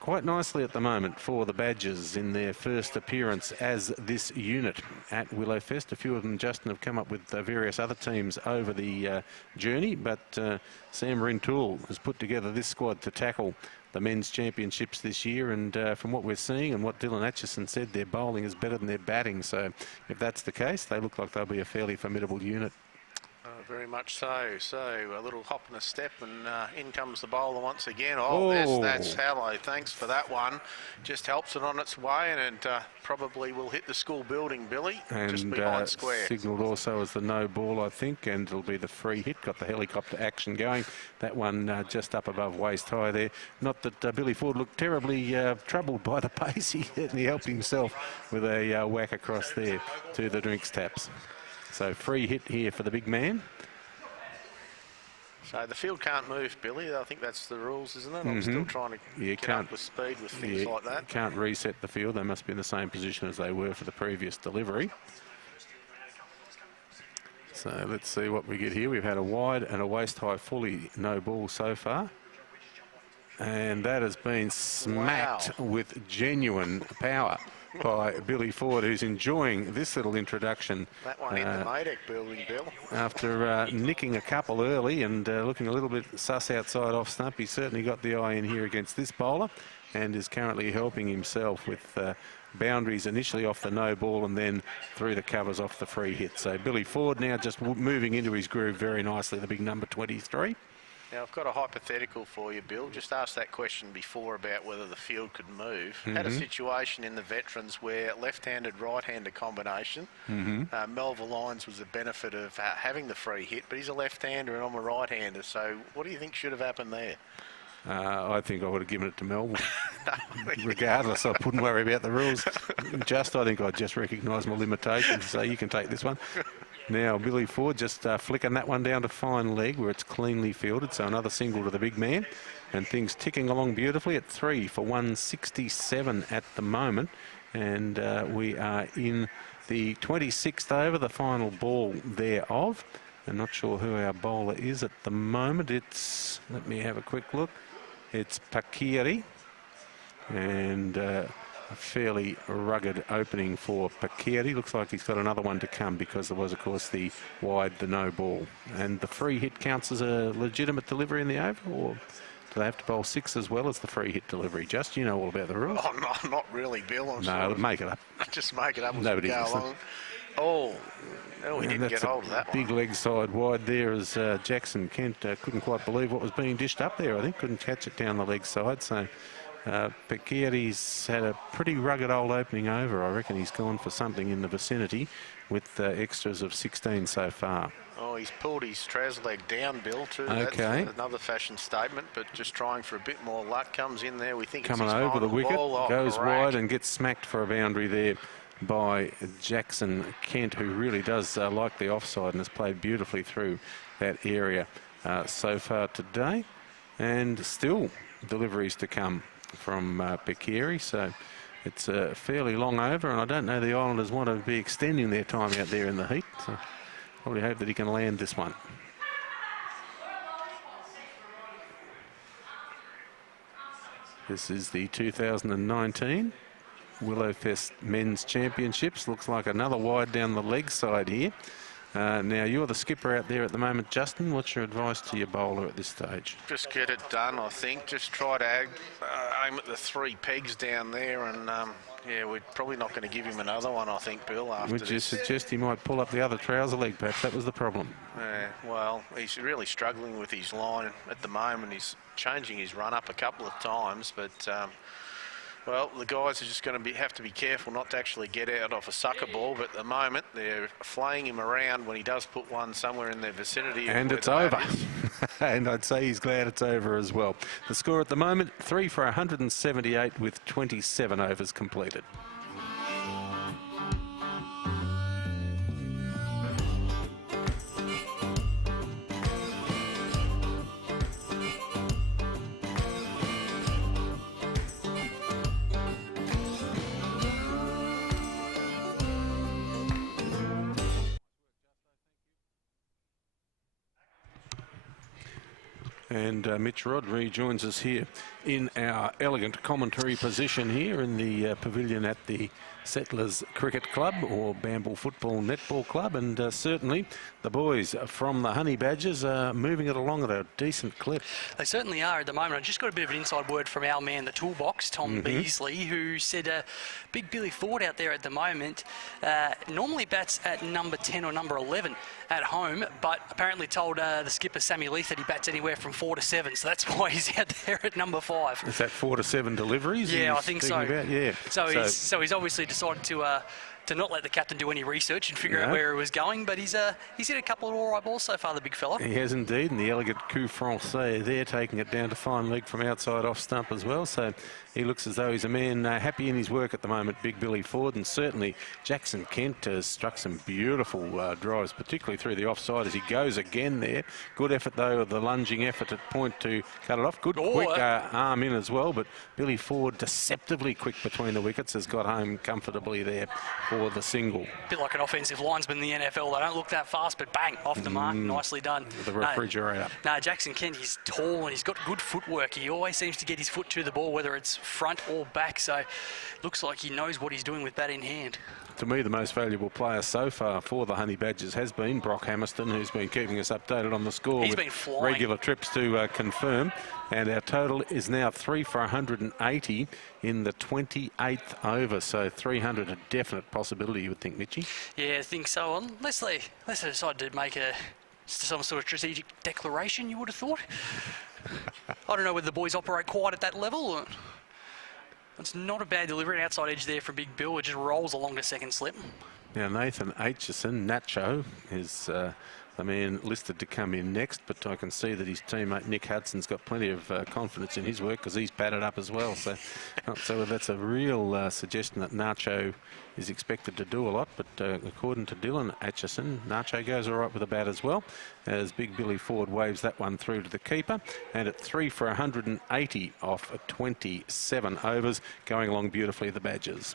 quite nicely at the moment for the Badgers in their first appearance as this unit at Willowfest. A few of them, Justin, have come up with various other teams over the journey, but Sam Rintoul has put together this squad to tackle the men's championships this year, and from what we're seeing and what Dylan Atchison said, their bowling is better than their batting. So if that's the case, they look like they'll be a fairly formidable unit. Very much so. So a little hop and a step, and in comes the bowler once again. Oh, that's hello. Thanks for that one. Just helps it on its way, and probably will hit the school building, Billy, and just behind square. Signalled also as the no ball, I think, and it'll be the free hit. Got the helicopter action going. That one just up above waist high there. Not that Billy Ford looked terribly troubled by the pace. He certainly helped himself with a whack across there to the drinks taps. So free hit here for the big man. So the field can't move, Billy. I think that's the rules, isn't it? I'm still trying to get up with speed with things like that. Can't reset the field. They must be in the same position as they were for the previous delivery. So let's see what we get here. We've had a wide and a waist-high fully no ball so far. And that has been smacked with genuine power by Billy Ford, who's enjoying this little introduction. That one in the Modeck building, Bill. After nicking a couple early and looking a little bit sus outside off stump, he certainly got the eye in here against this bowler and is currently helping himself with boundaries initially off the no ball and then through the covers off the free hit. So Billy Ford now just moving into his groove very nicely, the big number 23. Now, I've got a hypothetical for you, Bill. Just asked that question before about whether the field could move. Had a situation in the Veterans where left-handed, right-hander combination. Melville Lyons was the benefit of having the free hit, but he's a left-hander and I'm a right-hander. So what do you think should have happened there? I think I would have given it to Melville. Regardless, I wouldn't worry about the rules. I think I'd just recognise my limitations, so you can take this one. Now, Billy Ford just flicking that one down to fine leg where it's cleanly fielded. So another single to the big man. And things ticking along beautifully at 3 for 167 at the moment. And we are in the 26th over, the final ball thereof. I'm not sure who our bowler is at the moment. It's, let me have a quick look. It's Pakiri. And a fairly rugged opening for Pakiri. Looks like he's got another one to come because there was, of course, the wide, the no ball. And the free hit counts as a legitimate delivery in the over, or do they have to bowl 6 as well as the free hit delivery? Just, you know all about the rules. Oh, no, not really, Bill. Make it up. Just make it up as Nobody we go along. Oh, we didn't get hold of that big leg side wide there as Jackson Kent couldn't quite believe what was being dished up there. I think couldn't catch it down the leg side. So Pakiri's had a pretty rugged old opening over. I reckon he's gone for something in the vicinity with extras of 16 so far. Oh, he's pulled his trouser leg down, Bill, too. Okay. That's another fashion statement, but just trying for a bit more luck. Comes in there. We think coming it's his over the wicket, ball. goes wide and gets smacked for a boundary there by Jackson Kent, who really does like the offside and has played beautifully through that area so far today. And still deliveries to come from Pakiri, so it's a fairly long over, and I don't know the Islanders want to be extending their time out there in the heat, so probably hope that he can land this one. This is the 2019 Willowfest Men's Championships. Looks like another wide down the leg side here. Now, you're the skipper out there at the moment, Justin. What's your advice to your bowler at this stage? Just get it done, I think. Just try to aim at the 3 pegs down there, and yeah, we're probably not going to give him another one, I think, Bill, after Would you suggest he might pull up the other trouser leg, perhaps? That was the problem. Well, he's really struggling with his line at the moment. He's changing his run up a couple of times, but Well, the guys are just going to have to be careful not to actually get out off a sucker ball, but at the moment they're flaying him around when he does put one somewhere in their vicinity. And it's over. And I'd say he's glad it's over as well. The score at the moment, 3 for 178 with 27 overs completed. And Mitch Rodri joins us here in our elegant commentary position here in the pavilion at the Settlers Cricket Club or Bamble Football Netball Club, and certainly the boys from the Honey Badgers are moving it along at a decent clip. They certainly are at the moment. I just got a bit of an inside word from our man, the toolbox, Tom Beasley, who said Big Billy Ford out there at the moment normally bats at number 10 or number 11 at home, but apparently told the skipper Sammy Leith that he bats anywhere from 4 to 7, so that's why he's out there at number 5. Is that 4 to 7 deliveries? Yeah, I think so. About? Yeah. So he's obviously decided to not let the captain do any research and figure out where he was going, but he's hit a couple of all right balls so far, the big fella. He has indeed, and the elegant coup français there, taking it down to fine leg from outside off stump as well. So he looks as though he's a man happy in his work at the moment, Big Billy Ford, and certainly Jackson Kent has struck some beautiful drives, particularly through the offside as he goes again there. Good effort though, the lunging effort at point to cut it off. Good quick arm in as well, but Billy Ford deceptively quick between the wickets, has got home comfortably there for the single. A bit like an offensive linesman in the NFL. They don't look that fast, but bang, off the mark. Nicely done. The refrigerator. No, Jackson Kent, he's tall and he's got good footwork. He always seems to get his foot to the ball, whether it's front or back, so looks like he knows what he's doing with bat in hand. To me, the most valuable player so far for the Honey Badgers has been Brock Hammerson, who's been keeping us updated on the score. He's with been flying. Regular trips to confirm, and our total is now 3 for 180 in the 28th over, so 300 a definite possibility, you would think, Mitchie. Yeah, I think so. Unless they decide to make some sort of strategic declaration, you would have thought. I don't know whether the boys operate quite at that level. Or it's not a bad delivery, an outside edge there from Big Bill. It just rolls along to second slip. Now Nathan Aitchison, Nacho, is the man listed to come in next, but I can see that his teammate Nick Hudson's got plenty of confidence in his work because he's batted up as well. So, so that's a real suggestion that Nacho is expected to do a lot, but according to Dylan Aitchison, Nacho goes all right with the bat as well, as Big Billy Ford waves that one through to the keeper, and at 3 for 180 off 27 overs, going along beautifully, the Badgers.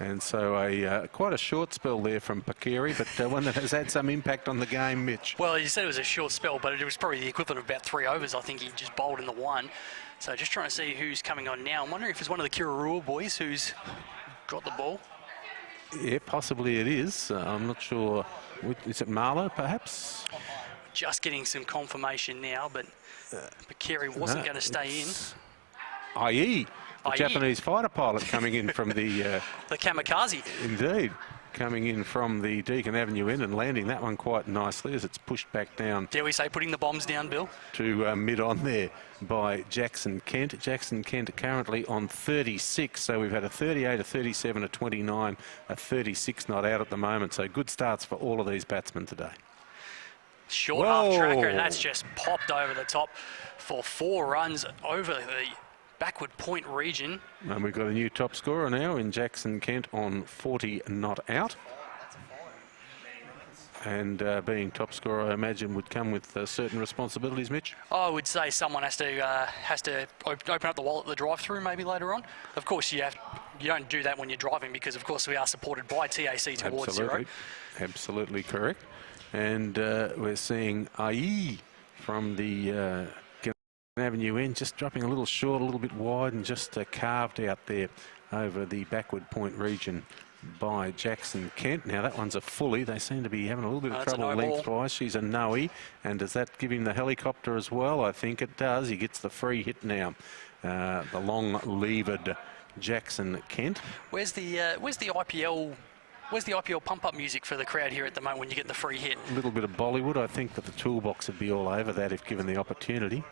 And so quite a short spell there from Pakiri, but one that has had some impact on the game, Mitch. Well, you said it was a short spell, but it was probably the equivalent of about 3 overs. I think he just bowled in the one. So just trying to see who's coming on now. I'm wondering if it's one of the Kirarua boys who's got the ball. Yeah, possibly it is. I'm not sure. Is it Marlowe, perhaps? Just getting some confirmation now, but Pakiri wasn't going to stay in. IE. The Japanese fighter pilot coming in from the... the kamikaze. Indeed. Coming in from the Deakin Avenue end and landing that one quite nicely as it's pushed back down. Dare we say putting the bombs down, Bill? To mid-on there by Jackson Kent. Jackson Kent currently on 36, so we've had a 38, a 37, a 29, a 36 not out at the moment. So good starts for all of these batsmen today. Short half tracker, and that's just popped over the top for 4 runs over the backward point region. And we've got a new top scorer now in Jackson Kent on 40 not out. And being top scorer, I imagine, would come with certain responsibilities, Mitch? I would say someone has to open up the wallet at the drive-through maybe later on. Of course, you don't do that when you're driving because, of course, we are supported by TAC towards zero. Absolutely correct. And we're seeing IE from the Avenue end, just dropping a little short, a little bit wide, and just carved out there over the backward point region by Jackson Kent. Now that one's a fully. They seem to be having a little bit of That's a trouble no ball. lengthwise. She's a no-y. And does that give him the helicopter as well? I think it does. He gets the free hit now. The long-levered Jackson Kent. Where's the IPL? Where's the IPL pump-up music for the crowd here at the moment when you get the free hit? A little bit of Bollywood. I think that the toolbox would be all over that if given the opportunity.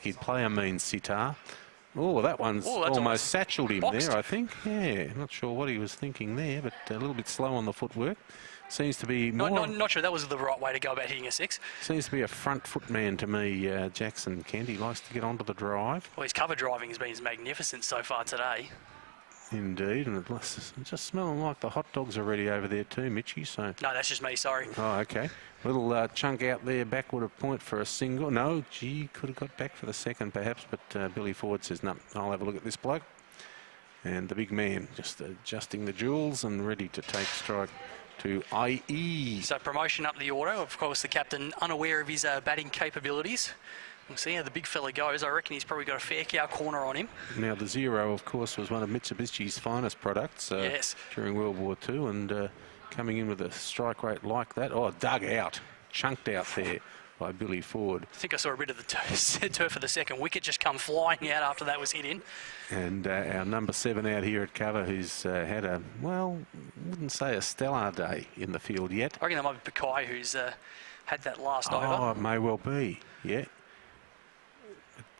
He could play a mean sitar. Oh, that one's almost satcheled him boxed. there, I think. Yeah, not sure what he was thinking there, but a little bit slow on the footwork. Seems to be more... Not sure that was the right way to go about hitting a 6. Seems to be a front foot man to me, Jackson Kent. He likes to get onto the drive. Well, his cover driving has been magnificent so far today. Indeed, and it's just smelling like the hot dogs are ready over there too, Mitchie. So No, that's just me, sorry. oh, okay. Little chunk out there, backward of point for a single. No, gee, could have got back for the second perhaps, but Billy Ford says, no, I'll have a look at this bloke. And the big man just adjusting the jewels and ready to take strike to IE. So promotion up the order. Of course, the captain unaware of his batting capabilities. We'll see how the big fella goes. I reckon he's probably got a fair cow corner on him. Now, the Zero, of course, was one of Mitsubishi's finest products Yes. during World War II, and coming in with a strike rate like that. Oh, dug out, chunked out there by Billy Ford. I think I saw a bit of the turf for the second wicket just come flying out after that was hit in. And our number 7 out here at cover, who's had a, well, wouldn't say a stellar day in the field yet. I reckon that might be Pakai who's had that last Oh, over. it may well be, yeah.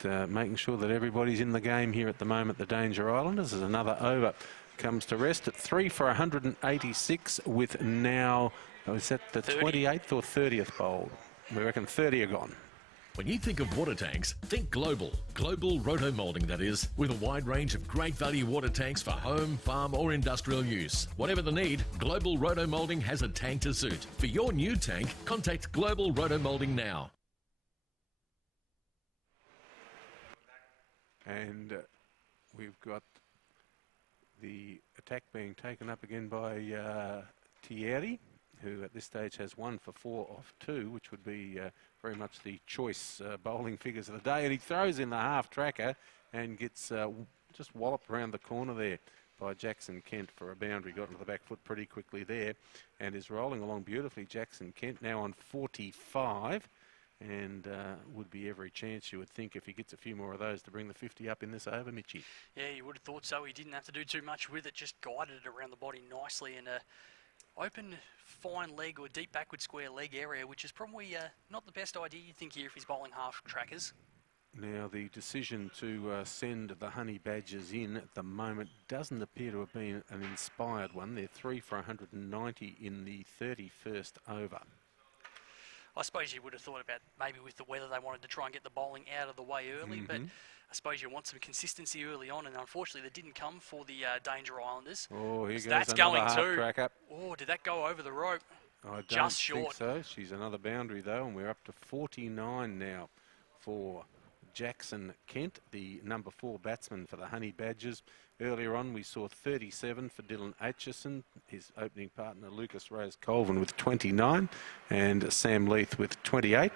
But making sure that everybody's in the game here at the moment, the Danger Islanders, as another over comes to rest at 3 for 186 with now, is that the 28th or 30th bowl? We reckon 30 are gone. When you think of water tanks, think global. Global roto-molding, that is, with a wide range of great value water tanks for home, farm or industrial use. Whatever the need, Global Roto-Molding has a tank to suit. For your new tank, contact Global Roto-Molding now. And we've got the attack being taken up again by Thierry, who at this stage has 1 for 4 off 2, which would be very much the choice bowling figures of the day. And he throws in the half tracker and gets just walloped around the corner there by Jackson Kent for a boundary. Got into the back foot pretty quickly there and is rolling along beautifully. Jackson Kent now on 45. And would be every chance, you would think, if he gets a few more of those to bring the 50 up in this over, Mitchie. Yeah, you would have thought so. He didn't have to do too much with it, just guided it around the body nicely and open, fine leg or deep backward square leg area, which is probably not the best idea, you think, here if he's bowling half trackers. Now, the decision to send the Honey Badgers in at the moment doesn't appear to have been an inspired one. They're 3 for 190 in the 31st over. I suppose you would have thought about maybe with the weather they wanted to try and get the bowling out of the way early, but I suppose you want some consistency early on, and unfortunately that didn't come for the Danger Islanders. Oh, here goes that's another going half too. track up. Oh, did that go over the rope? I don't Just think short. so. She's another boundary though, and we're up to 49 now for Jackson Kent, the number 4 batsman for the Honey Badgers. Earlier on, we saw 37 for Dylan Aitchison, his opening partner Lucas Rose Colvin with 29, and Sam Leith with 28,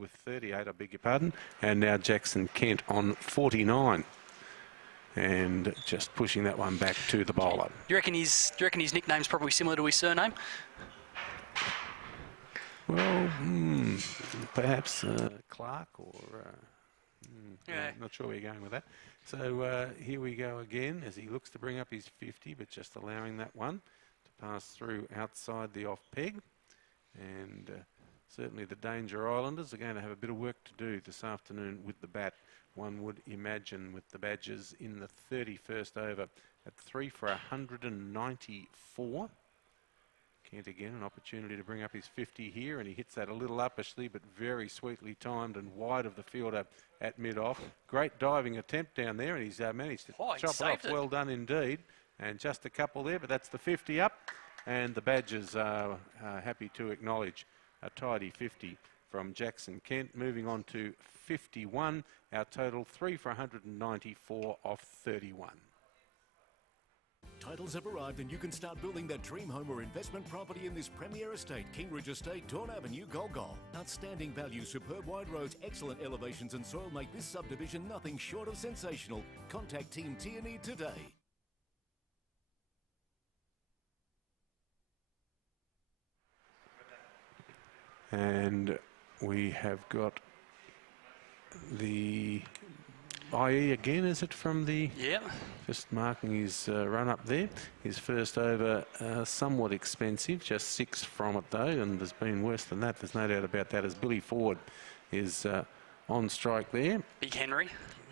with 38, I beg your pardon, and now Jackson Kent on 49. And just pushing that one back to the bowler. Do you reckon his nickname's probably similar to his surname? Well, perhaps Clark or... Yeah. Not sure where you're going with that. So here we go again as he looks to bring up his 50, but just allowing that one to pass through outside the off peg. And certainly the Danger Islanders are going to have a bit of work to do this afternoon with the bat, one would imagine, with the Badgers in the 31st over at 3 for 194. Kent again, an opportunity to bring up his 50 here, and he hits that a little uppishly, but very sweetly timed and wide of the fielder at mid-off. Great diving attempt down there, and he's managed to chop it off. Well done indeed. And just a couple there, but that's the 50 up, and the Badgers are happy to acknowledge a tidy 50 from Jackson Kent. Moving on to 51, our total 3 for 194 off 31. Titles have arrived and you can start building that dream home or investment property in this premier estate, Kingridge Estate, Dawn Avenue, Golgol. Outstanding value, superb wide roads, excellent elevations and soil make this subdivision nothing short of sensational. Contact Team Tierney today. And we have got the IE again, is it, from the... Yeah. Just marking his run up there. His first over, somewhat expensive, just 6 from it though, and there's been worse than that. There's no doubt about that, as Billy Ford is on strike there. Big Henry.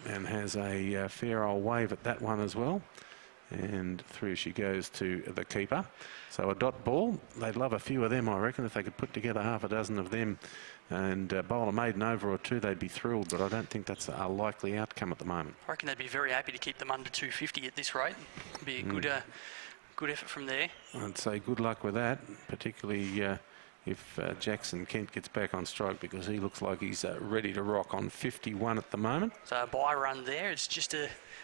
And has a fair old wave at that one as well. And through she goes to the keeper. So a dot ball. They'd love a few of them, I reckon. If they could put together half a dozen of them and bowl a maiden over or two, they'd be thrilled. But I don't think that's a likely outcome at the moment. I reckon they'd be very happy to keep them under 250 at this rate. It'd be a good effort from there. I'd say good luck with that, particularly if Jackson Kent gets back on strike, because he looks like he's ready to rock on 51 at the moment. So a buy run there. It's just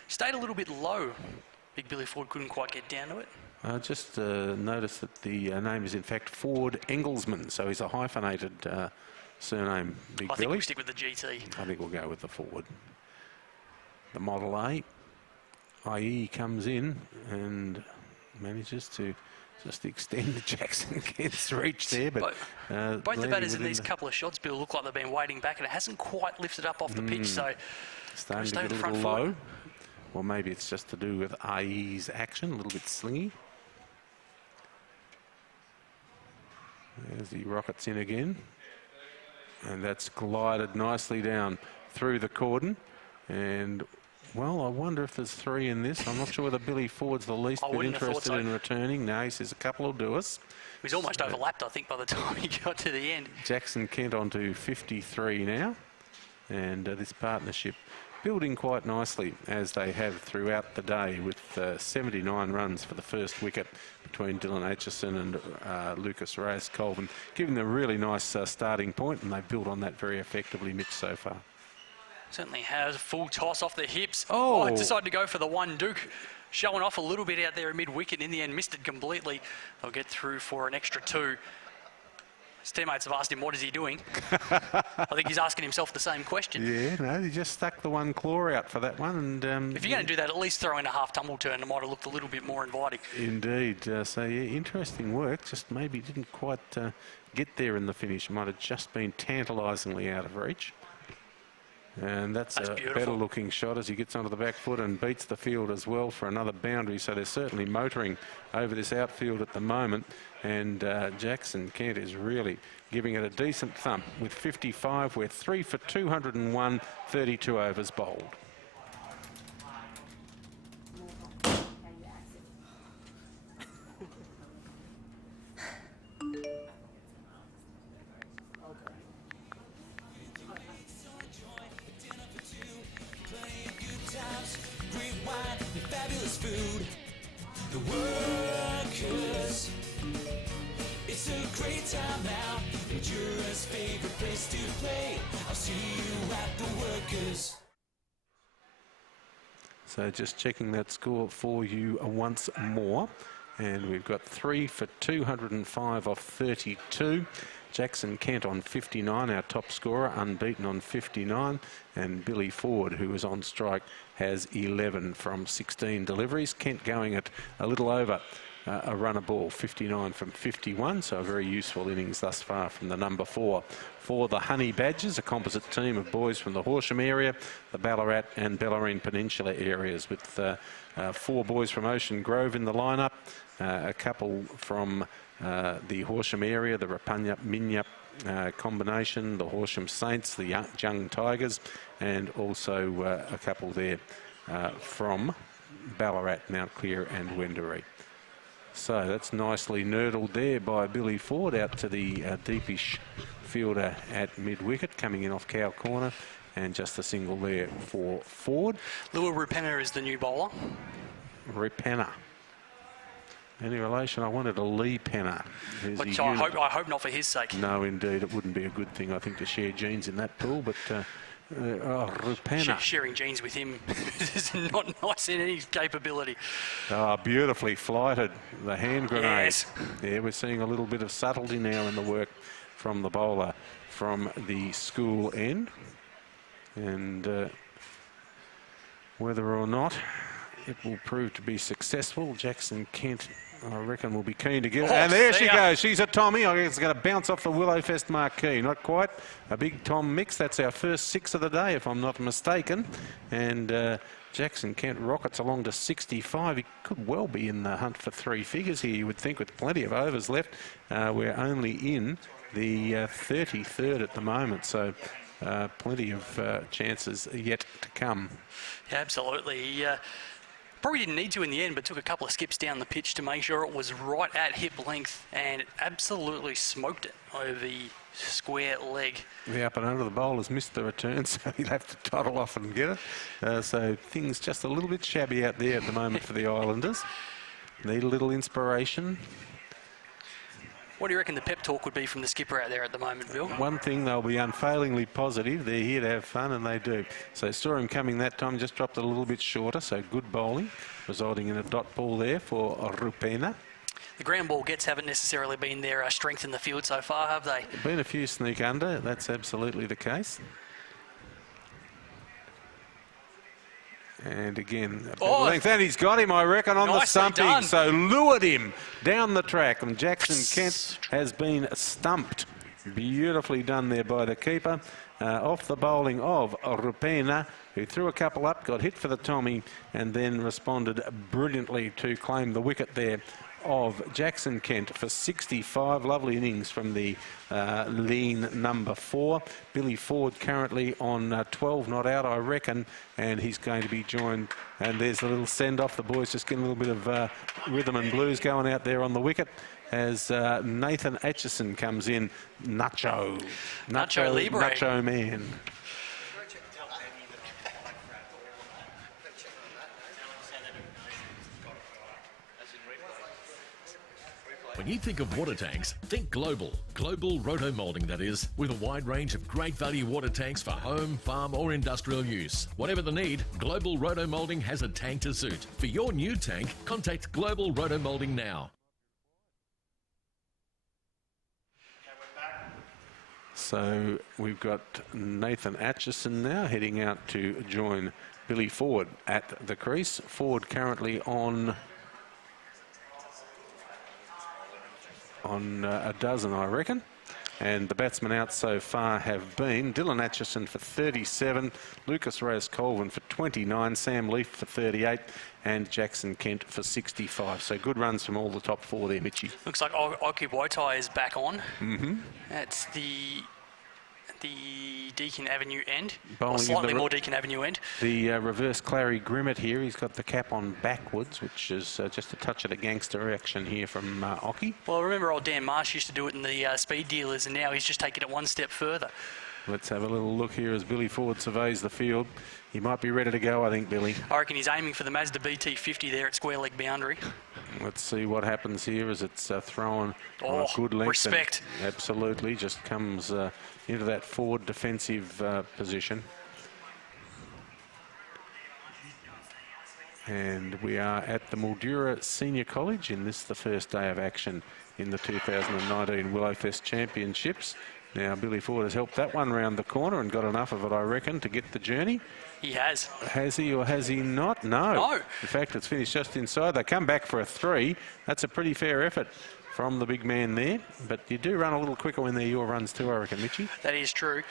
stayed a little bit low. Big Billy Ford couldn't quite get down to it. I just noticed that the name is in fact Ford Engelsman, so he's a hyphenated surname, Big Billy. I think we'll stick with the GT. I think we'll go with the Ford. The Model A, IE comes in and manages to just extend the Jackson Kent's reach there. But both the batters in these couple of shots, Bill, look like they've been waiting back, and it hasn't quite lifted up off the pitch. So starting to get a little low. Or maybe it's just to do with IE's action, a little bit slingy. There's the rockets in again. And that's glided nicely down through the cordon. And, well, I wonder if there's 3 in this. I'm not sure whether Billy Ford's the least bit interested in returning. No, he says a couple will do us. He's almost overlapped, I think, by the time he got to the end. Jackson Kent onto 53 now. And this partnership building quite nicely, as they have throughout the day, with 79 runs for the first wicket between Dylan Aitchison and Lucas Reyes Colvin, giving them a really nice starting point, and they've built on that very effectively, Mitch, so far. Certainly has. Full toss off the hips. Oh, decided to go for the one Duke, showing off a little bit out there mid-wicket. In the end, missed it completely. They'll get through for an extra 2. His teammates have asked him, what is he doing? I think he's asking himself the same question. Yeah, no, he just stuck the one claw out for that one. And if you're going to do that, at least throw in a half tumble turn. It might have looked a little bit more inviting. Indeed. So, yeah, interesting work. Just maybe didn't quite get there in the finish. Might have just been tantalisingly out of reach. And that's a better looking shot as he gets onto the back foot and beats the field as well for another boundary. So they're certainly motoring over this outfield at the moment. And Jackson Kent is really giving it a decent thump with 55. We're 3 for 201, 32 overs bowled. The workers, it's a great time now. Endura's favorite place to play. I'll see you at the workers. So just checking that score for you once more. And we've got 3 for 205 off 32. Jackson Kent on 59, our top scorer, unbeaten on 59. And Billy Ford, who is on strike, has 11 from 16 deliveries. Kent going at a little over a run a ball, 59 from 51. So a very useful innings thus far from the number 4 for the Honey Badgers, a composite team of boys from the Horsham area, the Ballarat and Bellarine Peninsula areas, with 4 boys from Ocean Grove in the lineup, a couple from the Horsham area, the Rapunyup Minyup combination, the Horsham Saints, the Young Tigers, and also a couple there from Ballarat, Mount Clear and Wendouree. So that's nicely nurdled there by Billy Ford out to the deepish fielder at mid-wicket, coming in off cow corner, and just a single there for Ford. Lua Rupenna is the new bowler. Rupenna. Any relation? I wanted a Lee Penner. Which I hope not for his sake. No, indeed. It wouldn't be a good thing, I think, to share genes in that pool. But Rupenna. Sharing genes with him is not nice in any capability. Beautifully flighted. The hand grenade. Yes. Yeah, we're seeing a little bit of subtlety now in the work from the bowler from the school end. And whether or not it will prove to be successful, Jackson Kent I reckon we'll be keen to get it. And there she see ya. goes. She's a Tommy. I guess it's going to bounce off the Willowfest marquee. Not quite. A big Tom mix. That's our first 6 of the day, if I'm not mistaken. And Jackson Kent rockets along to 65. He could well be in the hunt for 3 figures here, you would think, with plenty of overs left. We're only in the 33rd at the moment, so plenty of chances yet to come. Yeah, absolutely. He probably didn't need to in the end, but took a couple of skips down the pitch to make sure it was right at hip length, and absolutely smoked it over the square leg. The up and under the bowler's missed the return, so he'll have to toddle off and get it. So things just a little bit shabby out there at the moment for the Islanders. Need a little inspiration. What do you reckon the pep talk would be from the skipper out there at the moment, Bill? One thing, they'll be unfailingly positive. They're here to have fun, and they do. So saw him coming that time, just dropped it a little bit shorter, so good bowling, resulting in a dot ball there for Rupena. The ground ball gets haven't necessarily been their strength in the field so far, have they? Been a few sneak under, that's absolutely the case. And again, a bit of length, and he's got him, I reckon, on the stumping. Done. So lured him down the track, and Jackson Kent has been stumped. Beautifully done there by the keeper. Off the bowling of Rupena, who threw a couple up, got hit for the Tommy, and then responded brilliantly to claim the wicket there of Jackson Kent for 65. Lovely innings from the lean number 4. Billy Ford currently on 12 not out, I reckon, and he's going to be joined. And there's a little send-off. The boys just getting a little bit of rhythm and blues going out there on the wicket as Nathan Atchison comes in. Nacho Libre. Nacho man. When you think of water tanks, think global. Global roto molding, that is, with a wide range of great value water tanks for home, farm or industrial use. Whatever the need, Global Roto Molding has a tank to suit. For your new tank, contact Global Roto Molding now. So we've got Nathan Atchison now heading out to join Billy Ford at the crease. Ford currently on a dozen, I reckon. And the batsmen out so far have been Dylan Atchison for 37, Lucas Reyes-Colvin for 29, Sam Leaf for 38, and Jackson Kent for 65. So good runs from all the top 4 there, Mitchie. Looks like Oki Wotai is back on. Mm-hmm. That's the Deakin Avenue end, Bowling or slightly more Deakin Avenue end. The reverse Clary Grimmett here. He's got the cap on backwards, which is just a touch of the gangster action here from Oki. Well, remember old Dan Marsh used to do it in the speed dealers, and now he's just taken it one step further. Let's have a little look here as Billy Ford surveys the field. He might be ready to go, I think, Billy. I reckon he's aiming for the Mazda BT50 there at square leg boundary. Let's see what happens here as it's thrown on a good length. Respect. Absolutely, just comes into that forward defensive position. And we are at the Mildura Senior College in this, the first day of action in the 2019 Willowfest Championships. Now, Billy Ford has helped that one round the corner and got enough of it, I reckon, to get the journey. He has. Has he or has he not? No. In fact, it's finished just inside. They come back for a 3. That's a pretty fair effort from the big man there. But you do run a little quicker when they're your runs too, I reckon, Mitchie. That is true.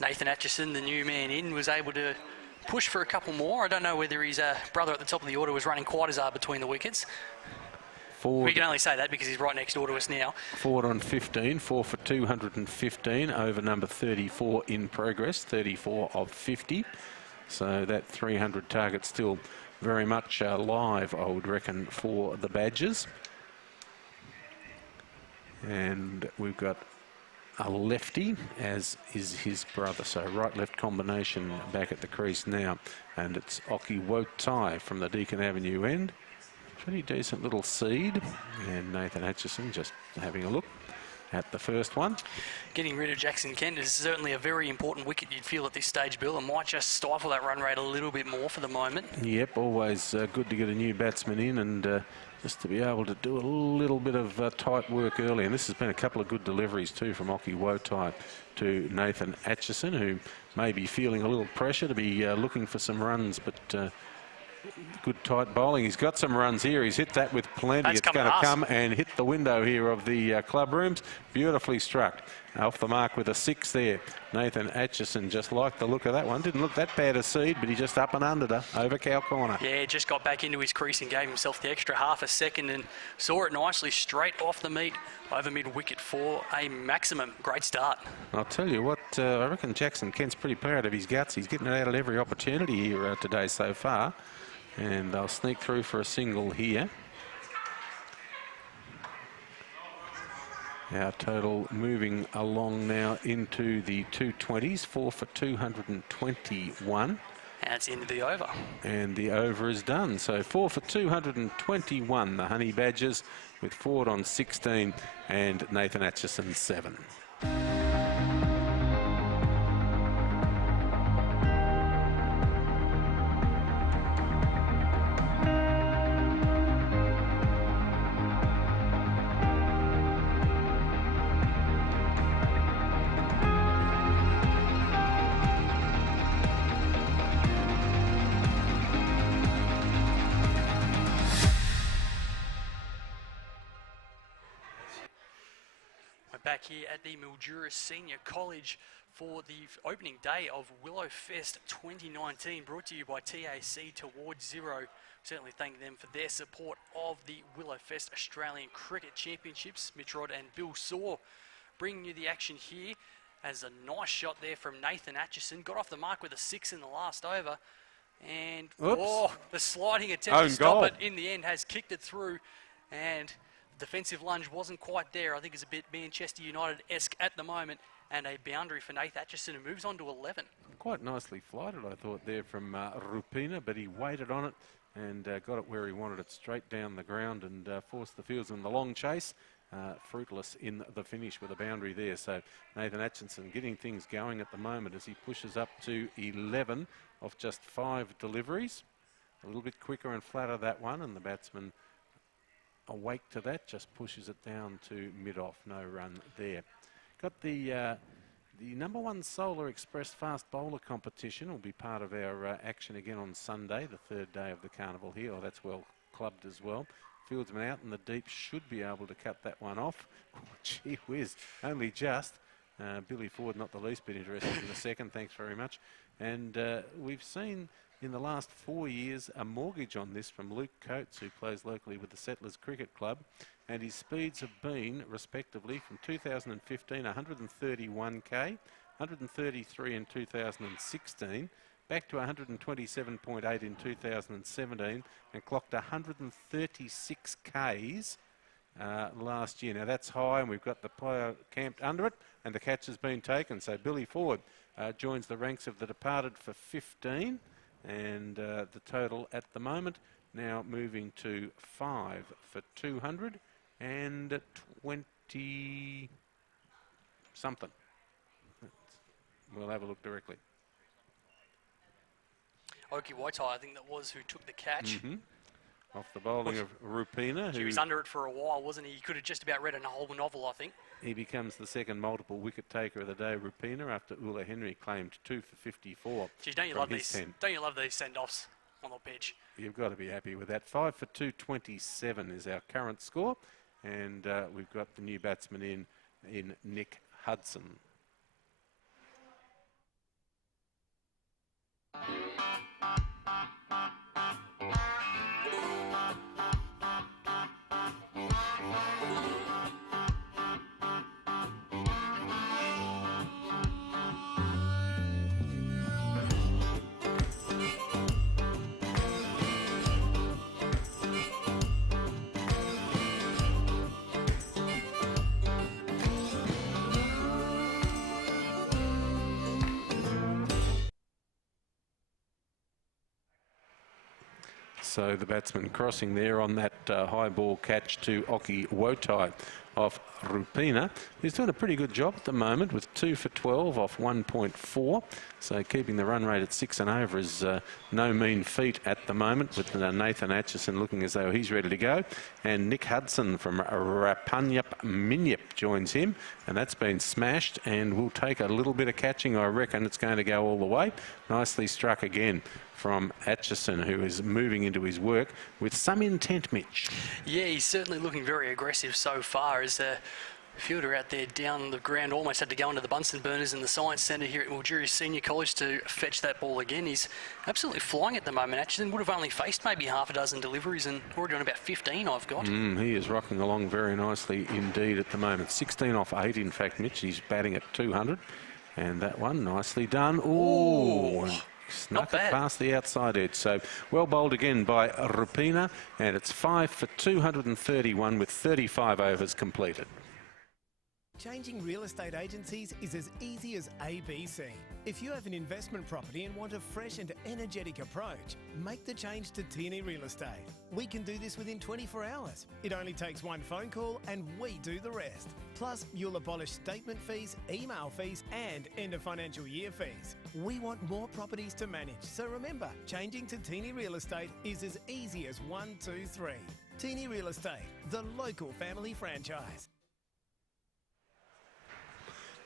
Nathan Atchison, the new man in, was able to push for a couple more. I don't know whether his brother at the top of the order was running quite as hard between the wickets. Ford, we can only say that because he's right next door to us now. Ford on 15, 4 for 215 over number 34 in progress, 34 of 50. So that 300 target still very much live, I would reckon, for the Badgers. And we've got a lefty, as is his brother. So right-left combination back at the crease now. And it's Oki Wotai from the Deakin Avenue end. Pretty decent little seed. And Nathan Atchison just having a look at the first one. Getting rid of Jackson Kent is certainly a very important wicket, you'd feel, at this stage, Bill, and might just stifle that run rate a little bit more for the moment. Yep, always good to get a new batsman in and just to be able to do a little bit of tight work early. And this has been a couple of good deliveries too from Oki Wotai to Nathan Atchison, who may be feeling a little pressure to be looking for some runs, but Good tight bowling. He's got some runs here. He's hit that with plenty. That's It's going to coming come and hit the window here of the club rooms. Beautifully struck. Off the mark with a 6 there. Nathan Atchison just liked the look of that one. Didn't look that bad a seed, but he just up and under to over cow corner. Yeah, just got back into his crease and gave himself the extra half a second and saw it nicely straight off the meat over mid-wicket for a maximum. Great start. I'll tell you what, I reckon Jackson Kent's pretty proud of his guts. He's getting it out at every opportunity here today so far. And they'll sneak through for a single here. Our total moving along now into the 220s, 4 for 221. That's into the over. And the over is done. So 4 for 221, the Honey Badgers, with Ford on 16 and Nathan Atchison 7. Back here at the Mildura Senior College for the opening day of Willow Fest 2019, brought to you by TAC Towards Zero. Certainly thank them for their support of the Willow Fest Australian Cricket Championships. Mitch Rod and Bill Saw bringing you the action here as a nice shot there from Nathan Atchison. Got off the mark with a 6 in the last over. And the sliding attempt to stop it in the end has kicked it through, and defensive lunge wasn't quite there. I think it's a bit Manchester United-esque at the moment, and a boundary for Nathan Atchison, who moves on to 11. Quite nicely flighted, I thought, there from Rupina, but he waited on it and got it where he wanted it, straight down the ground, and forced the fields in the long chase. Fruitless in the finish with a boundary there. So Nathan Atchison getting things going at the moment as he pushes up to 11 off just 5 deliveries. A little bit quicker and flatter that one, and the batsman awake to that, just pushes it down to mid-off. No run there. Got the number 1 Solar Express Fast Bowler competition will be part of our action again on Sunday, the 3rd day of the carnival here. Oh, that's well clubbed as well. Fieldsman out in the deep should be able to cut that one off. Oh, gee whiz, only just. Billy Ford not the least bit interested in the second, thanks very much. And we've seen in the last 4 years a mortgage on this from Luke Coates, who plays locally with the Settlers Cricket Club, and his speeds have been respectively from 2015 131k, 133 in 2016, back to 127.8 in 2017, and clocked 136 Ks last year. Now that's high, and we've got the player camped under it, and the catch has been taken. So Billy Ford joins the ranks of the departed for 15, and the total at the moment now moving to 5 for 220 something. We'll have a look directly. Oki Waitai, I think that was who took the catch. Off the bowling of Rupina. He was under it for a while, wasn't he? He could have just about read a whole novel, I think. He becomes the second multiple wicket taker of the day, Rupina, after Ula Henry claimed 2 for 54. Geez, don't you love these? Don't you love these send-offs on the pitch? You've got to be happy with that. 5 for 227 is our current score, and we've got the new batsman in Nick Hudson. So the batsman crossing there on that high ball catch to Oki Wotai off Rupina, who's doing a pretty good job at the moment with 2 for 12 off 1.4. So keeping the run rate at 6 and over is no mean feat at the moment, with Nathan Atchison looking as though he's ready to go. And Nick Hudson from Rapanyup Minyip joins him, and that's been smashed and will take a little bit of catching. I reckon it's going to go all the way. Nicely struck again from Atchison, who is moving into his work with some intent, Mitch. Yeah, he's certainly looking very aggressive so far. As a fielder out there down the ground almost had to go into the Bunsen burners in the Science Centre here at Mildura Senior College to fetch that ball again. He's absolutely flying at the moment. Atchison would have only faced maybe half a dozen deliveries and already on about 15 I've got. He is rocking along very nicely indeed at the moment. 16 off 8, in fact, Mitch. He's batting at 200. And that one nicely done. Ooh. Snuck it past the outside edge. So well bowled again by Rupina, and it's 5 for 231 with 35 overs completed. Changing real estate agencies is as easy as ABC. If you have an investment property and want a fresh and energetic approach, make the change to Tierney Real Estate. We can do this within 24 hours. It only takes one phone call and we do the rest. Plus, you'll abolish statement fees, email fees and end of financial year fees. We want more properties to manage, so remember, changing to Tierney Real Estate is as easy as 1, 2, 3. Tierney Real Estate, the local family franchise.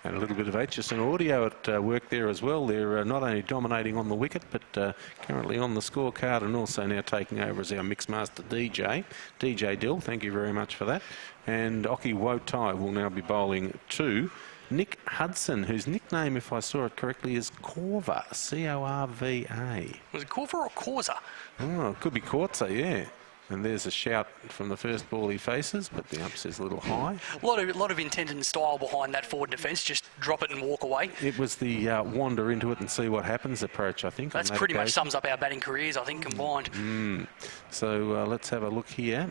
And a little bit of Atchison audio at work there as well. They're not only dominating on the wicket, but currently on the scorecard, and also now taking over as our mixmaster DJ. DJ Dill, thank you very much for that. And Oki Wotai will now be bowling to Nick Hudson, whose nickname, if I saw it correctly, is Corva, C-O-R-V-A. Was it Corva or Corza? Oh, it could be Corza, yeah. And there's a shout from the first ball he faces, but the ump says a little high. A lot of intent and style behind that forward defence. Just drop it and walk away. It was the wander into it and see what happens approach, I think. That's pretty much sums up our batting careers, I think, combined. So let's have a look here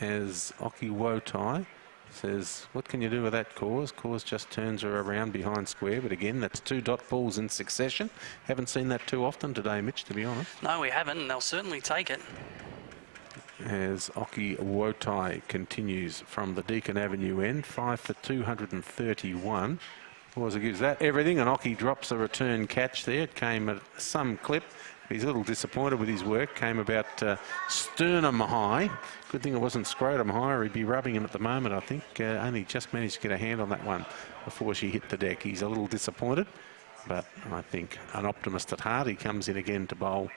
as Oki Wotai says, what can you do with that, Cause? Cause just turns her around behind square, but again, that's 2 dot balls in succession. Haven't seen that too often today, Mitch, to be honest. No, we haven't, and they'll certainly take it. As Oki Wotai continues from the Deakin Avenue end, 5 for 231. It gives that everything, and Oki drops a return catch there. It came at some clip. He's a little disappointed with his work. Came about sternum high. Good thing it wasn't scrotum high, or he'd be rubbing him at the moment, I think. Only just managed to get a hand on that one before she hit the deck. He's a little disappointed, but I think an optimist at heart. He comes in again to bowl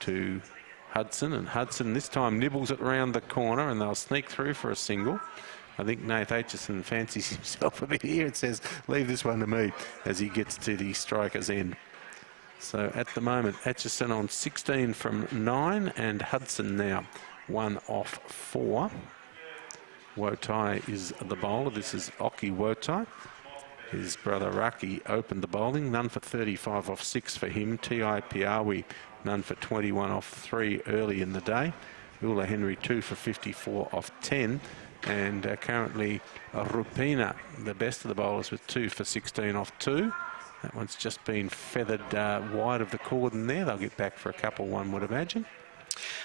to Hudson, and Hudson this time nibbles it round the corner, and they'll sneak through for a single. I think Nath Atchison fancies himself a bit here. It says, leave this one to me, as he gets to the striker's end. So at the moment, Atchison on 16 from 9, and Hudson now 1 off 4. Wotai is the bowler. This is Oki Wotai. His brother Raki opened the bowling. None for 35 off 6 for him. T.I. Piawi, none for 21 off 3 early in the day. Ula Henry 2 for 54 off 10. And currently Rupina, the best of the bowlers, with 2 for 16 off 2. That one's just been feathered wide of the cordon there. They'll get back for a couple, one would imagine.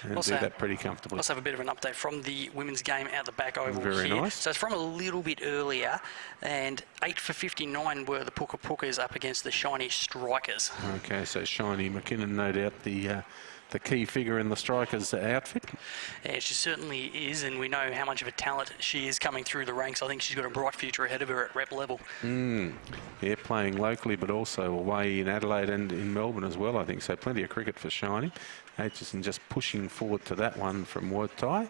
And do that pretty comfortably. Let's have a bit of an update from the women's game out the back oval Very here. nice. So it's from a little bit earlier, and 8 for 59 were the Puka Pukas up against the Shiny Strikers. Okay, so Shiny McKinnon, no doubt the key figure in the Strikers outfit. Yeah, she certainly is, and we know how much of a talent she is coming through the ranks. I think she's got a bright future ahead of her at rep level. Yeah, playing locally, but also away in Adelaide and in Melbourne as well, I think. So plenty of cricket for Shiny. Atchison just pushing forward to that one from Wotai.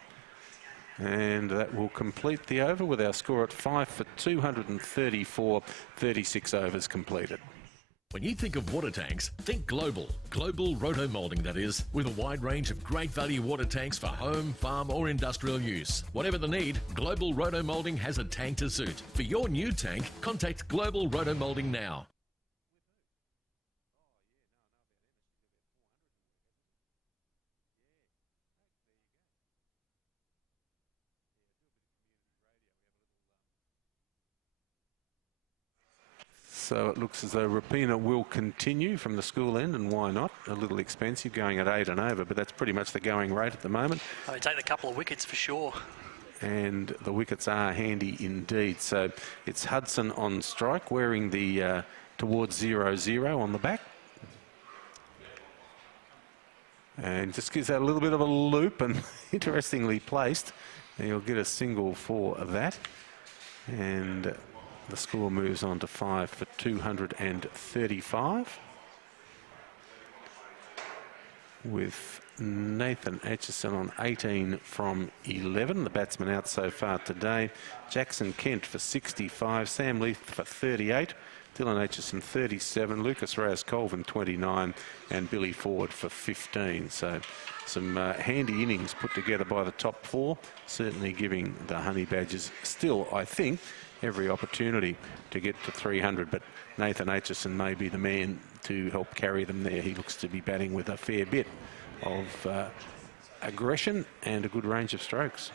And that will complete the over with our score at 5 for 234, 36 overs completed. When you think of water tanks, think Global. Global Rotomolding, that is, with a wide range of great value water tanks for home, farm or industrial use. Whatever the need, Global Rotomolding has a tank to suit. For your new tank, contact Global Rotomolding now. So it looks as though Rupina will continue from the school end, and why not? A little expensive, going at 8 and over, but that's pretty much the going rate at the moment. They take a couple of wickets for sure. and the wickets are handy indeed. So it's Hudson on strike, wearing the towards 0-0 on the back. And just gives that a little bit of a loop, and interestingly placed. And you'll get a single for that. And the score moves on to 5 for 235. With Nathan Atchison on 18 from 11. The batsman out so far today. Jackson Kent for 65. Sam Leith for 38. Dylan Atchison 37. Lucas Reyes-Colvin 29. And Billy Ford for 15. So some handy innings put together by the top four. Certainly giving the Honey Badgers still, I think, every opportunity to get to 300. But Nathan Atchison may be the man to help carry them there. He looks to be batting with a fair bit of aggression and a good range of strokes.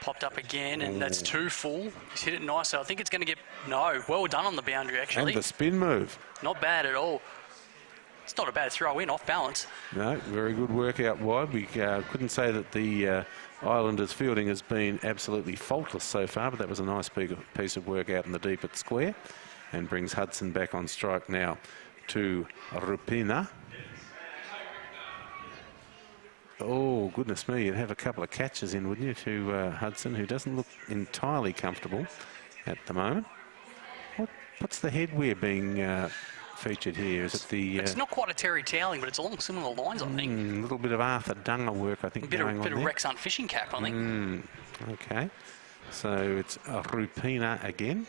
Popped up again, and that's 2 full. He's hit it nice, so I think it's going to get... No, well done on the boundary, actually. And the spin move. Not bad at all. It's not a bad throw in, off balance. No, very good work out wide. We couldn't say that the Islanders' fielding has been absolutely faultless so far, but that was a nice piece of work out in the deep at square, and brings Hudson back on strike now to Rupina. Oh, goodness me, you'd have a couple of catches in, wouldn't you, to Hudson, who doesn't look entirely comfortable at the moment. What's the headwear being featured here? Is it the... It's not quite a Terry Towling, but it's along similar lines, I think. A little bit of Arthur Dunga work, I think, A bit of Rex Hunt fishing cap, I think. Okay, so it's Rupina again.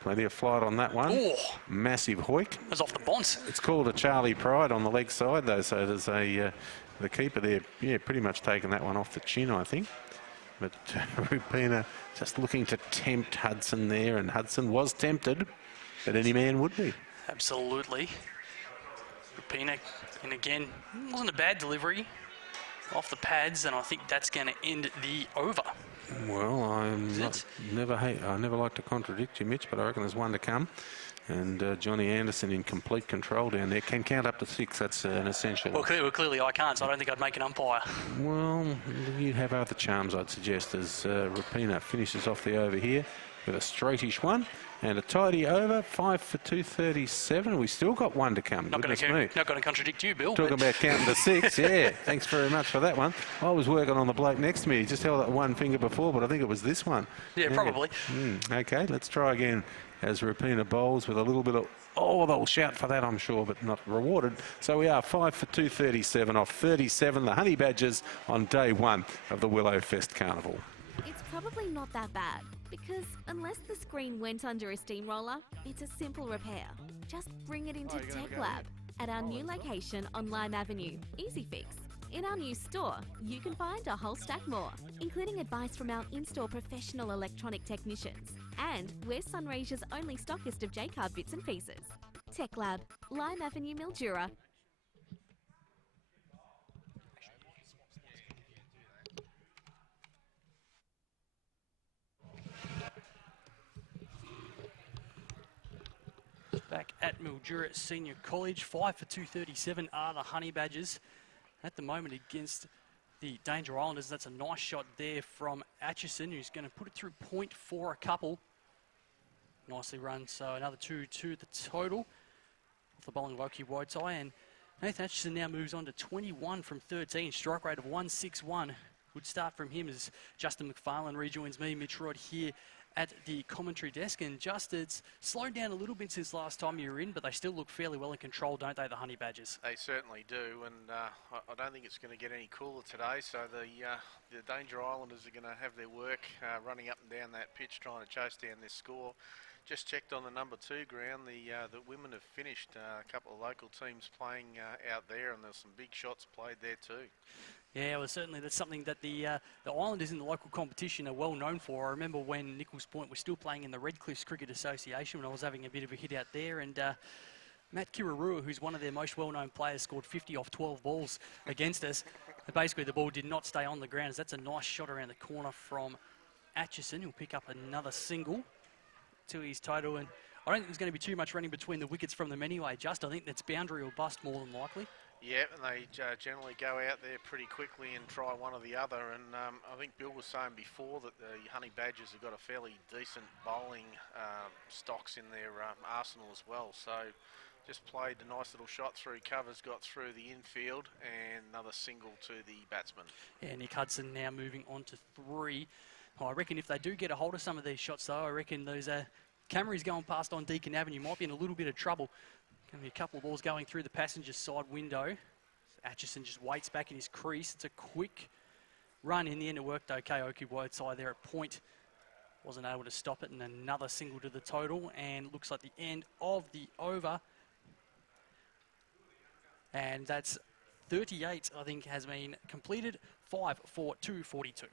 Plenty of flight on that one. Oh. Massive hoik. It was off the bonce. It's called a Charlie Pride on the leg side, though, so there's a... the keeper there, yeah, pretty much taking that one off the chin, I think. But Rupina just looking to tempt Hudson there, and Hudson was tempted, but any man would be. Absolutely. Rupina, and again, wasn't a bad delivery off the pads, and I think that's going to end the over. Well, I never like to contradict you, Mitch, but I reckon there's one to come. And Johnny Anderson in complete control down there. Can count up to 6. That's an essential. Well, clearly I can't, so I don't think I'd make an umpire. Well, you have other charms, I'd suggest, as Rupina finishes off the over here with a straightish one. And a tidy over, 5 for 237. We still got one to come. Not going to contradict you, Bill. Talking about counting to 6, yeah. Thanks very much for that one. I was working on the bloke next to me. He just held up one finger before, but I think it was this one. Yeah, probably. Okay, let's try again as Rupina bowls with a little bit of... Oh, they'll shout for that, I'm sure, but not rewarded. So we are 5 for 237 off 37. The Honey Badgers on day one of the Willowfest Carnival. It's probably not that bad, because unless the screen went under a steamroller, it's a simple repair. Just bring it into Tech Lab at our new location on Lime Avenue, Easy Fix. In our new store, you can find a whole stack more, including advice from our in-store professional electronic technicians. And we're Sunraysia's only stockist of J-Card bits and pieces. Tech Lab, Lime Avenue, Mildura. Back at Mildura Senior College, 5 for 237 are the Honey Badgers at the moment against the Danger Islanders. That's a nice shot there from Atchison, who's going to put it through point for a couple. Nicely run, so another 2-2 the total off the bowling of Oki wide tie. And Nathan Atchison now moves on to 21 from 13, strike rate of 161. Good start from him as Justin McFarlane rejoins me, Mitch Rod, here at the commentary desk. And Justin's slowed down a little bit since last time you were in, but they still look fairly well in control, don't they, the Honey Badgers? They certainly do, and I don't think it's going to get any cooler today, so the Danger Islanders are going to have their work running up and down that pitch trying to chase down this score. Just checked on the number 2 ground, the women have finished, a couple of local teams playing out there, and there's some big shots played there too. Yeah, well, certainly that's something that the Islanders in the local competition are well known for. I remember when Nichols Point was still playing in the Redcliffs Cricket Association when I was having a bit of a hit out there, and Matt Kirarua, who's one of their most well-known players, scored 50 off 12 balls against us. Basically, the ball did not stay on the ground. That's a nice shot around the corner from Atchison, who'll pick up another single to his total. And I don't think there's going to be too much running between the wickets from them anyway, I think that's boundary or bust more than likely. Yeah, and they generally go out there pretty quickly and try one or the other. And I think Bill was saying before that the Honey Badgers have got a fairly decent bowling stocks in their arsenal as well. So just played a nice little shot through covers, got through the infield, and another single to the batsman. Yeah, Nick Hudson now moving on to 3. I reckon if they do get a hold of some of these shots, though, I reckon those Camrys going past on Deakin Avenue might be in a little bit of trouble. Going to be a couple of balls going through the passenger side window. Atchison just waits back in his crease. It's a quick run. In the end, it worked okay. Oku side there at point. Wasn't able to stop it, and another single to the total. And looks like the end of the over. And that's 38, I think, has been completed. 5-4-2-42.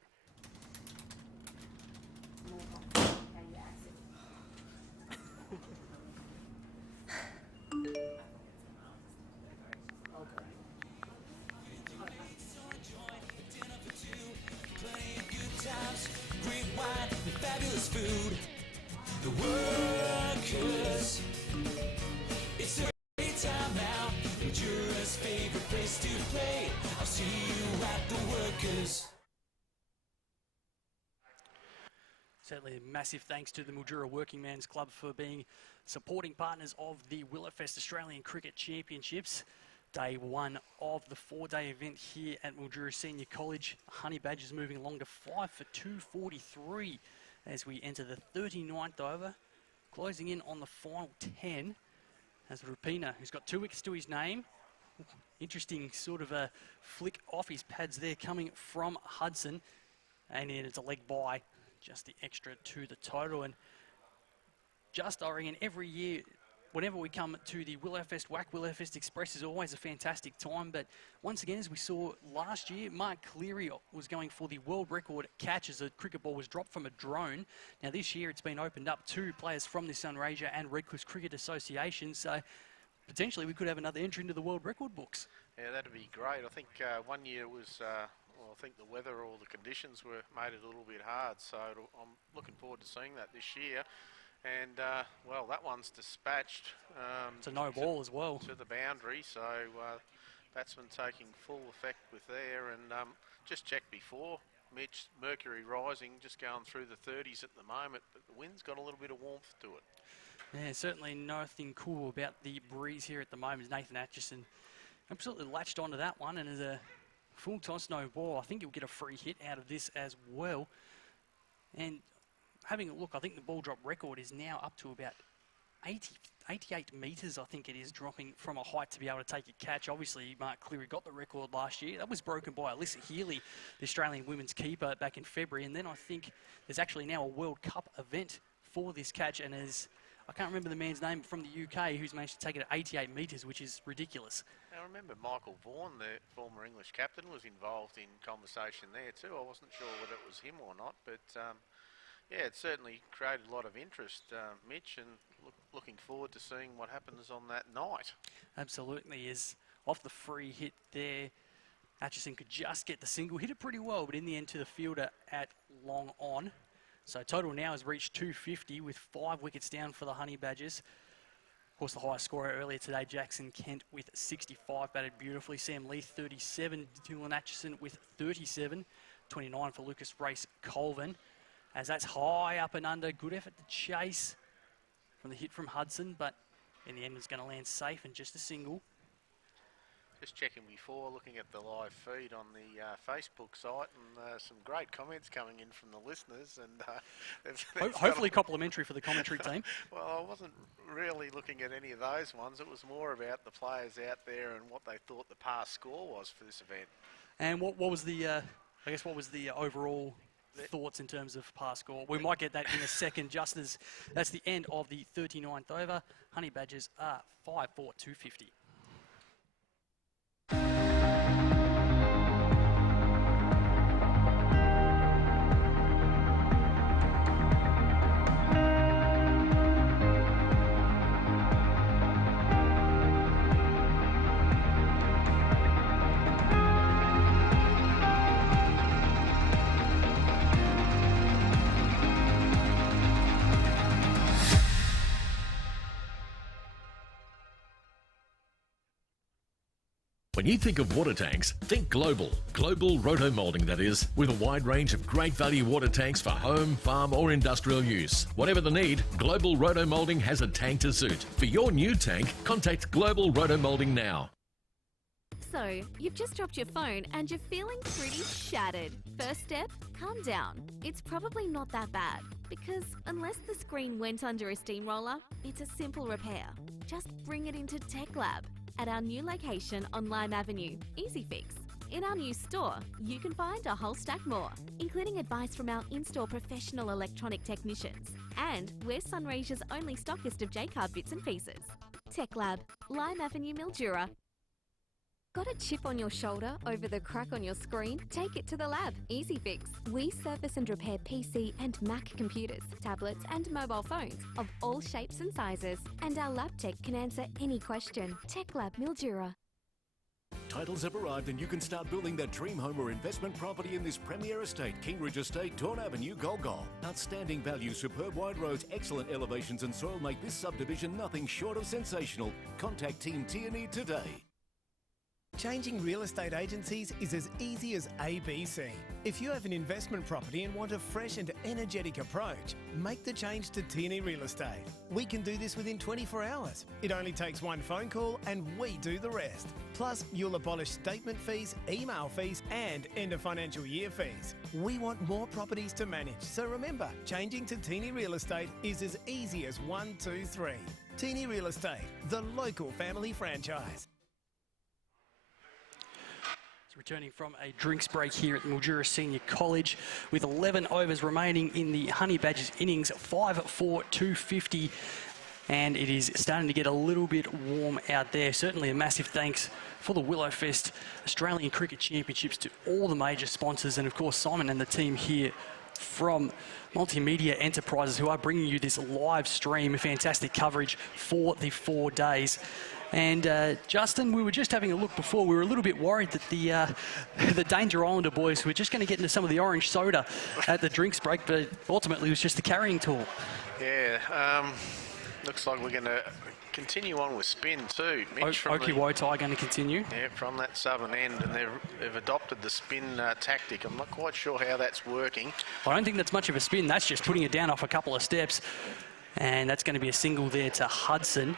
Great wine and fabulous food. The Workers. It's a great time now. Mildura's favorite place to play. I'll see you at the Workers. Certainly a massive thanks to the Mildura Working Men's Club for being supporting partners of the Willerfest Australian Cricket Championships. Day 1 of the 4-day event here at Mildura Senior College. Honey Badgers moving along to 5-for-243 as we enter the 39th over. Closing in on the final 10 as Rupina, who's got 2 wickets to his name. Interesting sort of a flick off his pads there coming from Hudson. And then it's a leg by, just the extra to the total. And just, I reckon, every year, whenever we come to the Willerfest, WAC Willerfest Express is always a fantastic time. But once again, as we saw last year, Mark Cleary was going for the world record catch as a cricket ball was dropped from a drone. Now this year it's been opened up to players from the Sunraysia and Redcliffe Cricket Association. So potentially we could have another entry into the world record books. Yeah, that'd be great. I think one year it was, well, I think the weather or the conditions were made it a little bit hard. So I'm looking forward to seeing that this year. And, well, that one's dispatched. It's a no ball as well. To the boundary, so batsman taking full effect with there. And just checked before, Mitch, mercury rising, just going through the 30s at the moment, but the wind's got a little bit of warmth to it. Yeah, certainly nothing cool about the breeze here at the moment. Nathan Atchison absolutely latched onto that one, and as a full toss no ball, I think he'll get a free hit out of this as well. And having a look, I think the ball drop record is now up to about 88 metres, I think it is, dropping from a height to be able to take a catch. Obviously, Mark Cleary got the record last year. That was broken by Alyssa Healy, the Australian women's keeper, back in February. And then I think there's actually now a World Cup event for this catch. And I can't remember the man's name from the UK who's managed to take it at 88 metres, which is ridiculous. Now, I remember Michael Vaughan, the former English captain, was involved in conversation there too. I wasn't sure whether it was him or not, but yeah, it certainly created a lot of interest, Mitch, and looking forward to seeing what happens on that night. Absolutely, is off the free hit there. Atchison could just get the single, hit it pretty well, but in the end to the fielder at long on. So total now has reached 250 with 5 wickets down for the Honey Badgers. Of course, the highest scorer earlier today, Jackson Kent with 65, batted beautifully. Sam Lee, 37. Dylan Atchison with 37. 29 for Lucas Race Colvin. As that's high up and under, good effort to chase from the hit from Hudson, but in the end it's going to land safe and just a single. Just checking before, looking at the live feed on the Facebook site, and some great comments coming in from the listeners. And hopefully complimentary for the commentary team. Well, I wasn't really looking at any of those ones. It was more about the players out there and what they thought the past score was for this event. And what was the, I guess, what was the overall thoughts in terms of pass score? We might get that in a second, just as that's the end of the 39th over. Honey Badgers are 5-4-250. When you think of water tanks, think global. Global roto-molding, that is, with a wide range of great value water tanks for home, farm or industrial use. Whatever the need, Global Roto-Molding has a tank to suit. For your new tank, contact Global Roto-Molding now. So, you've just dropped your phone and you're feeling pretty shattered. First step, calm down. It's probably not that bad, because unless the screen went under a steamroller, it's a simple repair. Just bring it into Tech Lab at our new location on Lime Avenue, Easy Fix. In our new store, you can find a whole stack more, including advice from our in-store professional electronic technicians. And we're Sunraysia's only stockist of Jacquard bits and pieces. Tech Lab, Lime Avenue, Mildura. Got a chip on your shoulder over the crack on your screen? Take it to the lab. Easy Fix. We service and repair PC and Mac computers, tablets and mobile phones of all shapes and sizes. And our lab tech can answer any question. Tech Lab Mildura. Titles have arrived and you can start building that dream home or investment property in this premier estate, Kingridge Estate, Dawn Avenue, Golgol. Outstanding value, superb wide roads, excellent elevations and soil make this subdivision nothing short of sensational. Contact Team Tierney today. Changing real estate agencies is as easy as ABC. If you have an investment property and want a fresh and energetic approach, make the change to Tierney Real Estate. We can do this within 24 hours. It only takes one phone call and we do the rest. Plus, you'll abolish statement fees, email fees and end of financial year fees. We want more properties to manage, so remember, changing to Tierney Real Estate is as easy as 1, 2, 3. Tierney Real Estate, the local family franchise. Returning from a drinks break here at the Mildura Senior College with 11 overs remaining in the Honey Badgers innings, 5-4, 250, and it is starting to get a little bit warm out there. Certainly a massive thanks for the Willowfest Australian Cricket Championships to all the major sponsors, and of course Simon and the team here from Multimedia Enterprises who are bringing you this live stream, fantastic coverage for the 4 days. And Justin, we were just having a look before. We were a little bit worried that the Danger Islander boys were just going to get into some of the orange soda at the drinks break, but ultimately it was just the carrying tool. Yeah, looks like we're going to continue on with spin too. Mitch Oki Wotai going to continue. Yeah, from that southern end, and they've adopted the spin tactic. I'm not quite sure how that's working. I don't think that's much of a spin. That's just putting it down off a couple of steps, and that's going to be a single there to Hudson.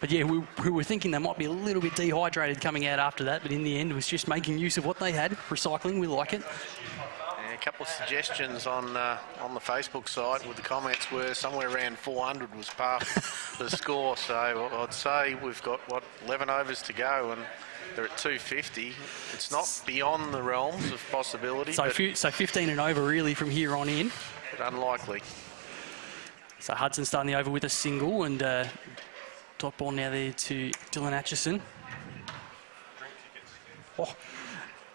But yeah, we were thinking they might be a little bit dehydrated coming out after that, but in the end it was just making use of what they had. Recycling, we like it. Yeah, a couple of suggestions on the Facebook site with the comments were somewhere around 400 was part of the score. So I'd say we've got, 11 overs to go and they're at 250. It's not beyond the realms of possibility. So 15 and over really from here on in. But unlikely. So Hudson starting the over with a single, and top ball now there to Dylan Atchison. Oh,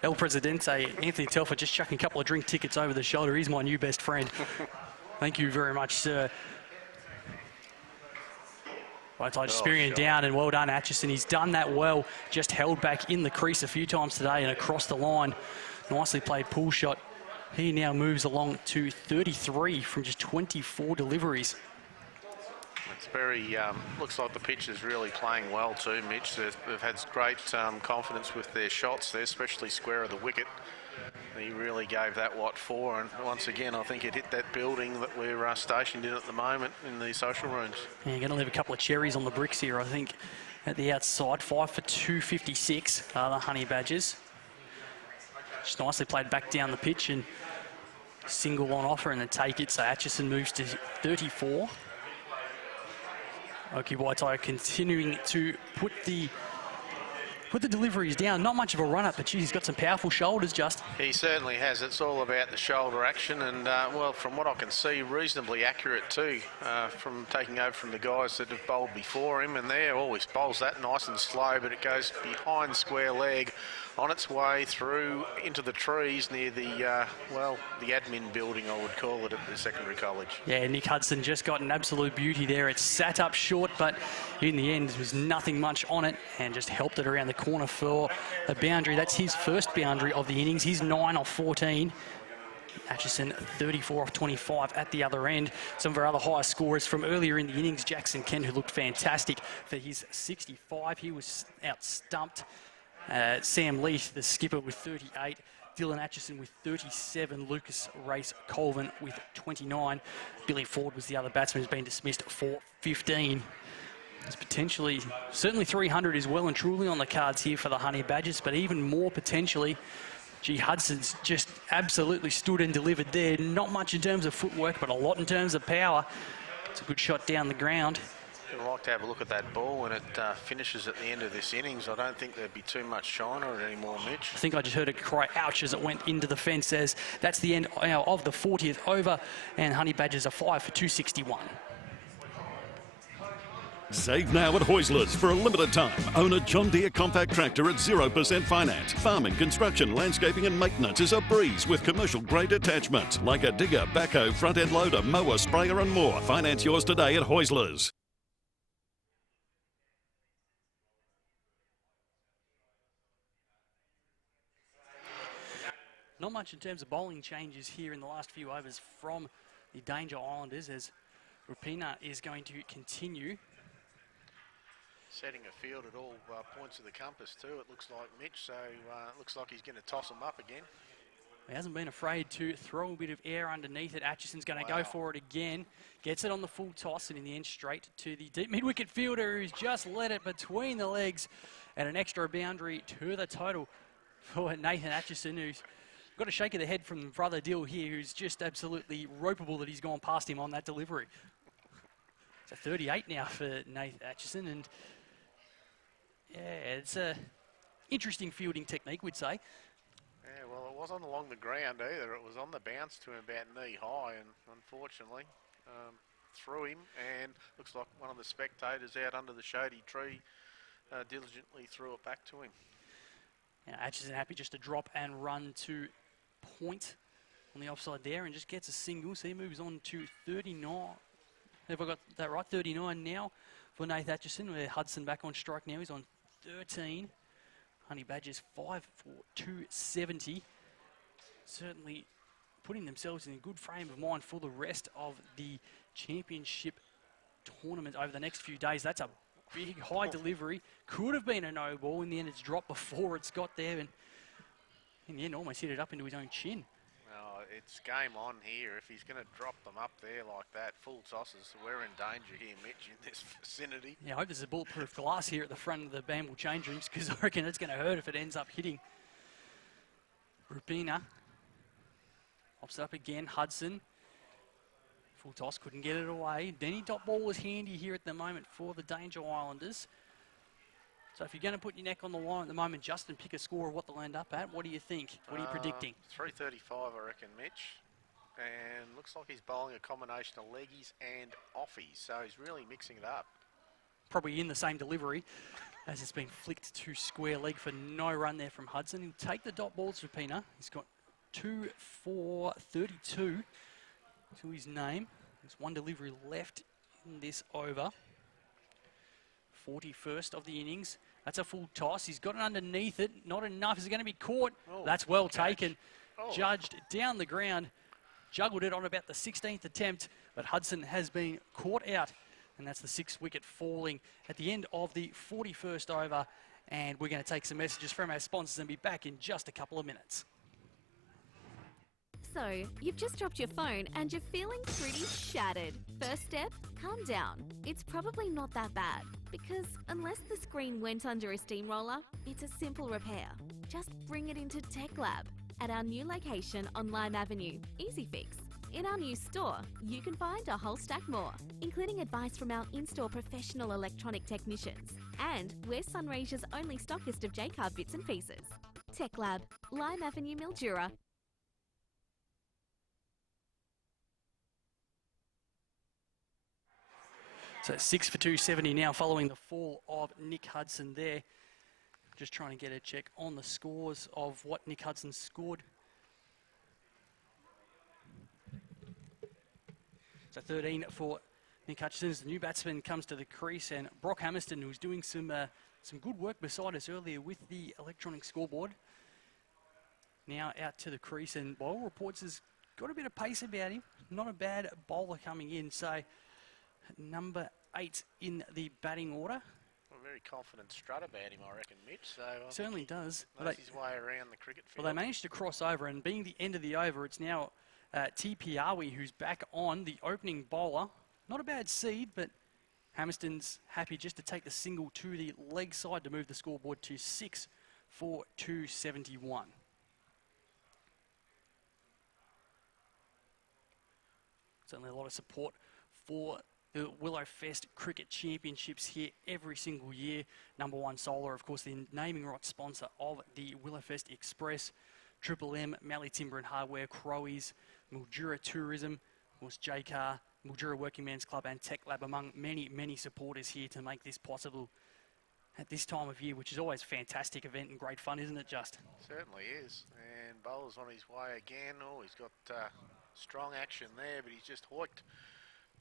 El Presidente, Anthony Telfer just chucking a couple of drink tickets over the shoulder. He's my new best friend. Thank you very much, sir. Wotai just spearing it down, and well done, Atchison. He's done that well, just held back in the crease a few times today and across the line. Nicely played pull shot. He now moves along to 33 from just 24 deliveries. It's very, looks like the pitch is really playing well too, Mitch. They've had great confidence with their shots there, especially square of the wicket. He really gave that what for, and once again, I think it hit that building that we're stationed in at the moment in the social rooms. Yeah, you're going to leave a couple of cherries on the bricks here, I think, at the outside. 5 for 256 are the Honey Badgers. Just nicely played back down the pitch and single on offer and then take it. So Atchison moves to 34. Oki Wotai continuing to put the deliveries down. Not much of a run-up, but geez, he's got some powerful shoulders, just. He certainly has. It's all about the shoulder action, and well, from what I can see, reasonably accurate too, from taking over from the guys that have bowled before him, and there always bowls that nice and slow, but it goes behind square leg on its way through into the trees near the, well, the admin building, I would call it, at the secondary college. Yeah, Nick Hudson just got an absolute beauty there. It sat up short, but in the end, there was nothing much on it and just helped it around the corner for a boundary. That's his first boundary of the innings. He's 9 off 14. Atchison 34 off 25 at the other end. Some of our other high scorers from earlier in the innings, Jackson Kent, who looked fantastic for his 65. He was out-stumped. Sam Leith, the skipper, with 38. Dylan Atchison with 37. Lucas Race Colvin with 29. Billy Ford was the other batsman who's been dismissed for 15. There's potentially, certainly 300 is well and truly on the cards here for the Honey Badgers, but even more potentially, G. Hudson's just absolutely stood and delivered there. Not much in terms of footwork, but a lot in terms of power. It's a good shot down the ground. I'd like to have a look at that ball when it finishes at the end of this innings. I don't think there'd be too much shine on it anymore, Mitch. I think I just heard it cry ouch as it went into the fence. As that's the end of the 40th over, and Honey Badgers are 5 for 261. Save now at Hoisler's for a limited time. Own a John Deere compact tractor at 0% finance. Farming, construction, landscaping and maintenance is a breeze with commercial grade attachments like a digger, backhoe, front end loader, mower, sprayer and more. Finance yours today at Hoisler's. Not much in terms of bowling changes here in the last few overs from the Danger Islanders, as Rapina is going to continue. Setting a field at all points of the compass too, it looks like, Mitch, so it looks like he's going to toss them up again. He hasn't been afraid to throw a bit of air underneath it. Atchison's going to go for it again. Gets it on the full toss, and in the end straight to the deep mid-wicket fielder, who's just let it between the legs, and an extra boundary to the total for Nathan Atchison, who's got a shake of the head from brother Dill here, who's just absolutely ropeable that he's gone past him on that delivery. It's a 38 now for Nathan Atchison, and yeah, it's a interesting fielding technique, we'd say. Yeah, well, it wasn't along the ground either. It was on the bounce to him about knee high, and unfortunately threw him, and looks like one of the spectators out under the shady tree diligently threw it back to him. Yeah, Atchison happy just to drop and run to point on the offside there, and just gets a single, so he moves on to 39. Have I got that right? 39 now for Nathan Atchison, where Hudson back on strike now. He's on 13. Honey Badgers 5 for 270. Certainly putting themselves in a good frame of mind for the rest of the championship tournament over the next few days. That's a big high delivery. Could have been a no ball. In the end, it's dropped before it's got there, and in the end, almost hit it up into his own chin. Well, it's game on here. If he's going to drop them up there like that, full tosses, we're in danger here, Mitch, in this vicinity. Yeah, I hope there's a bulletproof glass here at the front of the Bamble change rooms, because I reckon it's going to hurt if it ends up hitting. Rubina pops it up again. Hudson, full toss, couldn't get it away. Denny dot ball was handy here at the moment for the Danger Islanders. So if you're going to put your neck on the line at the moment, Justin, pick a score of what they'll end up at. What do you think? What are you predicting? 335, I reckon, Mitch. And looks like he's bowling a combination of leggies and offies, so he's really mixing it up. Probably in the same delivery, as it's been flicked to square leg for no run there from Hudson. He'll take the dot balls for Pina. He's got 2 for 32 to his name. There's one delivery left in this over. 41st of the innings. That's a full toss. He's got it underneath it. Not enough. Is it going to be caught? Oh, that's well catch. taken. Oh. Judged down the ground. Juggled it on about the 16th attempt, but Hudson has been caught out, and that's the 6th wicket falling at the end of the 41st over. And we're going to take some messages from our sponsors and be back in just a couple of minutes. So, you've just dropped your phone and you're feeling pretty shattered. First step, calm down. It's probably not that bad, because unless the screen went under a steamroller, it's a simple repair. Just bring it into Tech Lab at our new location on Lime Avenue, Easy Fix. In our new store, you can find a whole stack more, including advice from our in-store professional electronic technicians. And we're Sunraysia's only stockist of Jacquard bits and pieces. Tech Lab, Lime Avenue, Mildura. So 6 for 270 now, following the fall of Nick Hudson there. Just trying to get a check on the scores of what Nick Hudson scored. So 13 for Nick Hutchison as the new batsman comes to the crease, and Brock Hammerson, who's doing some good work beside us earlier with the electronic scoreboard, now out to the crease, and by all reports has got a bit of pace about him. Not a bad bowler coming in. So number 8 in the batting order. A very confident strut about him, I reckon, Mitch. So I Certainly think he does. knows his way around the cricket field. Well, they managed to cross over, and being the end of the over, it's now T. Piawi who's back on, the opening bowler. Not a bad seed, but Hamilton's happy just to take the single to the leg side to move the scoreboard to 6 for 271. Certainly a lot of support for the Willowfest Cricket Championships here every single year. Number One Solar, of course, the naming rights sponsor of the Willowfest Express. Triple M, Mallee Timber and Hardware, Crowies, Mildura Tourism, of course, JCAR, Mildura Working Men's Club and Tech Lab, among many, many supporters here to make this possible at this time of year, which is always a fantastic event and great fun, isn't it, Just? Certainly is. And Bowler's on his way again. Oh, he's got strong action there, but he's just hoiked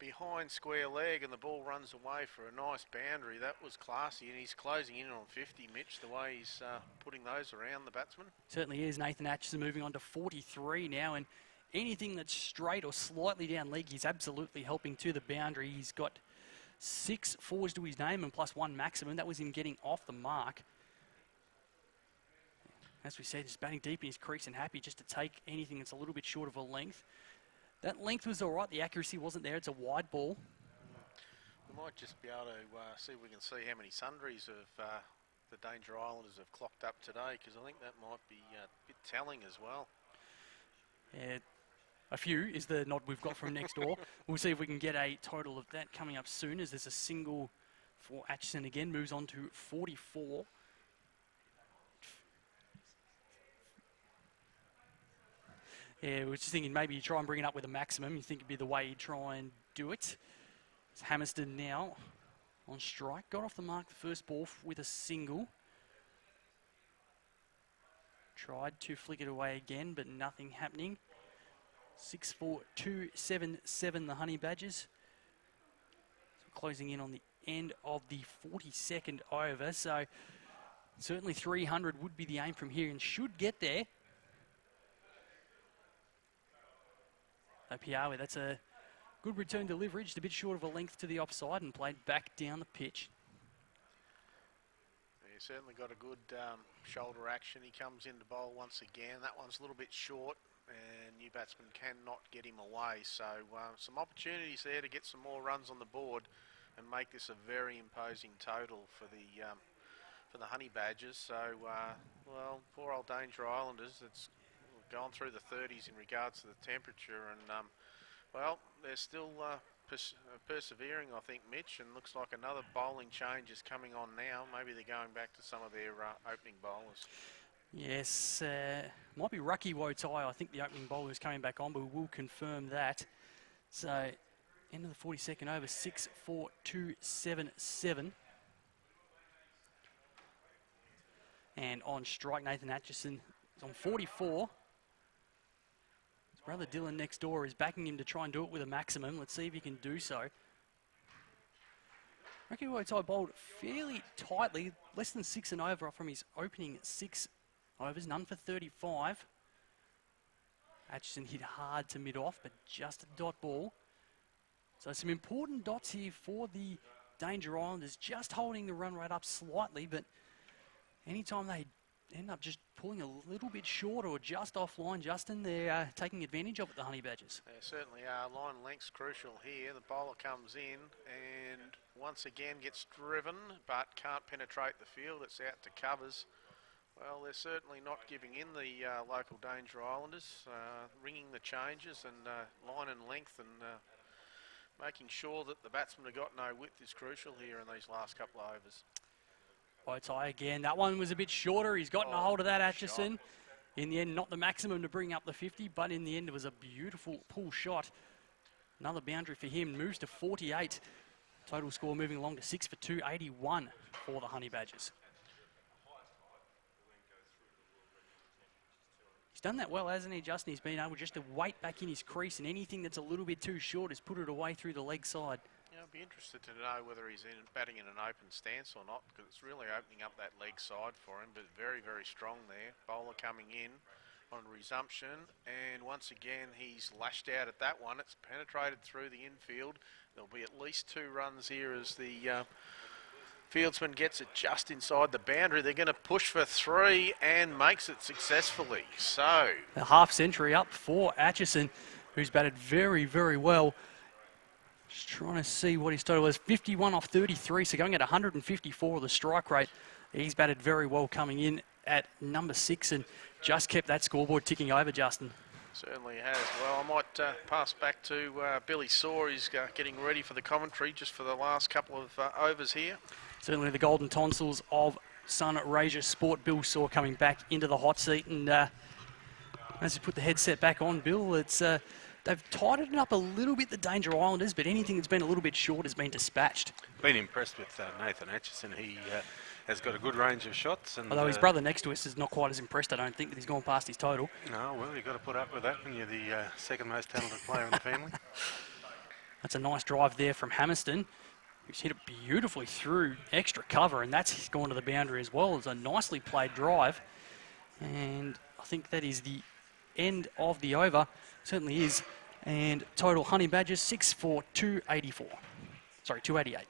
behind square leg and the ball runs away for a nice boundary. That was classy, and he's closing in on 50, Mitch, the way he's putting those around the batsman. Certainly is. Nathan Atchison moving on to 43 now, and anything that's straight or slightly down leg, he's absolutely helping to the boundary. He's got 6 fours to his name and plus 1 maximum. That was him getting off the mark. As we said, he's batting deep in his crease and happy just to take anything that's a little bit short of a length. That length was all right. The accuracy wasn't there. It's a wide ball. We might just be able to see if we can see how many sundries of the Danger Islanders have clocked up today, because I think that might be a bit telling as well. Yeah, a few is the nod we've got from next door. We'll see if we can get a total of that coming up soon, as there's a single for Atchison again. Moves on to 44. Yeah, we were just thinking maybe you try and bring it up with a maximum. You think it'd be the way you try and do it. It's Hammerstead now on strike. Got off the mark the first ball with a single. Tried to flick it away again, but nothing happening. 6 for 277, the Honey Badgers. So closing in on the end of the 42nd over. So certainly 300 would be the aim from here and should get there. Piawi, that's a good return delivery, just a bit short of a length to the offside and played back down the pitch. He's certainly got a good shoulder action. He comes in to bowl once again. That one's a little bit short, and new batsman cannot get him away. So some opportunities there to get some more runs on the board and make this a very imposing total for the Honey Badgers. So, well, poor old Danger Islanders, it's gone through the 30s in regards to the temperature, and well, they're still persevering, I think, Mitch, and looks like another bowling change is coming on now. Maybe they're going back to some of their opening bowlers. Yes, might be Rucky Wotai. I think the opening bowler is coming back on, but we'll confirm that. So, end of the 42nd over, 6 for 277. And on strike, Nathan Atchison is on 44. His brother Dylan next door is backing him to try and do it with a maximum. Let's see if he can do so. Rucky Wotai bowled fairly tightly, less than 6 and over from his opening 6 overs, none for 35. Atchison hit hard to mid-off, but just a dot ball. So some important dots here for the Danger Islanders, just holding the run rate up slightly, but anytime they end up just pulling a little bit short or just offline, Justin, they're taking advantage of it, the Honey Badgers. They certainly are. Line length's crucial here. The bowler comes in and once again gets driven, but can't penetrate the field. It's out to covers. Well, they're certainly not giving in, the local Danger Islanders, ringing the changes and line and length, and making sure that the batsmen have got no width is crucial here in these last couple of overs. Wotai again. That one was a bit shorter. He's gotten a hold of that, Atchison. In the end, not the maximum to bring up the 50, but in the end, it was a beautiful pull shot. Another boundary for him. Moves to 48. Total score moving along to 6 for 281 for the Honey Badgers. He's done that well, hasn't he, Justin? He's been able just to wait back in his crease, and anything that's a little bit too short is put it away through the leg side. Yeah, I'd be interested to know whether he's batting in an open stance or not, because it's really opening up that leg side for him, but very, very strong there. Bowler coming in, on resumption, and once again he's lashed out at that one. It's penetrated through the infield. There'll be at least 2 runs here as the fieldsman gets it just inside the boundary. They're going to push for 3 and makes it successfully. So a half century up for Atchison, who's batted very, very well. Just trying to see what his total is. 51 off 33, so going at 154 the strike rate. He's batted very well coming in at number 6 and just kept that scoreboard ticking over, Justin. certainly has. Well, I might pass back to Billy Saw. He's getting ready for the commentary just for the last couple of overs here. Certainly the golden tonsils of Sunraysia Sport. Bill Saw coming back into the hot seat, and as you put the headset back on, Bill, it's they've tightened it up a little bit, the Danger Islanders, but anything that's been a little bit short has been dispatched. Been impressed with Nathan Atchison. He has got a good range of shots. And although his brother next to us is not quite as impressed, I don't think, that he's gone past his total. No, well, you've got to put up with that when you're the second most talented player in the family. That's a nice drive there from Hammerstone, who's hit it beautifully through extra cover, and that's gone to the boundary as well. It's a nicely played drive, and I think that is the end of the over. Certainly is. And total Honey Badgers 6 for 284. Sorry, 288.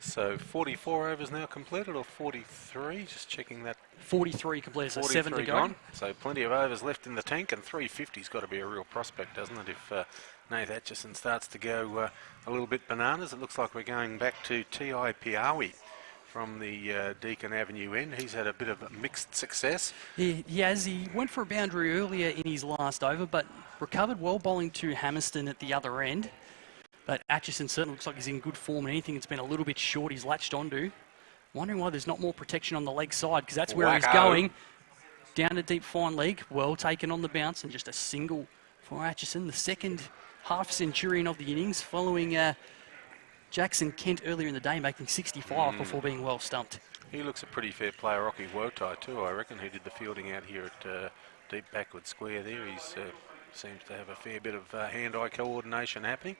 So 44 overs now completed, or 43? Just checking that. 43 completed, so 7 to go. Gone. So plenty of overs left in the tank, and 350's got to be a real prospect, doesn't it? If Nath Atchison starts to go a little bit bananas, it looks like we're going back to T.I. Piawi from the Deakin Avenue end. He's had a bit of mixed success. He has. He went for a boundary earlier in his last over, but recovered well, bowling to Hammerstone at the other end. But Atchison certainly looks like he's in good form, and anything that's been a little bit short he's latched onto. Wondering why there's not more protection on the leg side, because that's where he's going. Down to deep fine leg, well taken on the bounce, and just a single for Atchison. The second half centurion of the innings, following Jackson Kent earlier in the day, making 65 before being well stumped. He looks a pretty fair player, Rocky Wotai too, I reckon. He did the fielding out here at deep backward square there. He seems to have a fair bit of hand-eye coordination happening.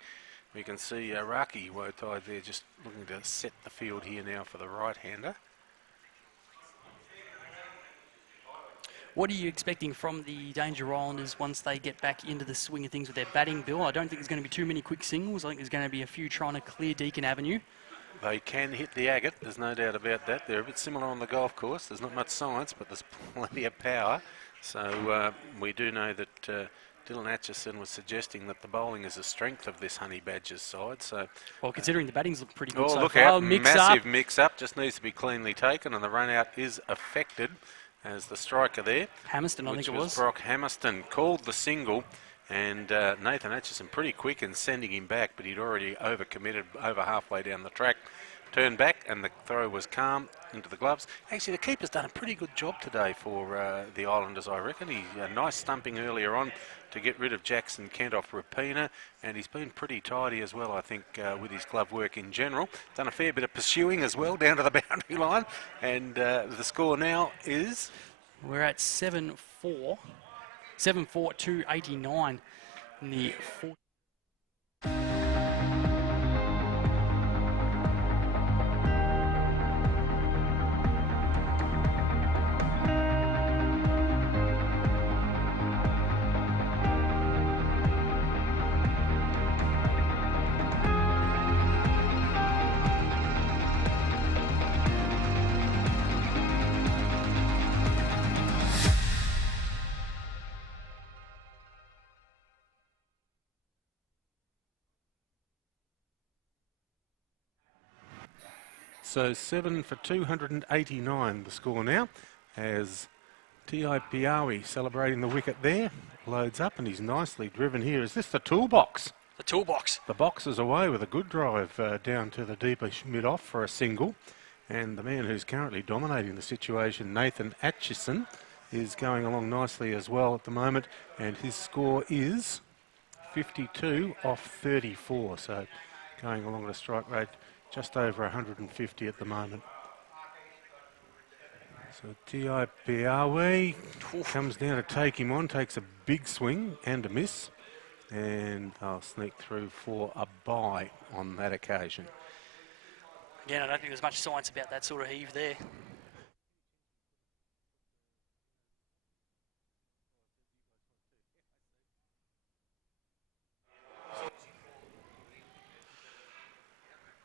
We can see Raki Wotai there just looking to set the field here now for the right-hander. What are you expecting from the Danger Islanders once they get back into the swing of things with their batting, Bill? I don't think there's going to be too many quick singles. I think there's going to be a few trying to clear Deakin Avenue. They can hit the agate, there's no doubt about that. They're a bit similar on the golf course. There's not much science, but there's plenty of power. So we do know that Dylan Atchison was suggesting that the bowling is a strength of this Honey Badgers side. So, well, considering the batting's look pretty good so so far. Out, massive mix-up, just needs to be cleanly taken, and the run-out is affected as the striker there. Hammerstone, I think it was. Brock Hammerstone called the single, and Nathan Atchison pretty quick in sending him back, but he'd already overcommitted over halfway down the track. Turned back, and the throw was calm into the gloves. Actually, the keeper's done a pretty good job today for the Islanders, I reckon. He a nice stumping earlier on to get rid of Jackson Kent off Rapina, and he's been pretty tidy as well, I think, with his glove work in general. Done a fair bit of pursuing as well down to the boundary line, and the score now is... We're at 7-4, 289 in the fourth. So 7 for 289 the score now, as T.I. Piawi celebrating the wicket there. Loads up, and he's nicely driven here. Is this the toolbox? The toolbox. The box is away with a good drive down to the deeper mid-off for a single. And the man who's currently dominating the situation, Nathan Atchison, is going along nicely as well at the moment. And his score is 52 off 34. So going along at a strike rate just over 150 at the moment. So T.I. Piawi comes down to take him on, takes a big swing and a miss. and they'll sneak through for a bye on that occasion. Again, I don't think there's much science about that sort of heave there.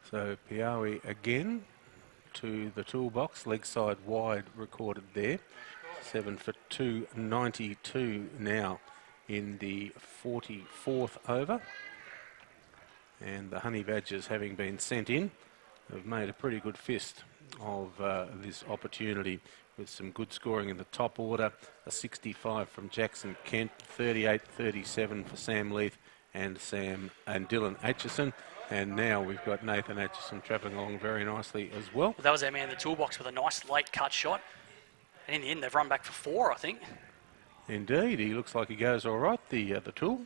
So Piawi again to the toolbox, leg side wide recorded there. 7 for 292 now in the 44th over. And the Honey Badgers, having been sent in, have made a pretty good fist of this opportunity with some good scoring in the top order. A 65 from Jackson Kent, 38-37 for Sam Leith and Dylan Atchison. And now we've got Nathan Atchison travelling along very nicely as well. That was our man in the toolbox with a nice late cut shot. And in the end, they've run back for 4, I think. Indeed, he looks like he goes all right, the tool.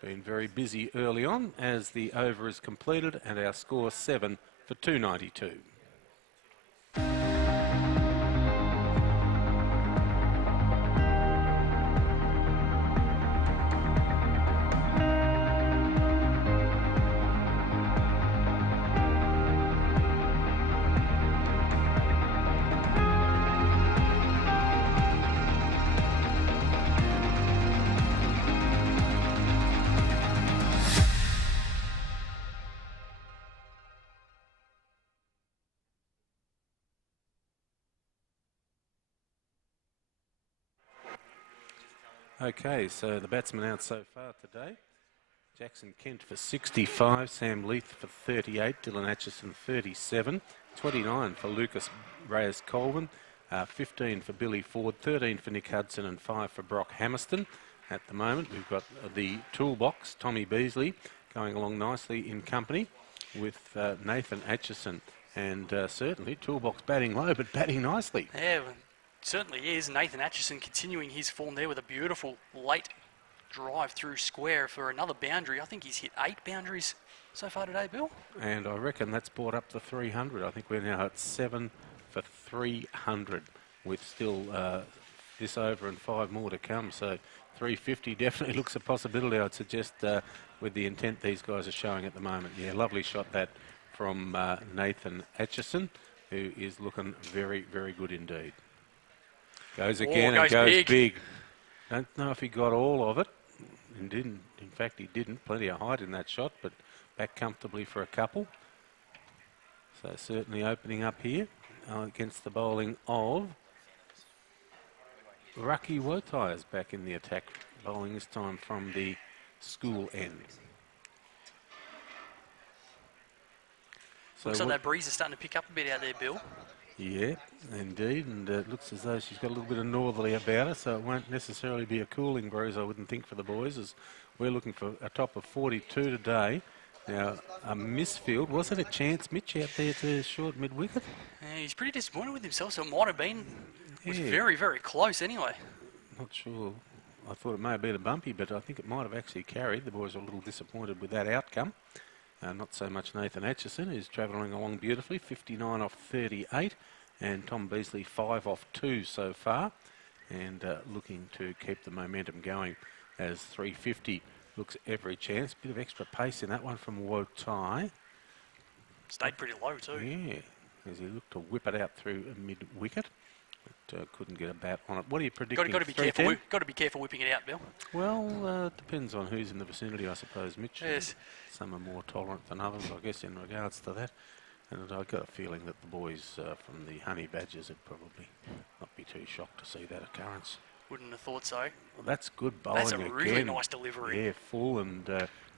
Been very busy early on as the over is completed, and our score 7 for 292. Okay, so the batsmen out so far today. Jackson Kent for 65, Sam Leith for 38, Dylan Atchison 37, 29 for Lucas Reyes Colvin, 15 for Billy Ford, 13 for Nick Hudson and 5 for Brock Hammerson. At the moment we've got the toolbox, Tommy Beasley, going along nicely in company with Nathan Atchison, and certainly toolbox batting low but batting nicely. Yeah, certainly is. Nathan Atchison continuing his form there with a beautiful late drive through square for another boundary. I think he's hit 8 boundaries so far today, Bill. And I reckon that's brought up to 300. I think we're now at 7 for 300 with still this over and 5 more to come. So 350 definitely looks a possibility, I'd suggest, with the intent these guys are showing at the moment. Yeah, lovely shot that from Nathan Atchison, who is looking very, very good indeed. Goes again and goes big. Don't know if he got all of it. And didn't. In fact, he didn't. Plenty of height in that shot, but back comfortably for a couple. So certainly opening up here against the bowling of Raki Wotai is back in the attack, bowling this time from the school end. So looks like that breeze is starting to pick up a bit out there, Bill. Yeah, indeed, and it looks as though she's got a little bit of northerly about her, so it won't necessarily be a cooling breeze, I wouldn't think, for the boys, as we're looking for a top of 42 today. Now, a misfield. Was it a chance, Mitch, out there to short mid-wicket? Yeah, he's pretty disappointed with himself, so it might have been. It was very, very close anyway. Not sure. I thought it may have been a bumpy, but I think it might have actually carried. The boys are a little disappointed with that outcome. Not so much Nathan Atchison, who's travelling along beautifully, 59 off 38, and Tom Beasley 5 off 2 so far, and looking to keep the momentum going as 350 looks every chance. Bit of extra pace in that one from Wotai. Stayed pretty low too. Yeah, as he looked to whip it out through mid-wicket, but couldn't get a bat on it. What are you predicting? Got to be careful. Got to be careful whipping it out, Bill. Well, it depends on who's in the vicinity, I suppose, Mitch. Yes. Some are more tolerant than others, I guess, in regards to that. And I've got a feeling that the boys from the Honey Badgers would probably not be too shocked to see that occurrence. Wouldn't have thought so. Well, that's good bowling again. That's a really nice delivery. Yeah, full and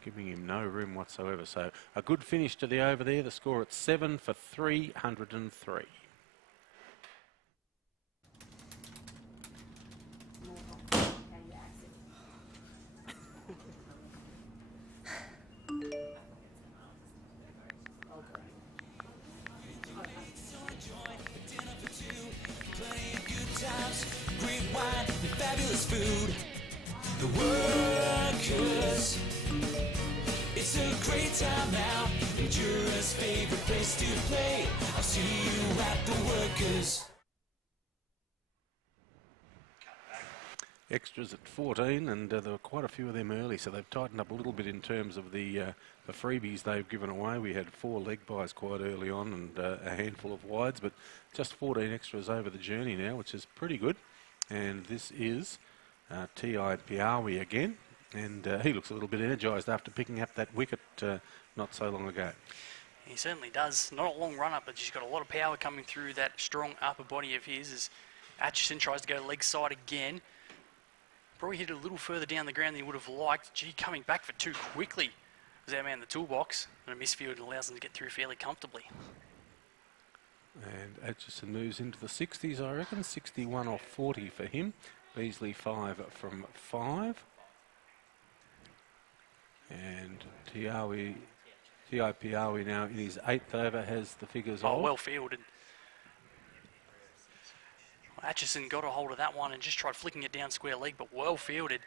giving him no room whatsoever. So a good finish to the over there. The score at 7 for 303. Fabulous food, the workers. It's a great time now. Endura's favorite place to play. I'll see you at the workers. extras at 14, and there were quite a few of them early, so they've tightened up a little bit in terms of the freebies they've given away. We had 4 leg buys quite early on and a handful of wides, but just 14 extras over the journey now, which is pretty good. And this is T.I. Piawi again, and he looks a little bit energised after picking up that wicket not so long ago. He certainly does. Not a long run up, but he's got a lot of power coming through that strong upper body of his as Atchison tries to go leg side again. Probably hit it a little further down the ground than he would have liked. Gee, coming back for 2 quickly was our man in the toolbox, and a misfield allows them to get through fairly comfortably. And Atchison moves into the 60s, I reckon. 61 off 40 for him. Beasley 5 from 5. And T.I. Piawi now in his 8th over has the figures Oh, of. well fielded. Atchison got a hold of that one and just tried flicking it down square leg, but well fielded.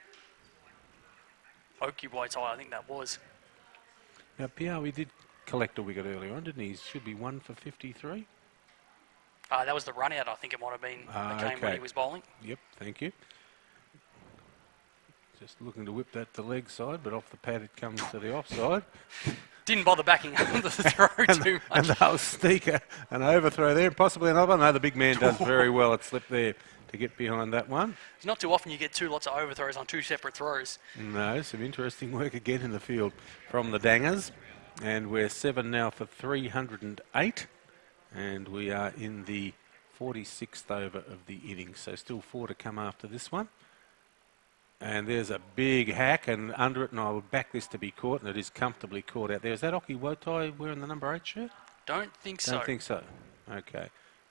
Okie White's eye, I think that was. Now, Piawi did collect a wicket earlier on, didn't he? He should be 1 for 53. That was the run out, I think it might have been, that came when he was bowling. Yep, thank you. Just looking to whip that to leg side, but off the pad it comes to the offside. Didn't bother backing under the throw too much. And they'll sneak an overthrow there, possibly another one. No, the big man does very well at slip there to get behind that one. It's not too often you get 2 lots of overthrows on 2 separate throws. No, some interesting work again in the field from the Dangers. And we're 7 now for 308. And we are in the 46th over of the innings. So still 4 to come after this one. And there's a big hack and under it, and I would back this to be caught, and it is comfortably caught out there. Is that Oki Wotai wearing the number 8 shirt? Don't think so. Don't think so. Okay.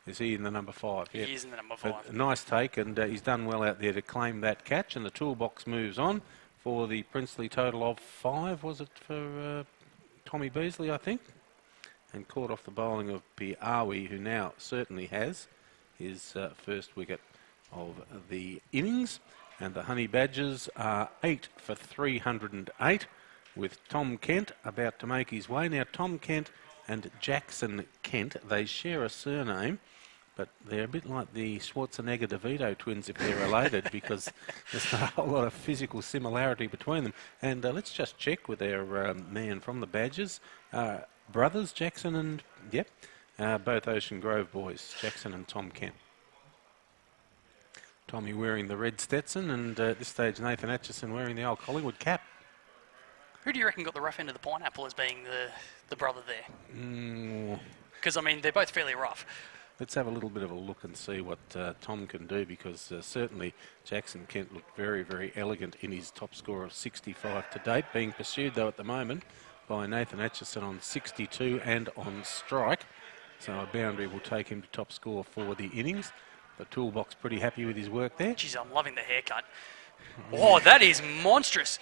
Is he in the number 5? He is in the number 5. But a nice take, and he's done well out there to claim that catch, and the toolbox moves on for the princely total of 5, was it, for Tommy Beasley, I think? And caught off the bowling of Piawi, who now certainly has his first wicket of the innings. And the Honey Badgers are 8 for 308 with Tom Kent about to make his way. Now, Tom Kent and Jackson Kent, they share a surname, but they're a bit like the Schwarzenegger DeVito twins if they're related because there's not a whole lot of physical similarity between them. And let's just check with our man from the Badgers. Brothers, Jackson and, yep, both Ocean Grove boys, Jackson and Tom Kent. Tommy wearing the red Stetson, and at this stage Nathan Atchison wearing the old Collingwood cap. Who do you reckon got the rough end of the pineapple as being the brother there? Because, I mean, they're both fairly rough. Let's have a little bit of a look and see what Tom can do, because certainly Jackson Kent looked very, very elegant in his top score of 65 to date, being pursued, though, at the moment by Nathan Atchison on 62 and on strike. So a boundary will take him to top score for the innings. The toolbox pretty happy with his work there. Jeez, I'm loving the haircut. Oh, that is monstrous.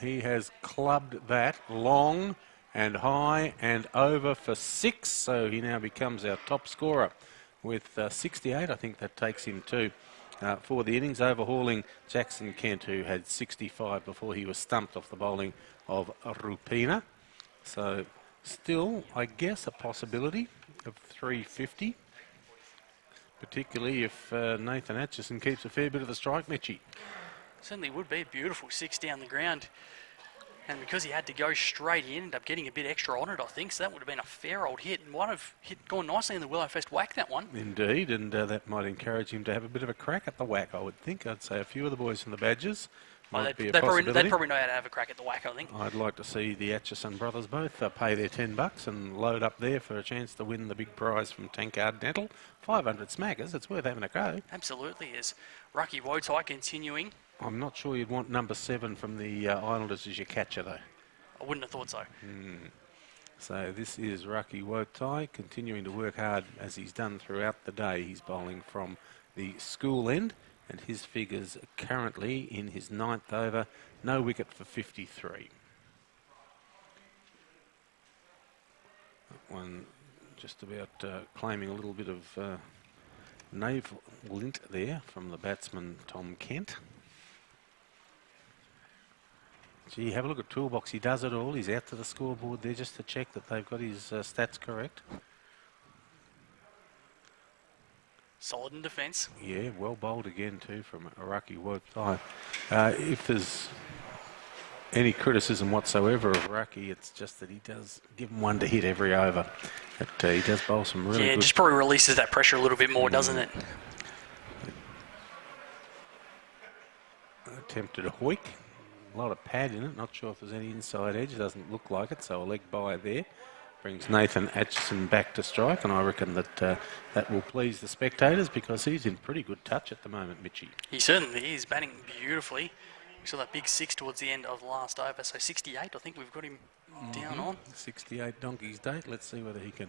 He has clubbed that long and high and over for 6, so he now becomes our top scorer with 68. I think that takes him to for the innings, overhauling Jackson Kent, who had 65 before he was stumped off the bowling of Rupina. So still, I guess, a possibility of 350. Particularly if Nathan Atchison keeps a fair bit of the strike, Mitchie. Certainly would be a beautiful 6 down the ground. And because he had to go straight, he ended up getting a bit extra on it, I think. So that would have been a fair old hit. And might have gone nicely in the Willowfest whack, that one. Indeed, and that might encourage him to have a bit of a crack at the whack, I would think. I'd say a few of the boys from the Badgers. They'd probably know how to have a crack at the whack, I think. I'd like to see the Atchison brothers both pay their $10 and load up there for a chance to win the big prize from Tankard Dental. 500 smackers, it's worth having a go. Absolutely is. Rocky Wotai continuing. I'm not sure you'd want number 7 from the Islanders as your catcher, though. I wouldn't have thought so. So this is Rocky Wotai continuing to work hard as he's done throughout the day. He's bowling from the school end. And his figures currently in his 9th over, no wicket for 53. That one just about claiming a little bit of navel lint there from the batsman Tom Kent. Gee, have a look at Toolbox. He does it all. He's out to the scoreboard there just to check that they've got his stats correct. Solid in defence. Yeah, well bowled again too from Araki Wotai. If there's any criticism whatsoever of Araki, it's just that he does give him one to hit every over. But he does bowl some really Yeah, good. just probably releases that pressure a little bit more, doesn't it? Attempted a hoik. A lot of pad in it. Not sure if there's any inside edge. Doesn't look like it. So a leg by there. Brings Nathan Atchison back to strike, and I reckon that that will please the spectators because he's in pretty good touch at the moment, Mitchie. He certainly is, batting beautifully. We saw that big 6 towards the end of last over, so 68 I think we've got him down on. 68 Donkey's date. Let's see whether he can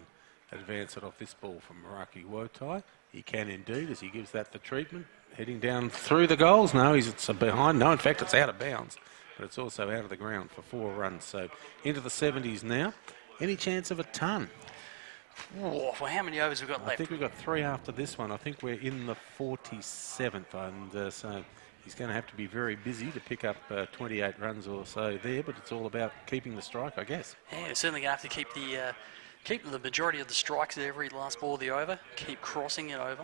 advance it off this ball from Maraki Wotai. He can indeed, as he gives that the treatment. Heading down through the goals. No, it's behind. No, in fact, it's out of bounds, but it's also out of the ground for 4 runs. So into the 70s now. Any chance of a ton? Oh, well, how many overs have we got I left? think we've got 3 after this one. I think we're in the 47th, and so he's going to have to be very busy to pick up 28 runs or so there, but it's all about keeping the strike, I guess. Yeah, we're certainly going to have to keep the majority of the strikes at every last ball of the over, keep crossing it over.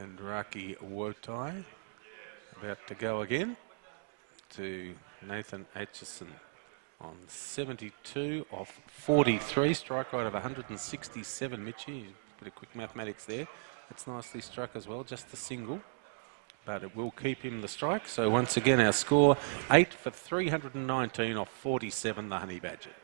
And Raki Wotai about to go again to Nathan Atchison on 72 off 43, strike rate of 167. Mitchie, bit of quick mathematics there. It's nicely struck as well, just a single, but it will keep him the strike. So once again, our score 8 for 319 off 47, the Honey Badgers.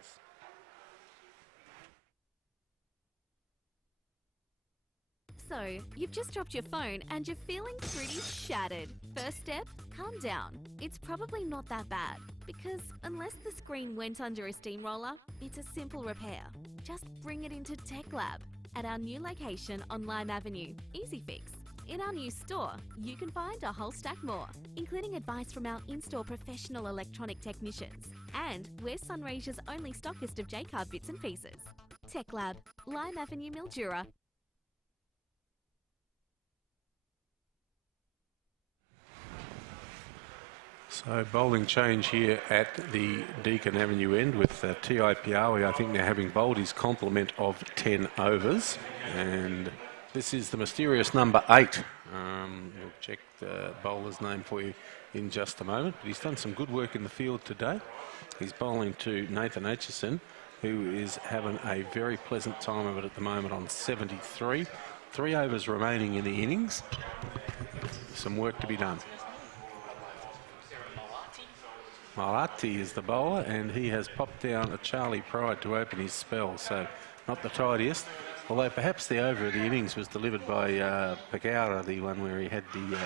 So, you've just dropped your phone and you're feeling pretty shattered. First step, calm down. It's probably not that bad, because unless the screen went under a steamroller, it's a simple repair. Just bring it into Tech Lab at our new location on Lime Avenue, Easy Fix. In our new store, you can find a whole stack more, including advice from our in-store professional electronic technicians. And we're Sunraysia's only stockist of J-Card bits and pieces. Tech Lab, Lime Avenue, Mildura. So bowling change here at the Deakin Avenue end with TIPR. I think they're having bowled his complement of 10 overs. And this is the mysterious number 8. We'll check the bowler's name for you in just a moment. But he's done some good work in the field today. He's bowling to Nathan Atchison, who is having a very pleasant time of it at the moment on 73. 3 overs remaining in the innings. Some work to be done. Malati is the bowler, and he has popped down a Charlie Pride to open his spell, so not the tidiest. Although perhaps the over of the innings was delivered by Pagara, the one where he had the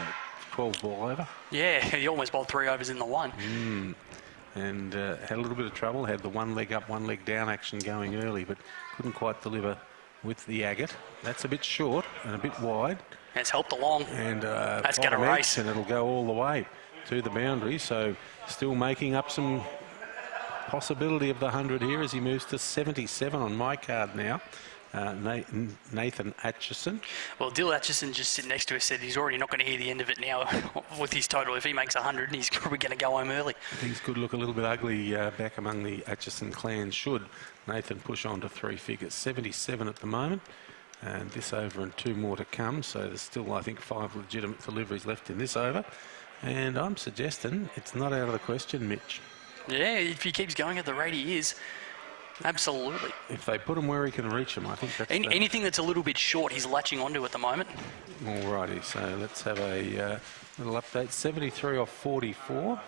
12 ball over. Yeah, he almost bowled 3 overs in the 1. And had a little bit of trouble, had the 1 leg up, 1 leg down action going early, but couldn't quite deliver with the agate. That's a bit short and a bit wide. It's helped along. And that's going to race. And it'll go all the way to the boundary, so still making up some possibility of the 100 here as he moves to 77 on my card now. Nathan Atchison. Well, Dill Atchison just sitting next to us said he's already not going to hear the end of it now with his total. If he makes 100, he's probably going to go home early. Things could look a little bit ugly back among the Atchison clan should Nathan push on to 3 figures. 77 at the moment, and this over and 2 more to come, so there's still, I think, 5 legitimate deliveries left in this over. And I'm suggesting it's not out of the question, Mitch. Yeah, if he keeps going at the rate he is, absolutely. If they put him where he can reach him, I think that's... Anything that's a little bit short, he's latching onto at the moment. Alrighty, so let's have a little update. 73 off 44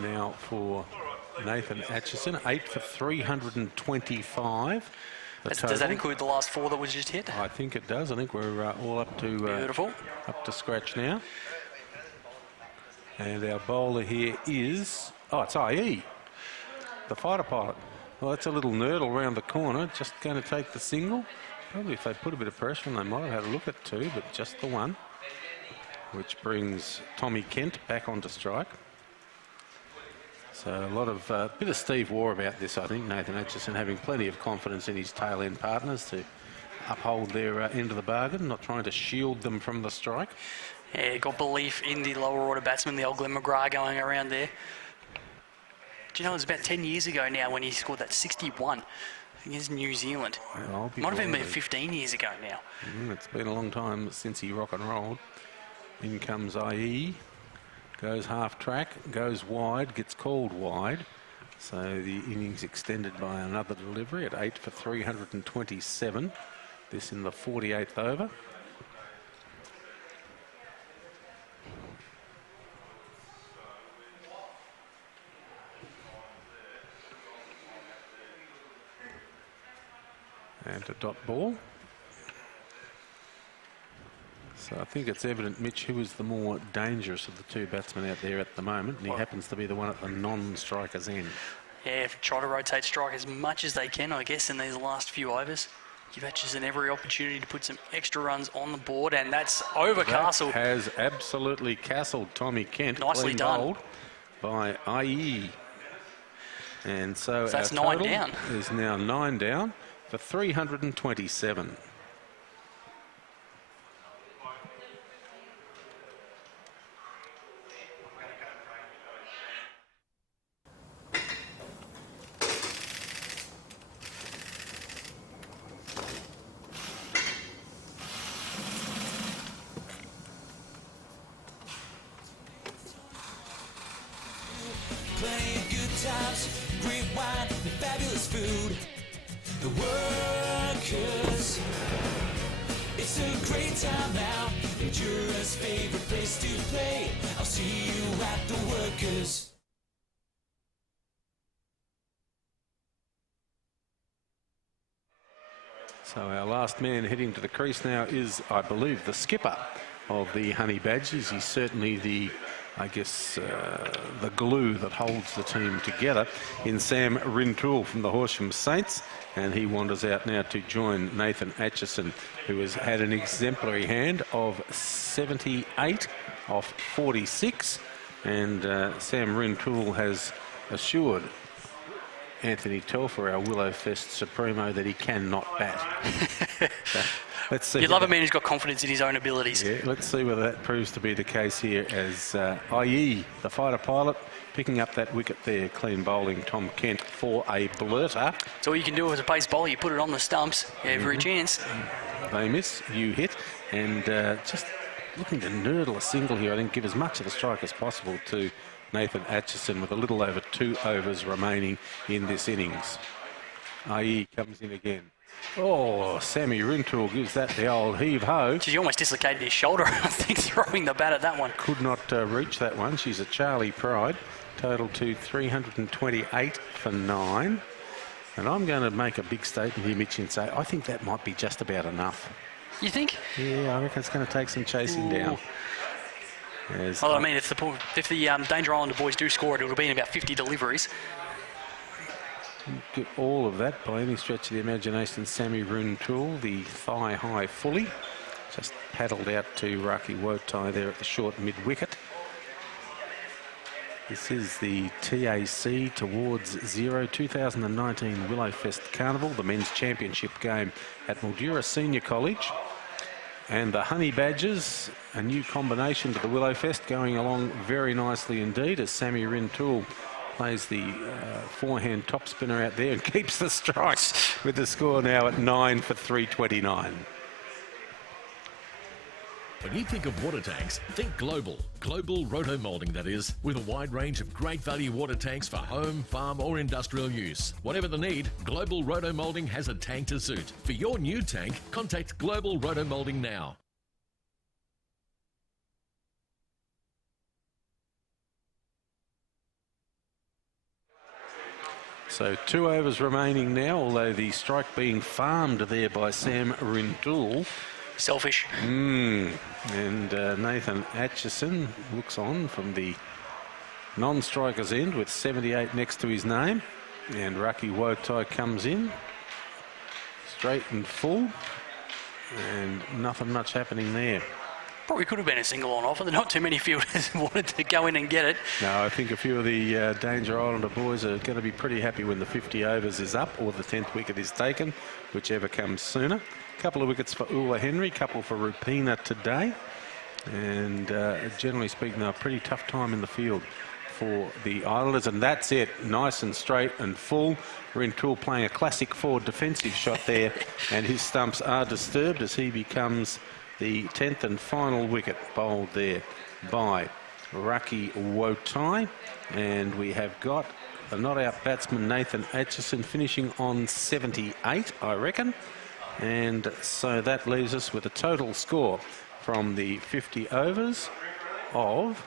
now for Nathan Atchison. 8 for 325. Does that include the last 4 that was just hit? I think it does. I think we're all up to... Beautiful. Up to scratch now. And our bowler here is... Oh, it's IE, the fighter pilot. Well, that's a little nurdle round the corner. Just going to take the single. Probably if they put a bit of pressure on, they might have had a look at 2, but just the 1. Which brings Tommy Kent back onto strike. So a lot of... bit of Steve Waugh about this, I think. Nathan Atchison having plenty of confidence in his tail-end partners to uphold their end of the bargain, not trying to shield them from the strike. Yeah, got belief in the lower order batsman, the old Glenn McGrath going around there. Do you know, it was about 10 years ago now when he scored that 61 against New Zealand. I'll be Might have even been blimey. 15 years ago now. It's been a long time since he rock and rolled. In comes IE, goes half track, goes wide, gets called wide. So the innings extended by another delivery at 8 for 327. This in the 48th over. And a dot ball. So I think it's evident, Mitch, who is the more dangerous of the two batsmen out there at the moment, and he happens to be the one at the non-striker's end. Yeah, try to rotate strike as much as they can, I guess, in these last few overs. Give Atchison every opportunity to put some extra runs on the board, and that's over Castle. That has absolutely castled Tommy Kent. Nicely clean done. bowled by IE. And so that's our 9 total down. is now 9 down for 327. Playing good times, great wine, and fabulous food. The workers, it's a great time now. Endura's favorite place to play. I'll see you at the workers. So our last man heading to the crease now is, I believe, the skipper of the Honey Badgers. He's certainly the, I guess, the glue that holds the team together in Sam Rintoul from the Horsham Saints. And he wanders out now to join Nathan Atchison, who has had an exemplary hand of 78 off 46. And Sam Rintoul has assured Anthony Telfer, our Willowfest Supremo, that he cannot bat. Let's see. You love a man who's got confidence in his own abilities. Yeah, let's see whether that proves to be the case here as IE, the fighter pilot, picking up that wicket there, clean bowling Tom Kent for a blurter. So all you can do as a pace bowler, you put it on the stumps, every chance. They miss, you hit, and just looking to nurdle a single here, I think, give as much of the strike as possible to Nathan Atchison with a little over 2 overs remaining in this innings. IE comes in again. Oh, Sammy Rintoul gives that the old heave-ho. She almost dislocated his shoulder, I think, throwing the bat at that one. Could not reach that one. She's a Charlie Pride. Total to 328 for 9. And I'm going to make a big statement here, Mitch, and say I think that might be just about enough. You think? Yeah, I reckon it's going to take some chasing down. Well, I mean, if the Danger Islander boys do score it, it'll be in about 50 deliveries. Get all of that by any stretch of the imagination. Sammy Rintoul, the thigh-high fully, just paddled out to Raki Wotai there at the short mid-wicket. This is the TAC Towards Zero 2019 Willowfest Carnival, the men's championship game at Mildura Senior College. And the Honey Badgers, a new combination to the Willowfest, going along very nicely indeed as Sammy Rintoul plays the forehand top spinner out there and keeps the strikes with the score now at 9 for 329. When you think of water tanks, think global. Global roto-molding, that is, with a wide range of great value water tanks for home, farm or industrial use. Whatever the need, Global Roto-Molding has a tank to suit. For your new tank, contact Global Roto-Molding now. So 2 overs remaining now, although the strike being farmed there by Sam Rintoul. Selfish. And Nathan Atchison looks on from the non-striker's end with 78 next to his name. And Raki Wotai comes in, straight and full, and nothing much happening there. Probably could have been a single on offer. Not too many fielders wanted to go in and get it. No, I think a few of the Danger Islander boys are going to be pretty happy when the 50 overs is up or the 10th wicket is taken, whichever comes sooner. A couple of wickets for Ula Henry, couple for Rupina today. And generally speaking, a pretty tough time in the field for the Islanders, and that's it. Nice and straight and full. Rintoul playing a classic forward defensive shot there, and his stumps are disturbed as he becomes the 10th and final wicket bowled there by Raki Wotai. And we have got a not-out batsman, Nathan Atchison, finishing on 78, I reckon. And so that leaves us with a total score from the 50 overs of...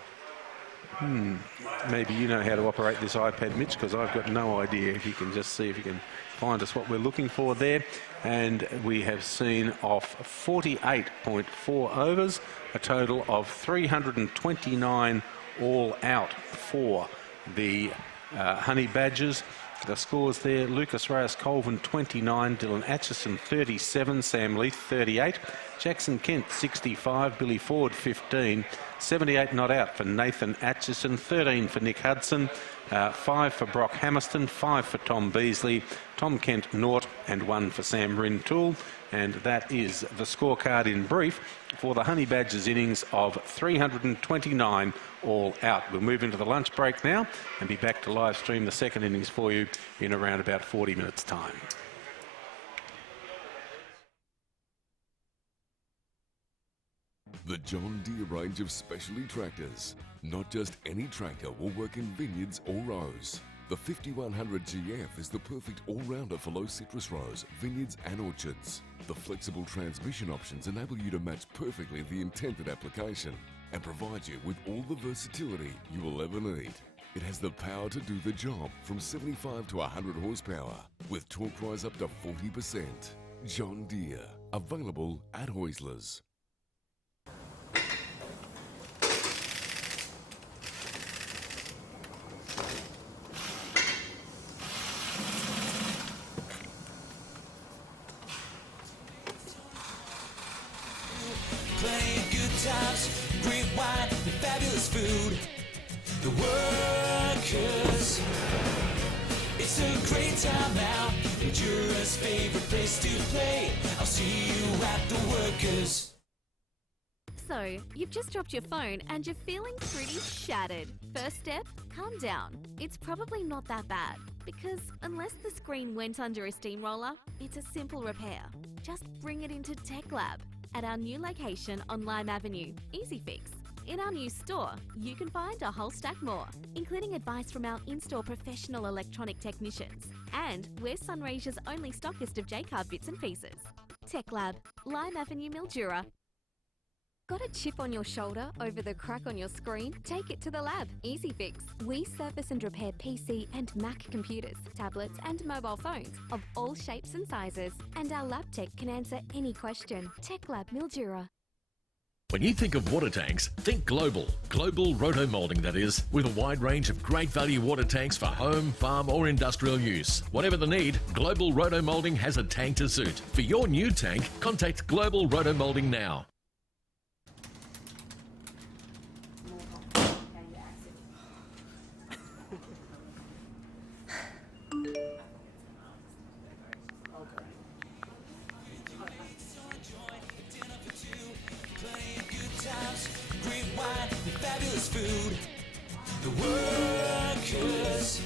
maybe you know how to operate this iPad, Mitch, because I've got no idea. If you can just see if you can find us what we're looking for there. And we have seen off 48.4 overs, a total of 329 all out for the Honey Badgers. The scores there: Lucas Reyes Colvin 29, Dylan Atchison 37, Sam Leith 38, Jackson Kent 65, Billy Ford 15, 78 not out for Nathan Atchison, 13 for Nick Hudson, 5 for Brock Hammerstone, 5 for Tom Beasley, Tom Kent naught, and 1 for Sam Rintoul. And that is the scorecard in brief for the Honey Badgers innings of 329 all out. We'll move into the lunch break now and be back to live stream the second innings for you in around about 40 minutes' time. The John Deere range of specialty tractors. Not just any tractor will work in vineyards or rows. The 5100 GF is the perfect all-rounder for low citrus rows, vineyards and orchards. The flexible transmission options enable you to match perfectly the intended application and provide you with all the versatility you will ever need. It has the power to do the job from 75 to 100 horsepower with torque rise up to 40%. John Deere, available at Hoisler's. Plenty of good times, great wine, and fabulous food. The workers, it's a great time out. Endura's favorite place to play. I'll see you at the workers. So, you've just dropped your phone and you're feeling pretty shattered. First step, calm down. It's probably not that bad, because unless the screen went under a steamroller, it's a simple repair. Just bring it into Tech Lab at our new location on Lime Avenue, Easy Fix. In our new store, you can find a whole stack more, including advice from our in-store professional electronic technicians. And we're Sunraysia's only stockist of Jacquard bits and pieces. Tech Lab, Lime Avenue, Mildura. Got a chip on your shoulder over the crack on your screen? Take it to the lab. Easy Fix. We service and repair PC and Mac computers, tablets and mobile phones of all shapes and sizes. And our lab tech can answer any question. Tech Lab, Mildura. When you think of water tanks, think global. Global roto-molding, that is, with a wide range of great value water tanks for home, farm or industrial use. Whatever the need, Global Roto-Molding has a tank to suit. For your new tank, contact Global Roto-Molding now. Food, the workers,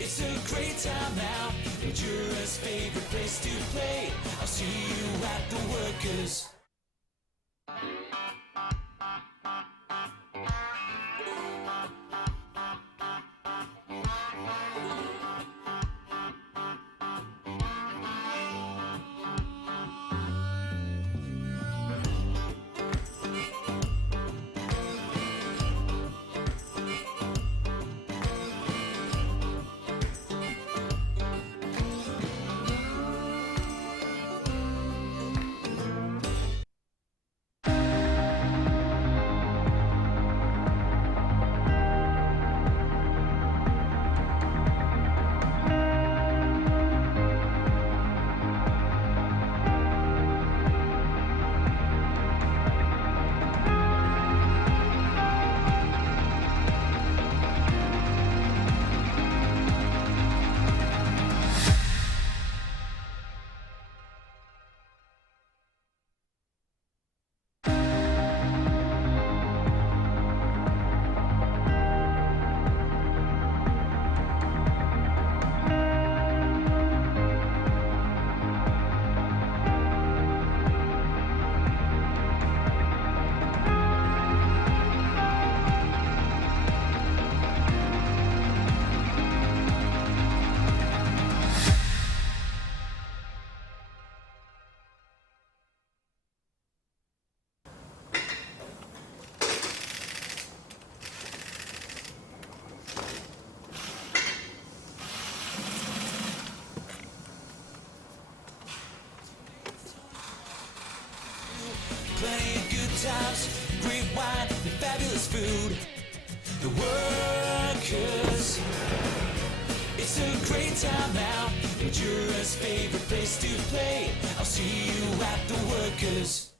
it's a great time out. Endura's favorite place to play. I'll see you at the workers. times, great wine, and fabulous food. The workers. It's a great time out. Endura's favorite place to play. I'll see you at the workers.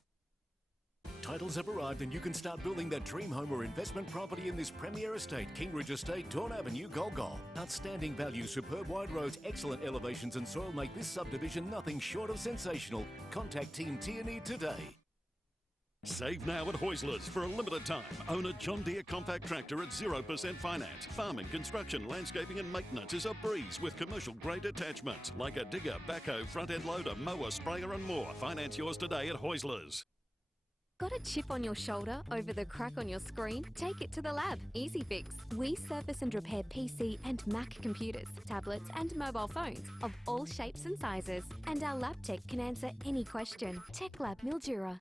Titles have arrived and you can start building that dream home or investment property in this premier estate, Kingridge Estate, Dawn Avenue, Golgol. Outstanding value, superb wide roads, excellent elevations and soil make this subdivision nothing short of sensational. Contact Team Tierney today. Save now at Hoisler's for a limited time. Own a John Deere compact tractor at 0% finance. Farming, construction, landscaping and maintenance is a breeze with commercial grade attachments like a digger, backhoe, front end loader, mower, sprayer and more. Finance yours today at Hoisler's. Got a chip on your shoulder over the crack on your screen? Take it to the lab. Easy Fix. We service and repair PC and Mac computers, tablets and mobile phones of all shapes and sizes. And our lab tech can answer any question. Tech Lab Mildura.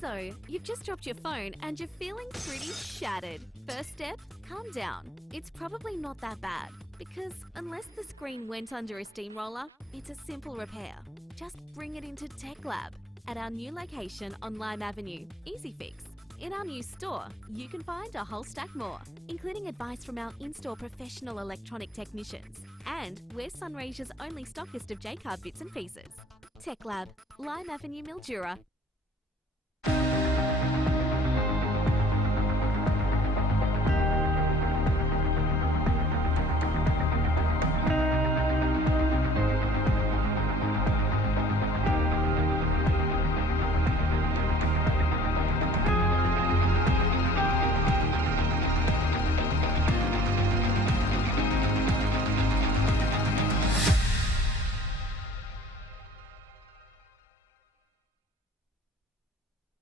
So, you've just dropped your phone and you're feeling pretty shattered. First step, calm down. It's probably not that bad because unless the screen went under a steamroller, it's a simple repair. Just bring it into Tech Lab at our new location on Lime Avenue, Easy Fix. In our new store, you can find a whole stack more, including advice from our in-store professional electronic technicians. And we're Sunraysia's only stockist of Jacquard bits and pieces. Tech Lab, Lime Avenue, Mildura.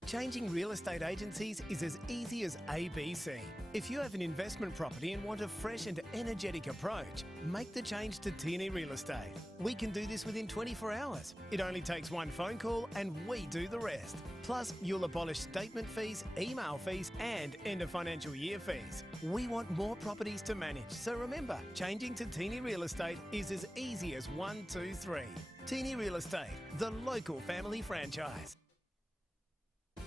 Changing real estate agencies is as easy as ABC. If you have an investment property and want a fresh and energetic approach, make the change to Tierney Real Estate. We can do this within 24 hours. It only takes one phone call and we do the rest. Plus, you'll abolish statement fees, email fees and end of financial year fees. We want more properties to manage, so remember, changing to Tierney Real Estate is as easy as 1, 2, 3. Tierney Real Estate, the local family franchise.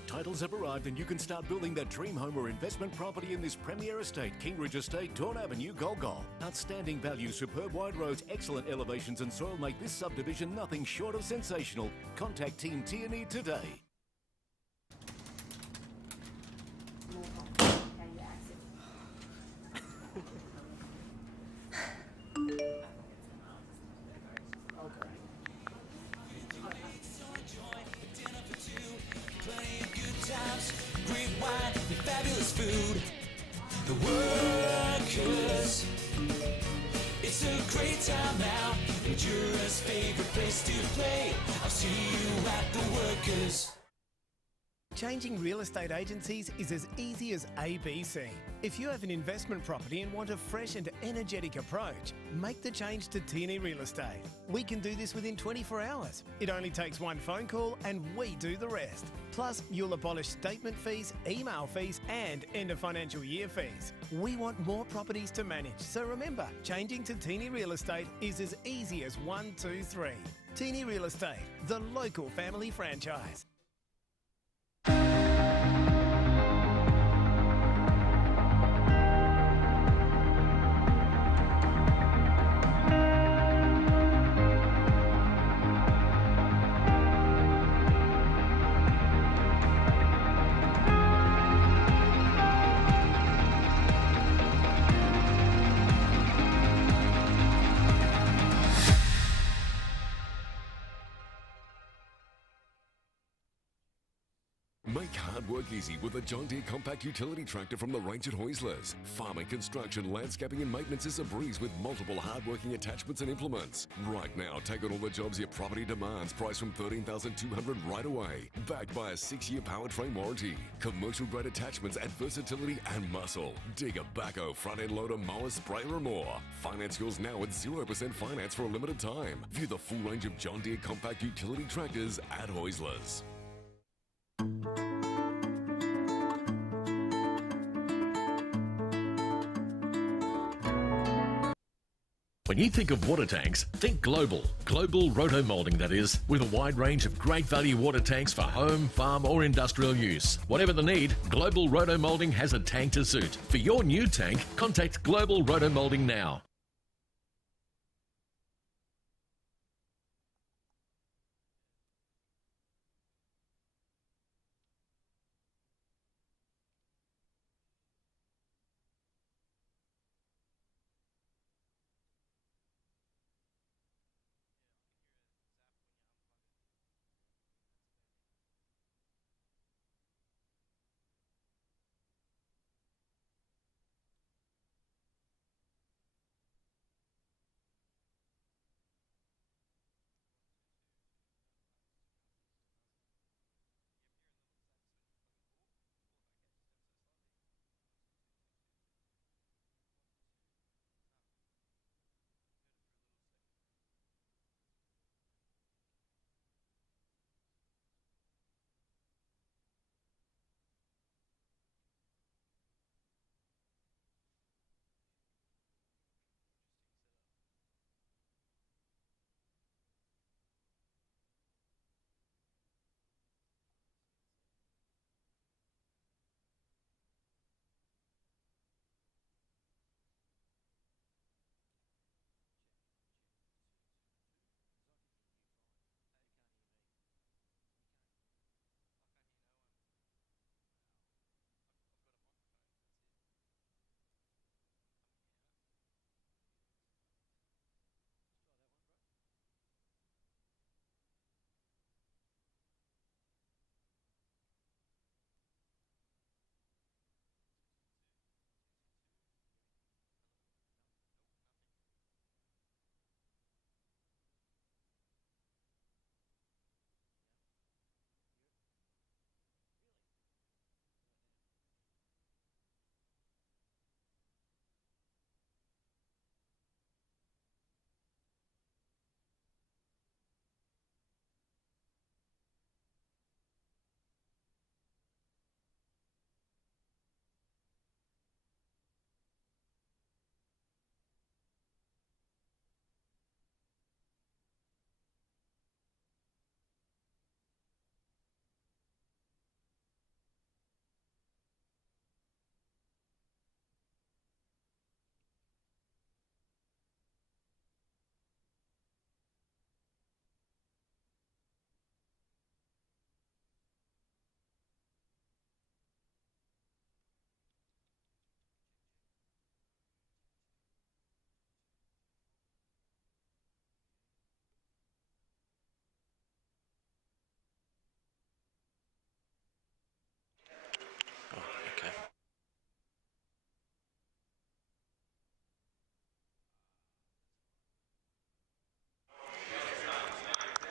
Titles have arrived and you can start building that dream home or investment property in this premier estate, Kingridge Estate, Dawn Avenue, Golgol. Outstanding value, superb wide roads, excellent elevations and soil make this subdivision nothing short of sensational. Contact Team Tierney today. Great wine and fabulous food. The workers. It's a great time out. Endura's favorite place to play. I'll see you at the workers. Changing real estate agencies is as easy as ABC. If you have an investment property and want a fresh and energetic approach, make the change to Tierney Real Estate. We can do this within 24 hours. It only takes one phone call and we do the rest. Plus, you'll abolish statement fees, email fees and end of financial year fees. We want more properties to manage, so remember, changing to Tierney Real Estate is as easy as 1, 2, 3. Tierney Real Estate, the local family franchise. Make hard work easy with a John Deere compact utility tractor from the range at Hoisler's. Farming, construction, landscaping and maintenance is a breeze with multiple hard-working attachments and implements. Right now, take on all the jobs your property demands, priced from $13,200 right away. Backed by a 6-year powertrain warranty. Commercial grade attachments add versatility and muscle. Digger, backhoe, front-end loader, mower, sprayer and more. Finance yours now at 0% finance for a limited time. View the full range of John Deere compact utility tractors at Hoisler's. When you think of water tanks, think global. Global roto-moulding, that is, with a wide range of great value water tanks for home, farm or industrial use. Whatever the need, Global Roto-Moulding has a tank to suit. For your new tank, contact Global Roto-Moulding now.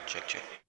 Check, check.